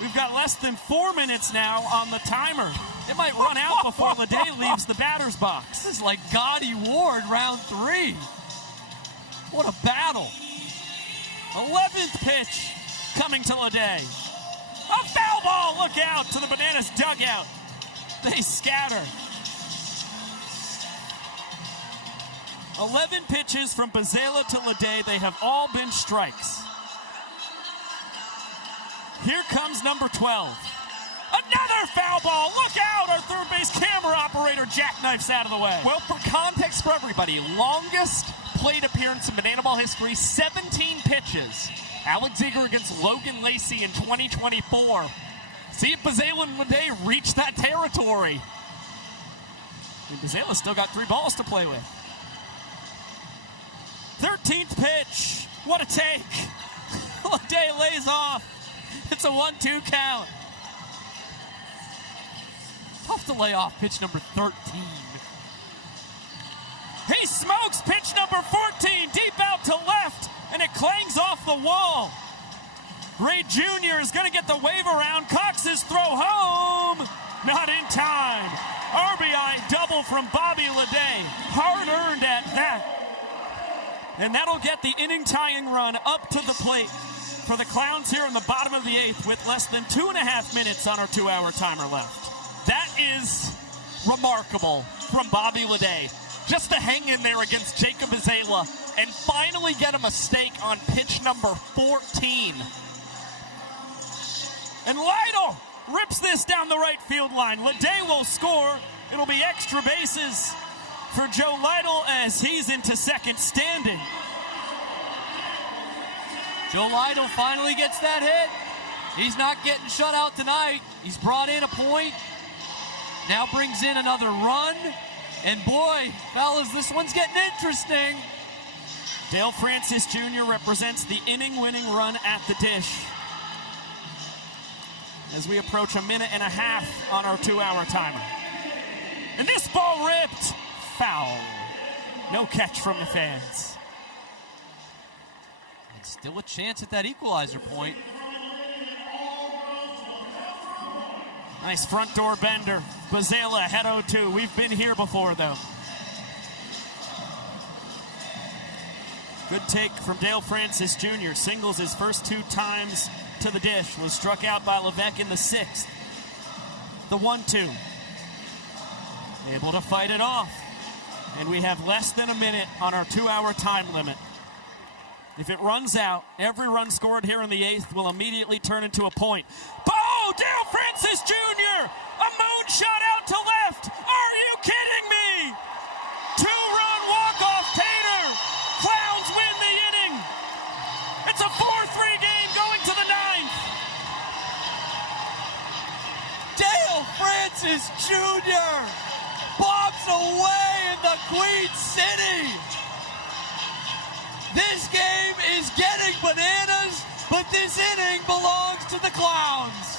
We've got less than 4 minutes now on the timer. It might run out before Leday leaves the batter's box. This is like Gotti Ward round 3. What a battle. 11th pitch coming to LeDay. A foul ball, look out to the Bananas dugout. They scatter. 11 pitches from Bazela to LeDay. They have all been strikes. Here comes number 12. Another foul ball. Look out. Our third base camera operator jackknifes out of the way. Well, for context for everybody, longest plate appearance in Banana Ball history, 17 pitches. Alex Eager against Logan Lacey in 2024. See if Bazela and LeDay reach that territory. And Bazela's still got 3 balls to play with. 13th pitch. What a take. LeDay lays off. It's a 1-2 count. Tough to lay off pitch number 13. He smokes pitch number 14 deep out to left, and it clangs off the wall. Ray Jr. is going to get the wave around. Cox's throw home. Not in time. RBI double from Bobby LeDay. Hard earned at that. And that'll get the inning tying run up to the plate for the Clowns here in the bottom of the 8th with less than 2.5 minutes on our 2-hour timer left. That is remarkable from Bobby LeDay. Just to hang in there against Jacob Bazela and finally get a mistake on pitch number 14. And Lytle rips this down the right field line. LeDay will score. It'll be extra bases for Joe Lytle as he's into second standing. Joe Lytle finally gets that hit. He's not getting shut out tonight. He's brought in a point. Now brings in another run. And boy, fellas, this one's getting interesting. Dale Francis Jr. represents the inning-winning run at the dish as we approach 1.5 minutes on our 2-hour timer. And this ball ripped. Foul. No catch from the fans. And still a chance at that equalizer point. Nice front door bender. Bazela head 0-2. We've been here before, though. Good take from Dale Francis Jr. Singles his first 2 times to the dish. Was struck out by Levesque in the 6th. The 1-2. Able to fight it off. And we have less than a minute on our 2-hour time limit. If it runs out, every run scored here in the 8th will immediately turn into a point. Oh, Dale Francis Jr. A moonshot out to left. Are you kidding me? 2-run walk-off Tater. Clowns win the inning. It's a 4-3 game going to the 9th. Dale Francis Jr. bobs away in the Queen City. This game is getting bananas, but this inning belongs to the Clowns.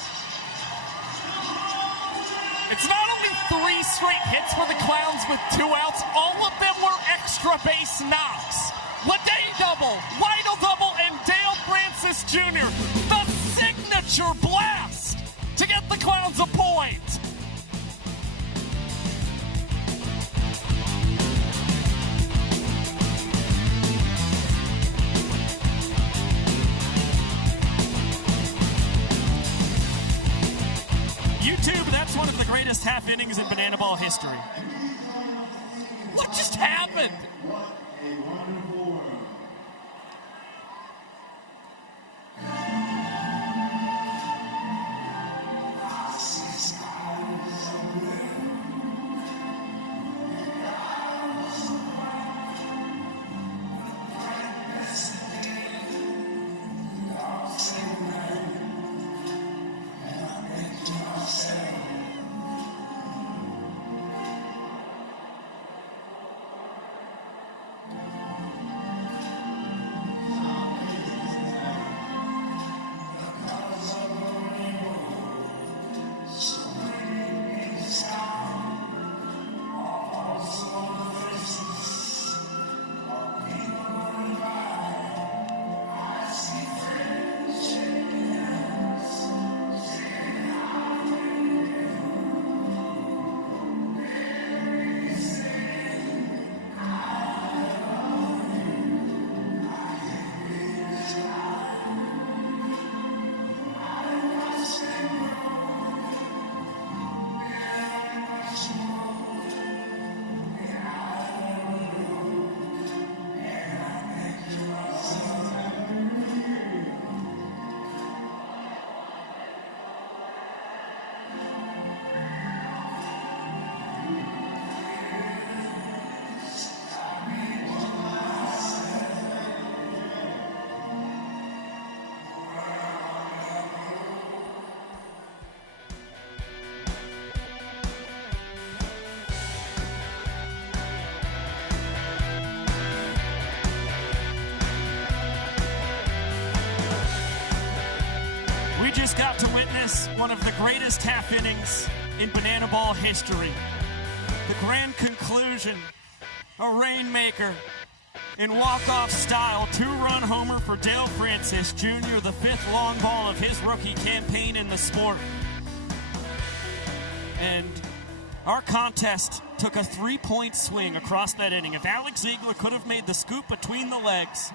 It's not only 3 straight hits for the Clowns with 2 outs, all of them were extra base knocks. LeDay double, Lytle double, and Dale Francis Jr. The signature blast to get the Clowns a point. YouTube, that's one of the greatest half innings in Banana Ball history. What just happened? just got to witness one of the greatest half innings in banana ball history. The grand conclusion, a rainmaker in walk-off style, two-run homer for Dale Francis Jr., the fifth long ball of his rookie campaign in the sport. And our contest took a 3-point swing across that inning. If Alex Ziegler could have made the scoop between the legs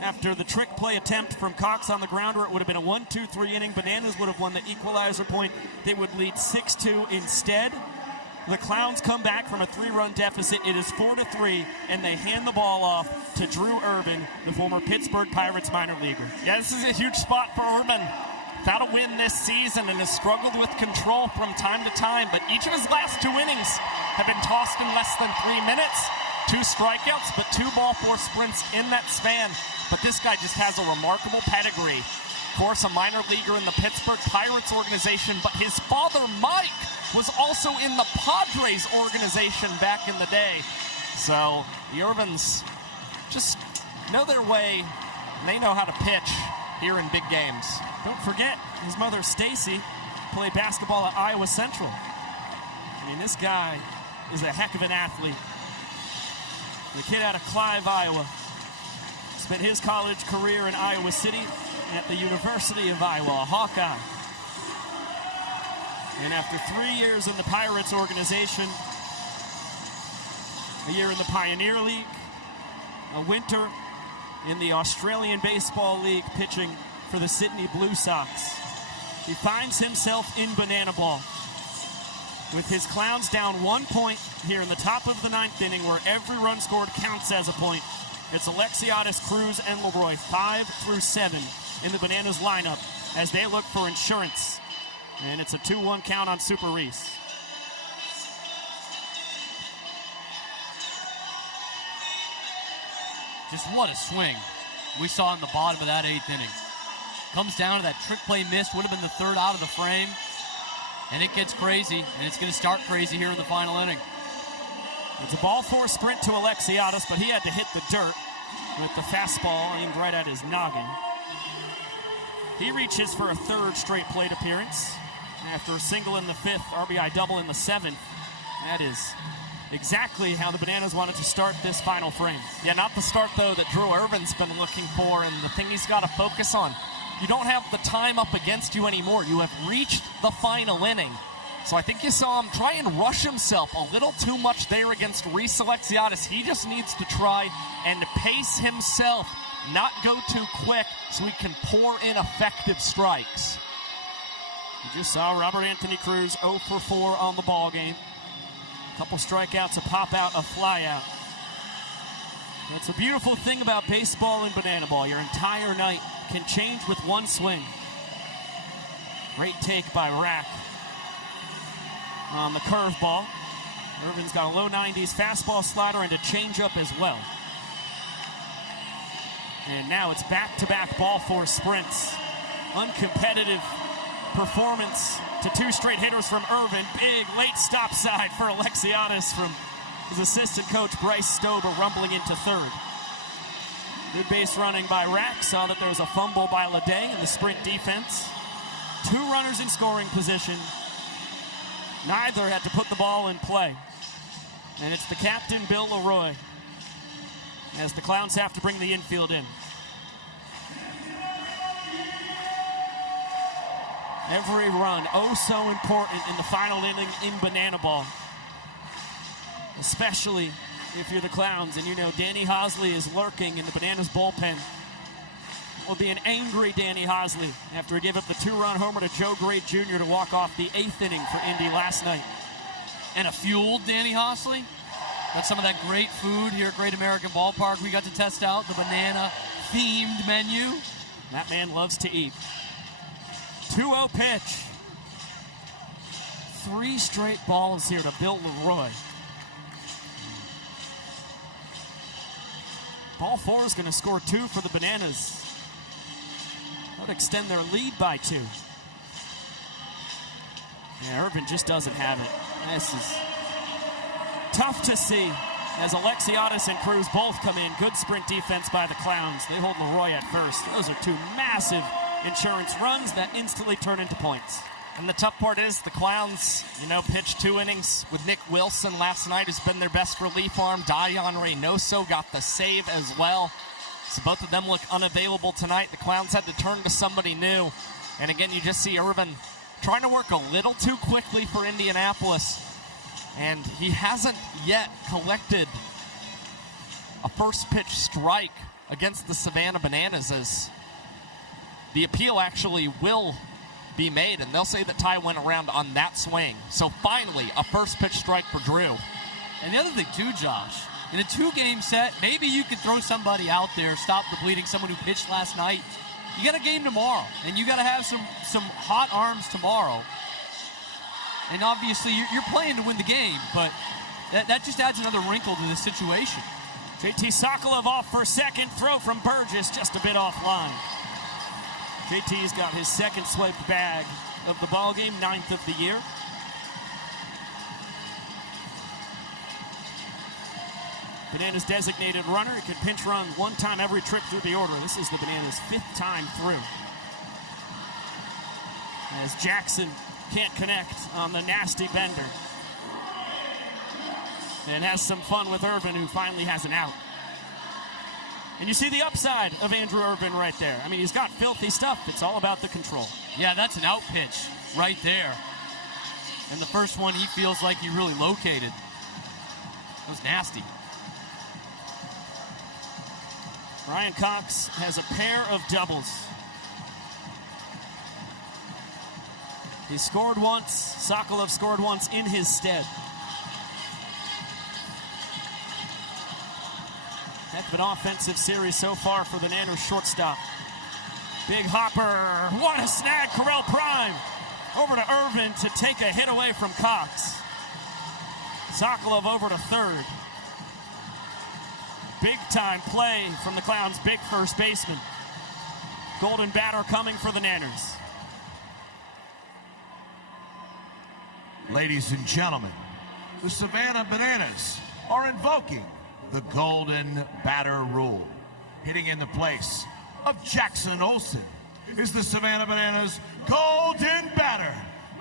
after the trick play attempt from Cox on the grounder, it would have been a 1-2-3 inning. Bananas would have won the equalizer point. They would lead 6-2 instead. The Clowns come back from a 3-run deficit. It is 4-3, and they hand the ball off to Drew Irvin, the former Pittsburgh Pirates minor leaguer. Yeah, this is a huge spot for Irvin. Without a win this season and has struggled with control from time to time, but each of his last 2 innings have been tossed in less than 3 minutes. 2 strikeouts, but 2 ball 4 sprints in that span. But this guy just has a remarkable pedigree. Of course, a minor leaguer in the Pittsburgh Pirates organization, but his father, Mike, was also in the Padres organization back in the day. So the Irvins just know their way, and they know how to pitch here in big games. Don't forget, his mother, Stacy, played basketball at Iowa Central. I mean, this guy is a heck of an athlete. The kid out of Clive, Iowa, spent his college career in Iowa City at the University of Iowa, a Hawkeye. And after 3 years in the Pirates organization, a year in the Pioneer League, a winter in the Australian Baseball League pitching for the Sydney Blue Sox, he finds himself in banana ball with his Clowns down 1 point here in the top of the 9th inning, where every run scored counts as a point. It's Alexiadis, Cruz, and Leroy, 5 through 7 in the Bananas lineup as they look for insurance. And it's a 2-1 count on Super Reese. Just what a swing we saw in the bottom of that 8th inning. Comes down to that trick play missed, would have been the 3rd out of the frame. And it gets crazy, and it's going to start crazy here in the final inning. It's a ball 4 sprint to Alexiadis, but he had to hit the dirt with the fastball aimed right at his noggin. He reaches for a 3rd straight plate appearance after a single in the 5th, RBI double in the 7th. That is exactly how the Bananas wanted to start this final frame. Yeah, not the start, though, that Drew Irvin's been looking for, and the thing he's got to focus on. You don't have the time up against you anymore. You have reached the final inning. So I think you saw him try and rush himself a little too much there against Reese Alexiadis. He just needs to try and pace himself, not go too quick, so he can pour in effective strikes. You just saw Robert Anthony Cruz 0 for 4 on the ball game. A couple strikeouts, a pop out, a fly out. That's a beautiful thing about baseball and banana ball. Your entire night can change with one swing. Great take by Rack on the curveball. Irvin's got a low 90s fastball, slider, and a changeup as well. And now it's back-to-back ball 4 sprints. Uncompetitive performance to 2 straight hitters from Irvin. Big late stop side for Alexiadis from his assistant coach Bryce Stober, rumbling into 3rd. Good base running by Rack. Saw that there was a fumble by Leday in the sprint defense. 2 runners in scoring position. Neither had to put the ball in play. And it's the captain, Bill Leroy, as the Clowns have to bring the infield in. Every run, oh so important in the final inning in banana ball. Especially if you're the Clowns and you know Danny Hosley is lurking in the Bananas bullpen. It will be an angry Danny Hosley after he gave up the 2-run homer to Joe Gray Jr. to walk off the 8th inning for Indy last night. And a fueled Danny Hosley. That's some of that great food here at Great American Ballpark. We got to test out the banana-themed menu. That man loves to eat. 2-0 pitch. 3 straight balls here to Bill Leroy. Ball 4 is going to score 2 for the Bananas. That would extend their lead by 2. Yeah, Irvin just doesn't have it. This is tough to see as Alexiadis and Cruz both come in. Good sprint defense by the Clowns. They hold Leroy at first. Those are 2 massive insurance runs that instantly turn into points. And the tough part is the Clowns, pitched 2 innings with Nick Wilson last night, who's been their best relief arm. Dayan Reynoso got the save as well. So both of them look unavailable tonight. The Clowns had to turn to somebody new. And again, you just see Irvin trying to work a little too quickly for Indianapolis. And he hasn't yet collected a first pitch strike against the Savannah Bananas, as the appeal actually will be made, and they'll say that Ty went around on that swing. So finally, a first pitch strike for Drew. And the other thing too, Josh, in a 2-game set, maybe you could throw somebody out there, stop the bleeding, someone who pitched last night. You got a game tomorrow, and you got to have some hot arms tomorrow. And obviously, you're playing to win the game, but that just adds another wrinkle to this situation. JT Sokolov off for second. Throw from Burgess, just a bit offline. JT's got his second swiped bag of the ballgame, 9th of the year. Bananas designated runner. He could pinch run 1 time every trip through the order. This is the Bananas' 5th time through. As Jackson can't connect on the nasty bender. And has some fun with Irvin, who finally has an out. And you see the upside of Andrew Irvin right there. I mean, he's got filthy stuff. It's all about the control. Yeah, that's an out pitch right there. And the first one, he feels like he really located. It was nasty. Ryan Cox has a pair of doubles. He scored once. Sokolov scored once in his stead. Heck of an offensive series so far for the Nanners shortstop. Big hopper. What a snag. Correll Prime over to Irvin to take a hit away from Cox. Sokolov over to third. Big time play from the Clowns' big first baseman. Golden batter coming for the Nanners. Ladies and gentlemen, the Savannah Bananas are invoking the golden batter rule. Hitting in the place of Jackson Olsen is the Savannah Bananas golden batter.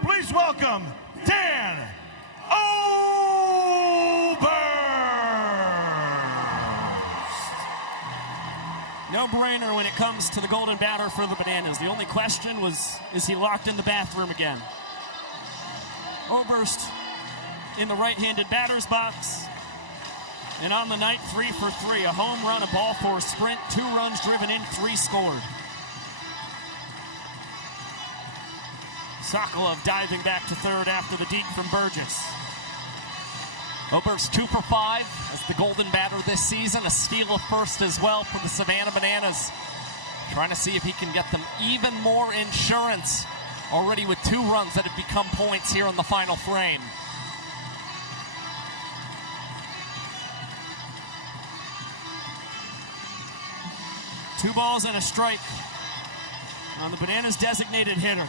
Please welcome Dan No-brainer when it comes to the golden batter for the Bananas. The only question was, is he locked in the bathroom again? Oberst in the right-handed batter's box. And on the night, 3 for 3. A home run, a ball for a sprint, 2 runs driven in, 3 scored. Sokolov diving back to third after the deke from Burgess. Oberst 2 for 5 as the golden batter this season. A steal of first as well for the Savannah Bananas. Trying to see if he can get them even more insurance. Already with 2 runs that have become points here in the final frame. Two balls and a strike on the Bananas' designated hitter.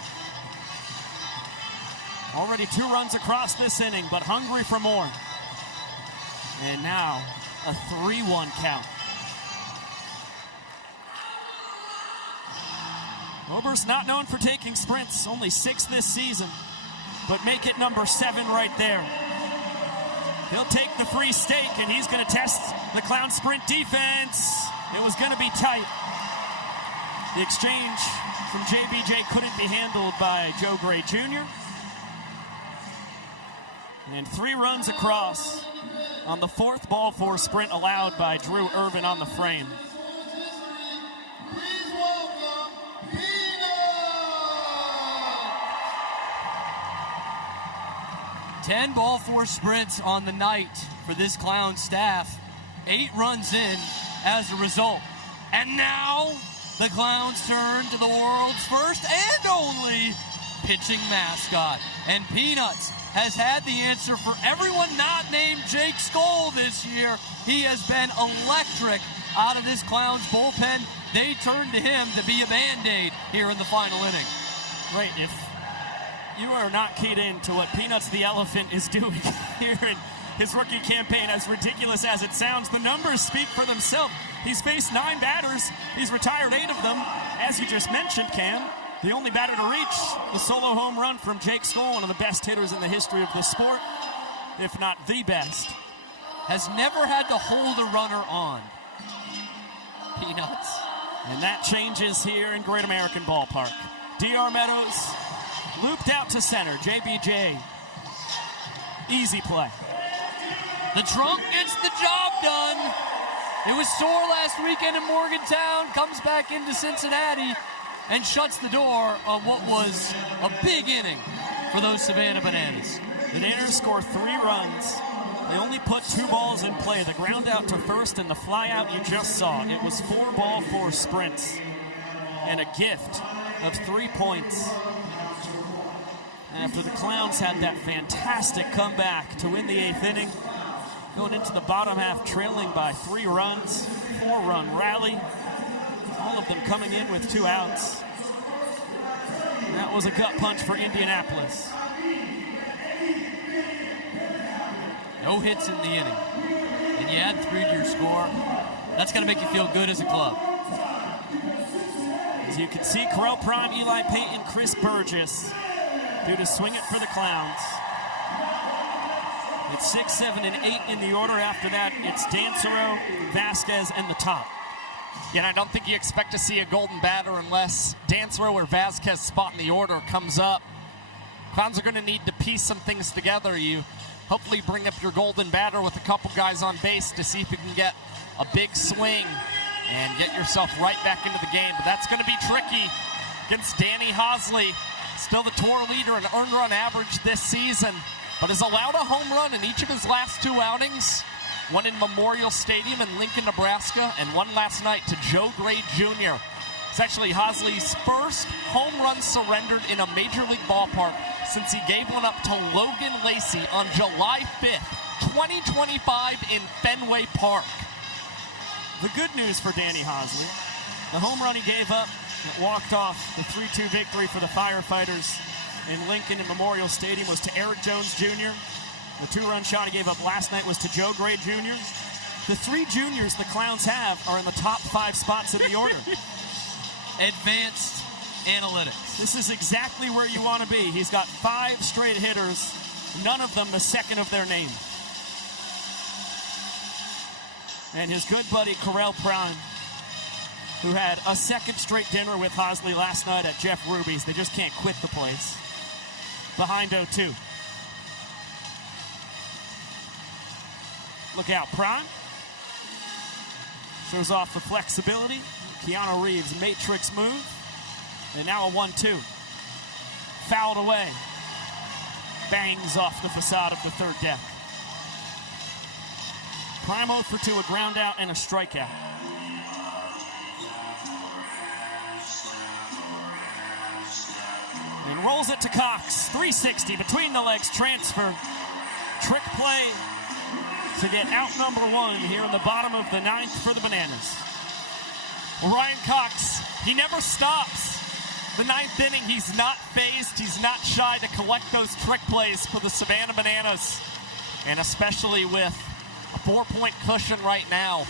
Already 2 runs across this inning, but hungry for more. And now a 3-1 count. Oberst not known for taking sprints, only 6 this season, but make it number 7 right there. He'll take the free steak, and he's going to test the Clown sprint defense. It was going to be tight. The exchange from JBJ couldn't be handled by Joe Gray Jr. And 3 runs across on the 4th ball for sprint allowed by Drew Irvin on the frame. 10 ball 4 sprints on the night for this Clown staff. 8 runs in as a result. And now the Clowns turn to the world's first and only pitching mascot. And Peanuts has had the answer for everyone not named Jake Skoll this year. He has been electric out of this Clowns bullpen. They turn to him to be a Band-Aid here in the final inning. Right, if you are not keyed in to what Peanuts the Elephant is doing here in his rookie campaign, as ridiculous as it sounds, the numbers speak for themselves. He's faced 9 batters. He's retired 8 of them. As you just mentioned, Cam, the only batter to reach the solo home run from Jake Stoll, one of the best hitters in the history of the sport, if not the best. Has never had to hold a runner on. Peanuts. And that changes here in Great American Ballpark. D.R. Meadows looped out to center. JBJ. Easy play. The trunk gets the job done. It was sore last weekend in Morgantown, comes back into Cincinnati, and shuts the door on what was a big inning for those Savannah Bananas. The Bananas score 3 runs. They only put 2 balls in play. The ground out to first and the fly out you just saw. It was 4 ball, 4 sprints. And a gift of 3 points. After the Clowns had that fantastic comeback to win the 8th inning, going into the bottom half trailing by 3 runs, 4-run rally, all of them coming in with 2 outs. And that was a gut punch for Indianapolis. No hits in the inning. And you add 3 to your score. That's going to make you feel good as a club. As you can see, Correll Prime, Eli Payton, Chris Burgess due to swing it for the Clowns. It's 6, 7, and 8 in the order. After that, it's Dancero, Vasquez, and the top. Yeah, and I don't think you expect to see a golden batter unless Dancero or Vasquez spot in the order comes up. Clowns are going to need to piece some things together. You hopefully bring up your golden batter with a couple guys on base to see if you can get a big swing and get yourself right back into the game. But that's going to be tricky against Danny Hosley, still the tour leader in earned run average this season, but has allowed a home run in each of his last 2 outings. One in Memorial Stadium in Lincoln, Nebraska, and one last night to Joe Gray Jr. It's actually Hosley's first home run surrendered in a Major League ballpark since he gave one up to Logan Lacey on July 5th, 2025 in Fenway Park. The good news for Danny Hosley, the home run he gave up that walked off the 3-2 victory for the Firefighters in Lincoln and Memorial Stadium was to Eric Jones Jr. The 2-run shot he gave up last night was to Joe Gray Jr. The 3 juniors the Clowns have are in the top 5 spots in the order. Advanced analytics. This is exactly where you want to be. He's got 5 straight hitters, none of them the second of their name. And his good buddy Correll Prime, who had a 2nd straight dinner with Hosley last night at Jeff Ruby's. They just can't quit the place. Behind 0-2. Look out, Prime. Throws off for flexibility. Keanu Reeves' matrix move. And now a 1-2. Fouled away. Bangs off the facade of the 3rd deck. Prime 0 for 2, a ground out and a strikeout. And rolls it to Cox. 360 between the legs transfer. Trick play to get out number 1 here in the bottom of the 9th for the Bananas. Ryan Cox, he never stops. The 9th inning, he's not phased. He's not shy to collect those trick plays for the Savannah Bananas. And especially with a 4-point cushion right now,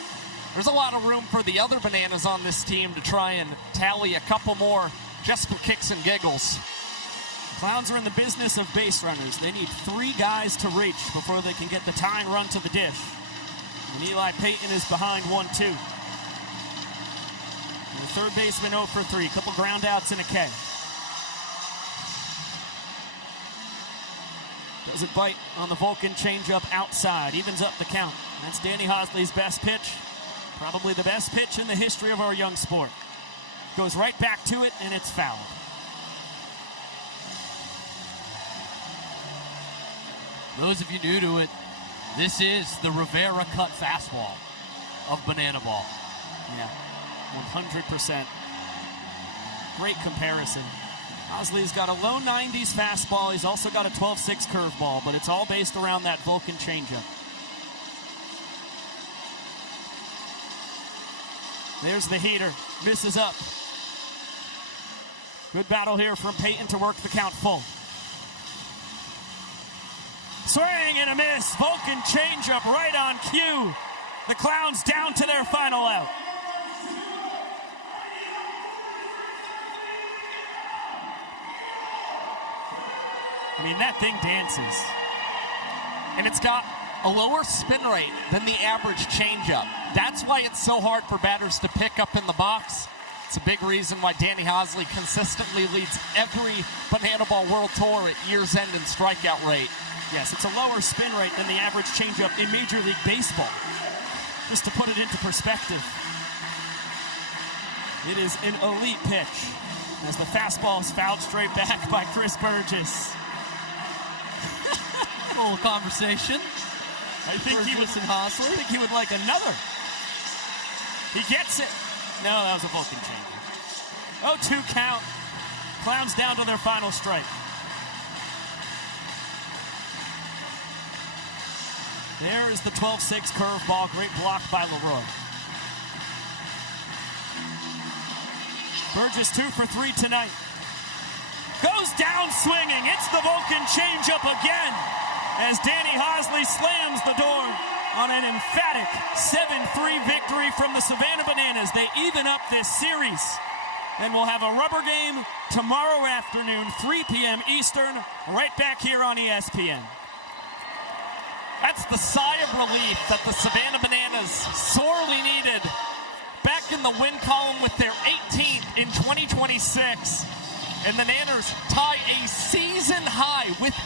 there's a lot of room for the other Bananas on this team to try and tally a couple more just for kicks and giggles. Clowns are in the business of base runners. They need 3 guys to reach before they can get the tying run to the dish. And Eli Payton is behind 1-2. And the 3rd baseman 0 for 3. A couple ground outs and a K. Does a bite on the Vulcan changeup outside. Evens up the count. That's Danny Hosley's best pitch. Probably the best pitch in the history of our young sport. Goes right back to it, and it's fouled. Those of you new to it, this is the Rivera cut fastball of banana ball. Yeah, 100%. Great comparison. Hosley's got a low 90s fastball. He's also got a 12-6 curveball, but it's all based around that Vulcan changeup. There's the heater. Misses up. Good battle here from Payton to work the count full. Swing and a miss. Vulcan changeup right on cue. The Clowns down to their final out. I mean, that thing dances. And it's got a lower spin rate than the average changeup. That's why it's so hard for batters to pick up in the box. It's a big reason why Danny Hosley consistently leads every Banana Ball World Tour at year's end in strikeout rate. Yes, it's a lower spin rate than the average changeup in Major League Baseball. Just to put it into perspective. It is an elite pitch as the fastball is fouled straight back by Chris Burgess. A little conversation. I think Burgess and Hosley. I think he would like another. He gets it. No, that was a Vulcan change. 0-2 count. Clowns down to their final strike. There is the 12-6 curveball. Great block by Leroy. Burgess 2 for 3 tonight. Goes down swinging. It's the Vulcan changeup again as Danny Hosley slams the door on an emphatic 7-3 victory from the Savannah Bananas. They even up this series. And we'll have a rubber game tomorrow afternoon, 3 p.m. Eastern, right back here on ESPN. That's the sigh of relief that the Savannah Bananas sorely needed back in the win column with their 18th in 2026. And the Nanners tie a season high with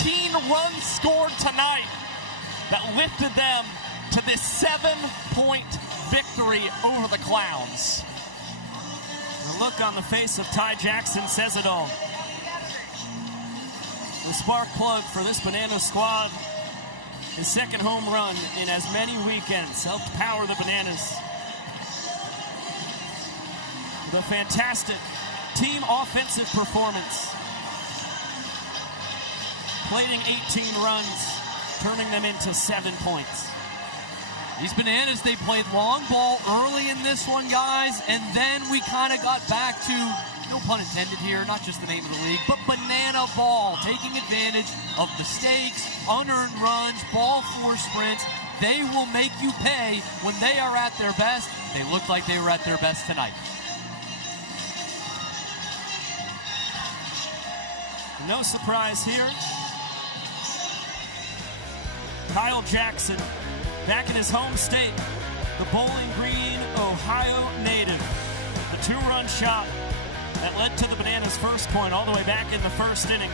18 runs scored tonight that lifted them to this 7-point victory over the Clowns. The look on the face of Ty Jackson says it all. The spark plug for this Banana squad. His second home run in as many weekends helped power the Bananas. The fantastic team offensive performance. Plating 18 runs, turning them into 7 points. These Bananas, they played long ball early in this one, guys, and then we kind of got back to, no pun intended here, not just the name of the league, but banana ball, taking advantage of mistakes, unearned runs, ball four sprints. They will make you pay when they are at their best. They looked like they were at their best tonight. No surprise here. Kyle Jackson, back in his home state, the Bowling Green, Ohio native. The 2-run shot that led to the Bananas' first point all the way back in the first inning.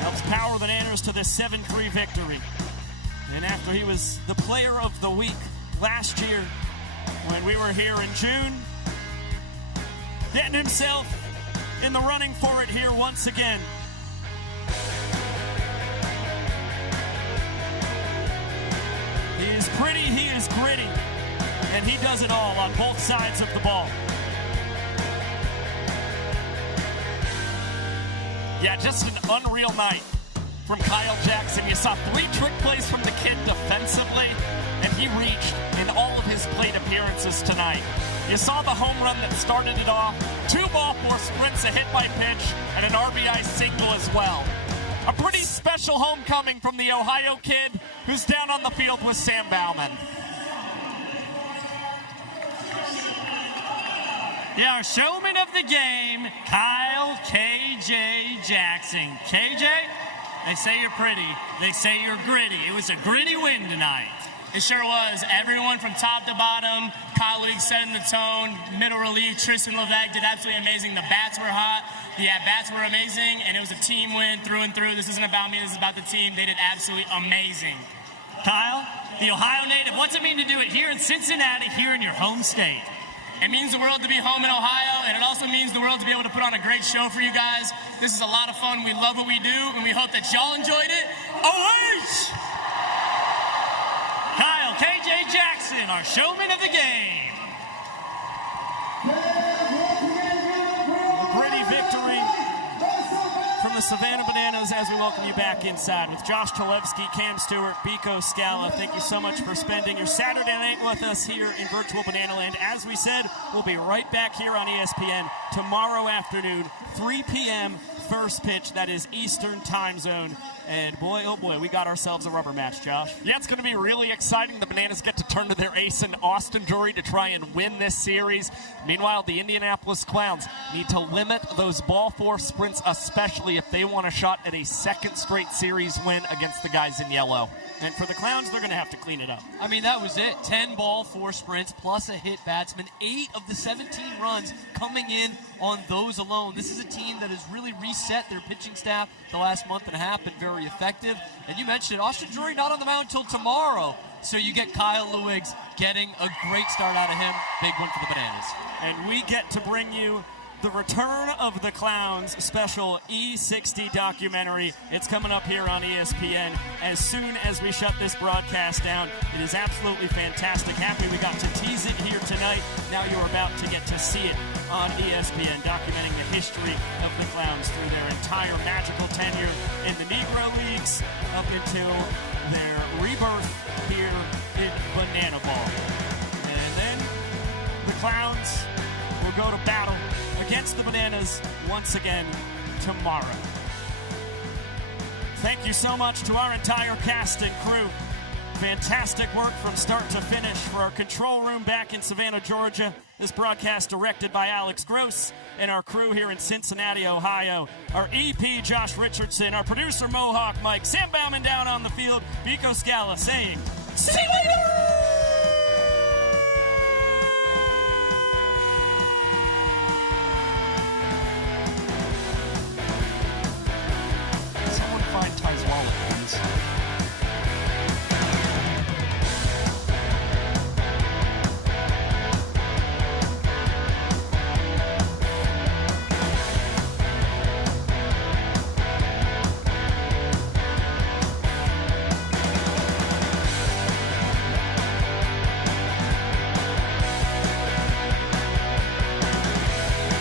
Helps power the Nanners to this 7-3 victory. And after he was the player of the week last year when we were here in June, getting himself in the running for it here once again. He is pretty, he is gritty, and he does it all on both sides of the ball. Yeah, just an unreal night from Kyle Jackson. You saw 3 trick plays from the kid defensively, and he reached in all of his plate appearances tonight. You saw the home run that started it off, 2 ball four sprints, a hit by pitch, and an RBI single as well. A pretty special homecoming from the Ohio kid who's down on the field with Sam Bauman. Yeah, our showman of the game, Kyle KJ Jackson. KJ, they say you're pretty. They say you're gritty. It was a gritty win tonight. It sure was. Everyone from top to bottom, colleagues setting the tone, middle relief, Tristan LeC did absolutely amazing. The bats were hot, the at-bats were amazing, and it was a team win through and through. This isn't about me, this is about the team. They did absolutely amazing. Kyle, the Ohio native, what's it mean to do it here in Cincinnati, here in your home state? It means the world to be home in Ohio, and it also means the world to be able to put on a great show for you guys. This is a lot of fun. We love what we do, and we hope that y'all enjoyed it. OH! Kyle KJ Jackson, our showman of the game. A gritty victory from the Savannah Bananas as we welcome you back inside with Josh Talevsky, Cam Stewart, Biko Scala. Thank you so much for spending your Saturday night with us here in virtual Banana Land. As we said, we'll be right back here on ESPN tomorrow afternoon, 3 p.m. first pitch. That is Eastern time zone. And boy, oh boy, we got ourselves a rubber match, Josh. Yeah, it's going to be really exciting. The Bananas get to turn to their ace in Austin Drury to try and win this series. Meanwhile, the Indianapolis Clowns need to limit those ball four sprints, especially if they want a shot at a second straight series win against the guys in yellow. And for the Clowns, they're going to have to clean it up. I mean, that was it. 10 ball, 4 sprints, plus a hit batsman. 8 of the 17 runs coming in on those alone. This is a team that has really reset their pitching staff the last month and a half, been very effective. And you mentioned it, Austin Drury not on the mound until tomorrow. So you get Kyle Lewis getting a great start out of him. Big one for the Bananas. And we get to bring you the Return of the Clowns special E60 documentary. It's coming up here on ESPN as soon as we shut this broadcast down. It is absolutely fantastic. Happy we got to tease it here tonight. Now you're about to get to see it on ESPN, documenting the history of the Clowns through their entire magical tenure in the Negro Leagues up until their rebirth here in Banana Ball. And then the Clowns will go to battle against the Bananas once again tomorrow. Thank you so much to our entire cast and crew. Fantastic work from start to finish for our control room back in Savannah, Georgia. This broadcast directed by Alex Gross and our crew here in Cincinnati, Ohio. Our EP, Josh Richardson. Our producer, Mohawk Mike. Sam Bauman down on the field. Vico Scala saying, see you later!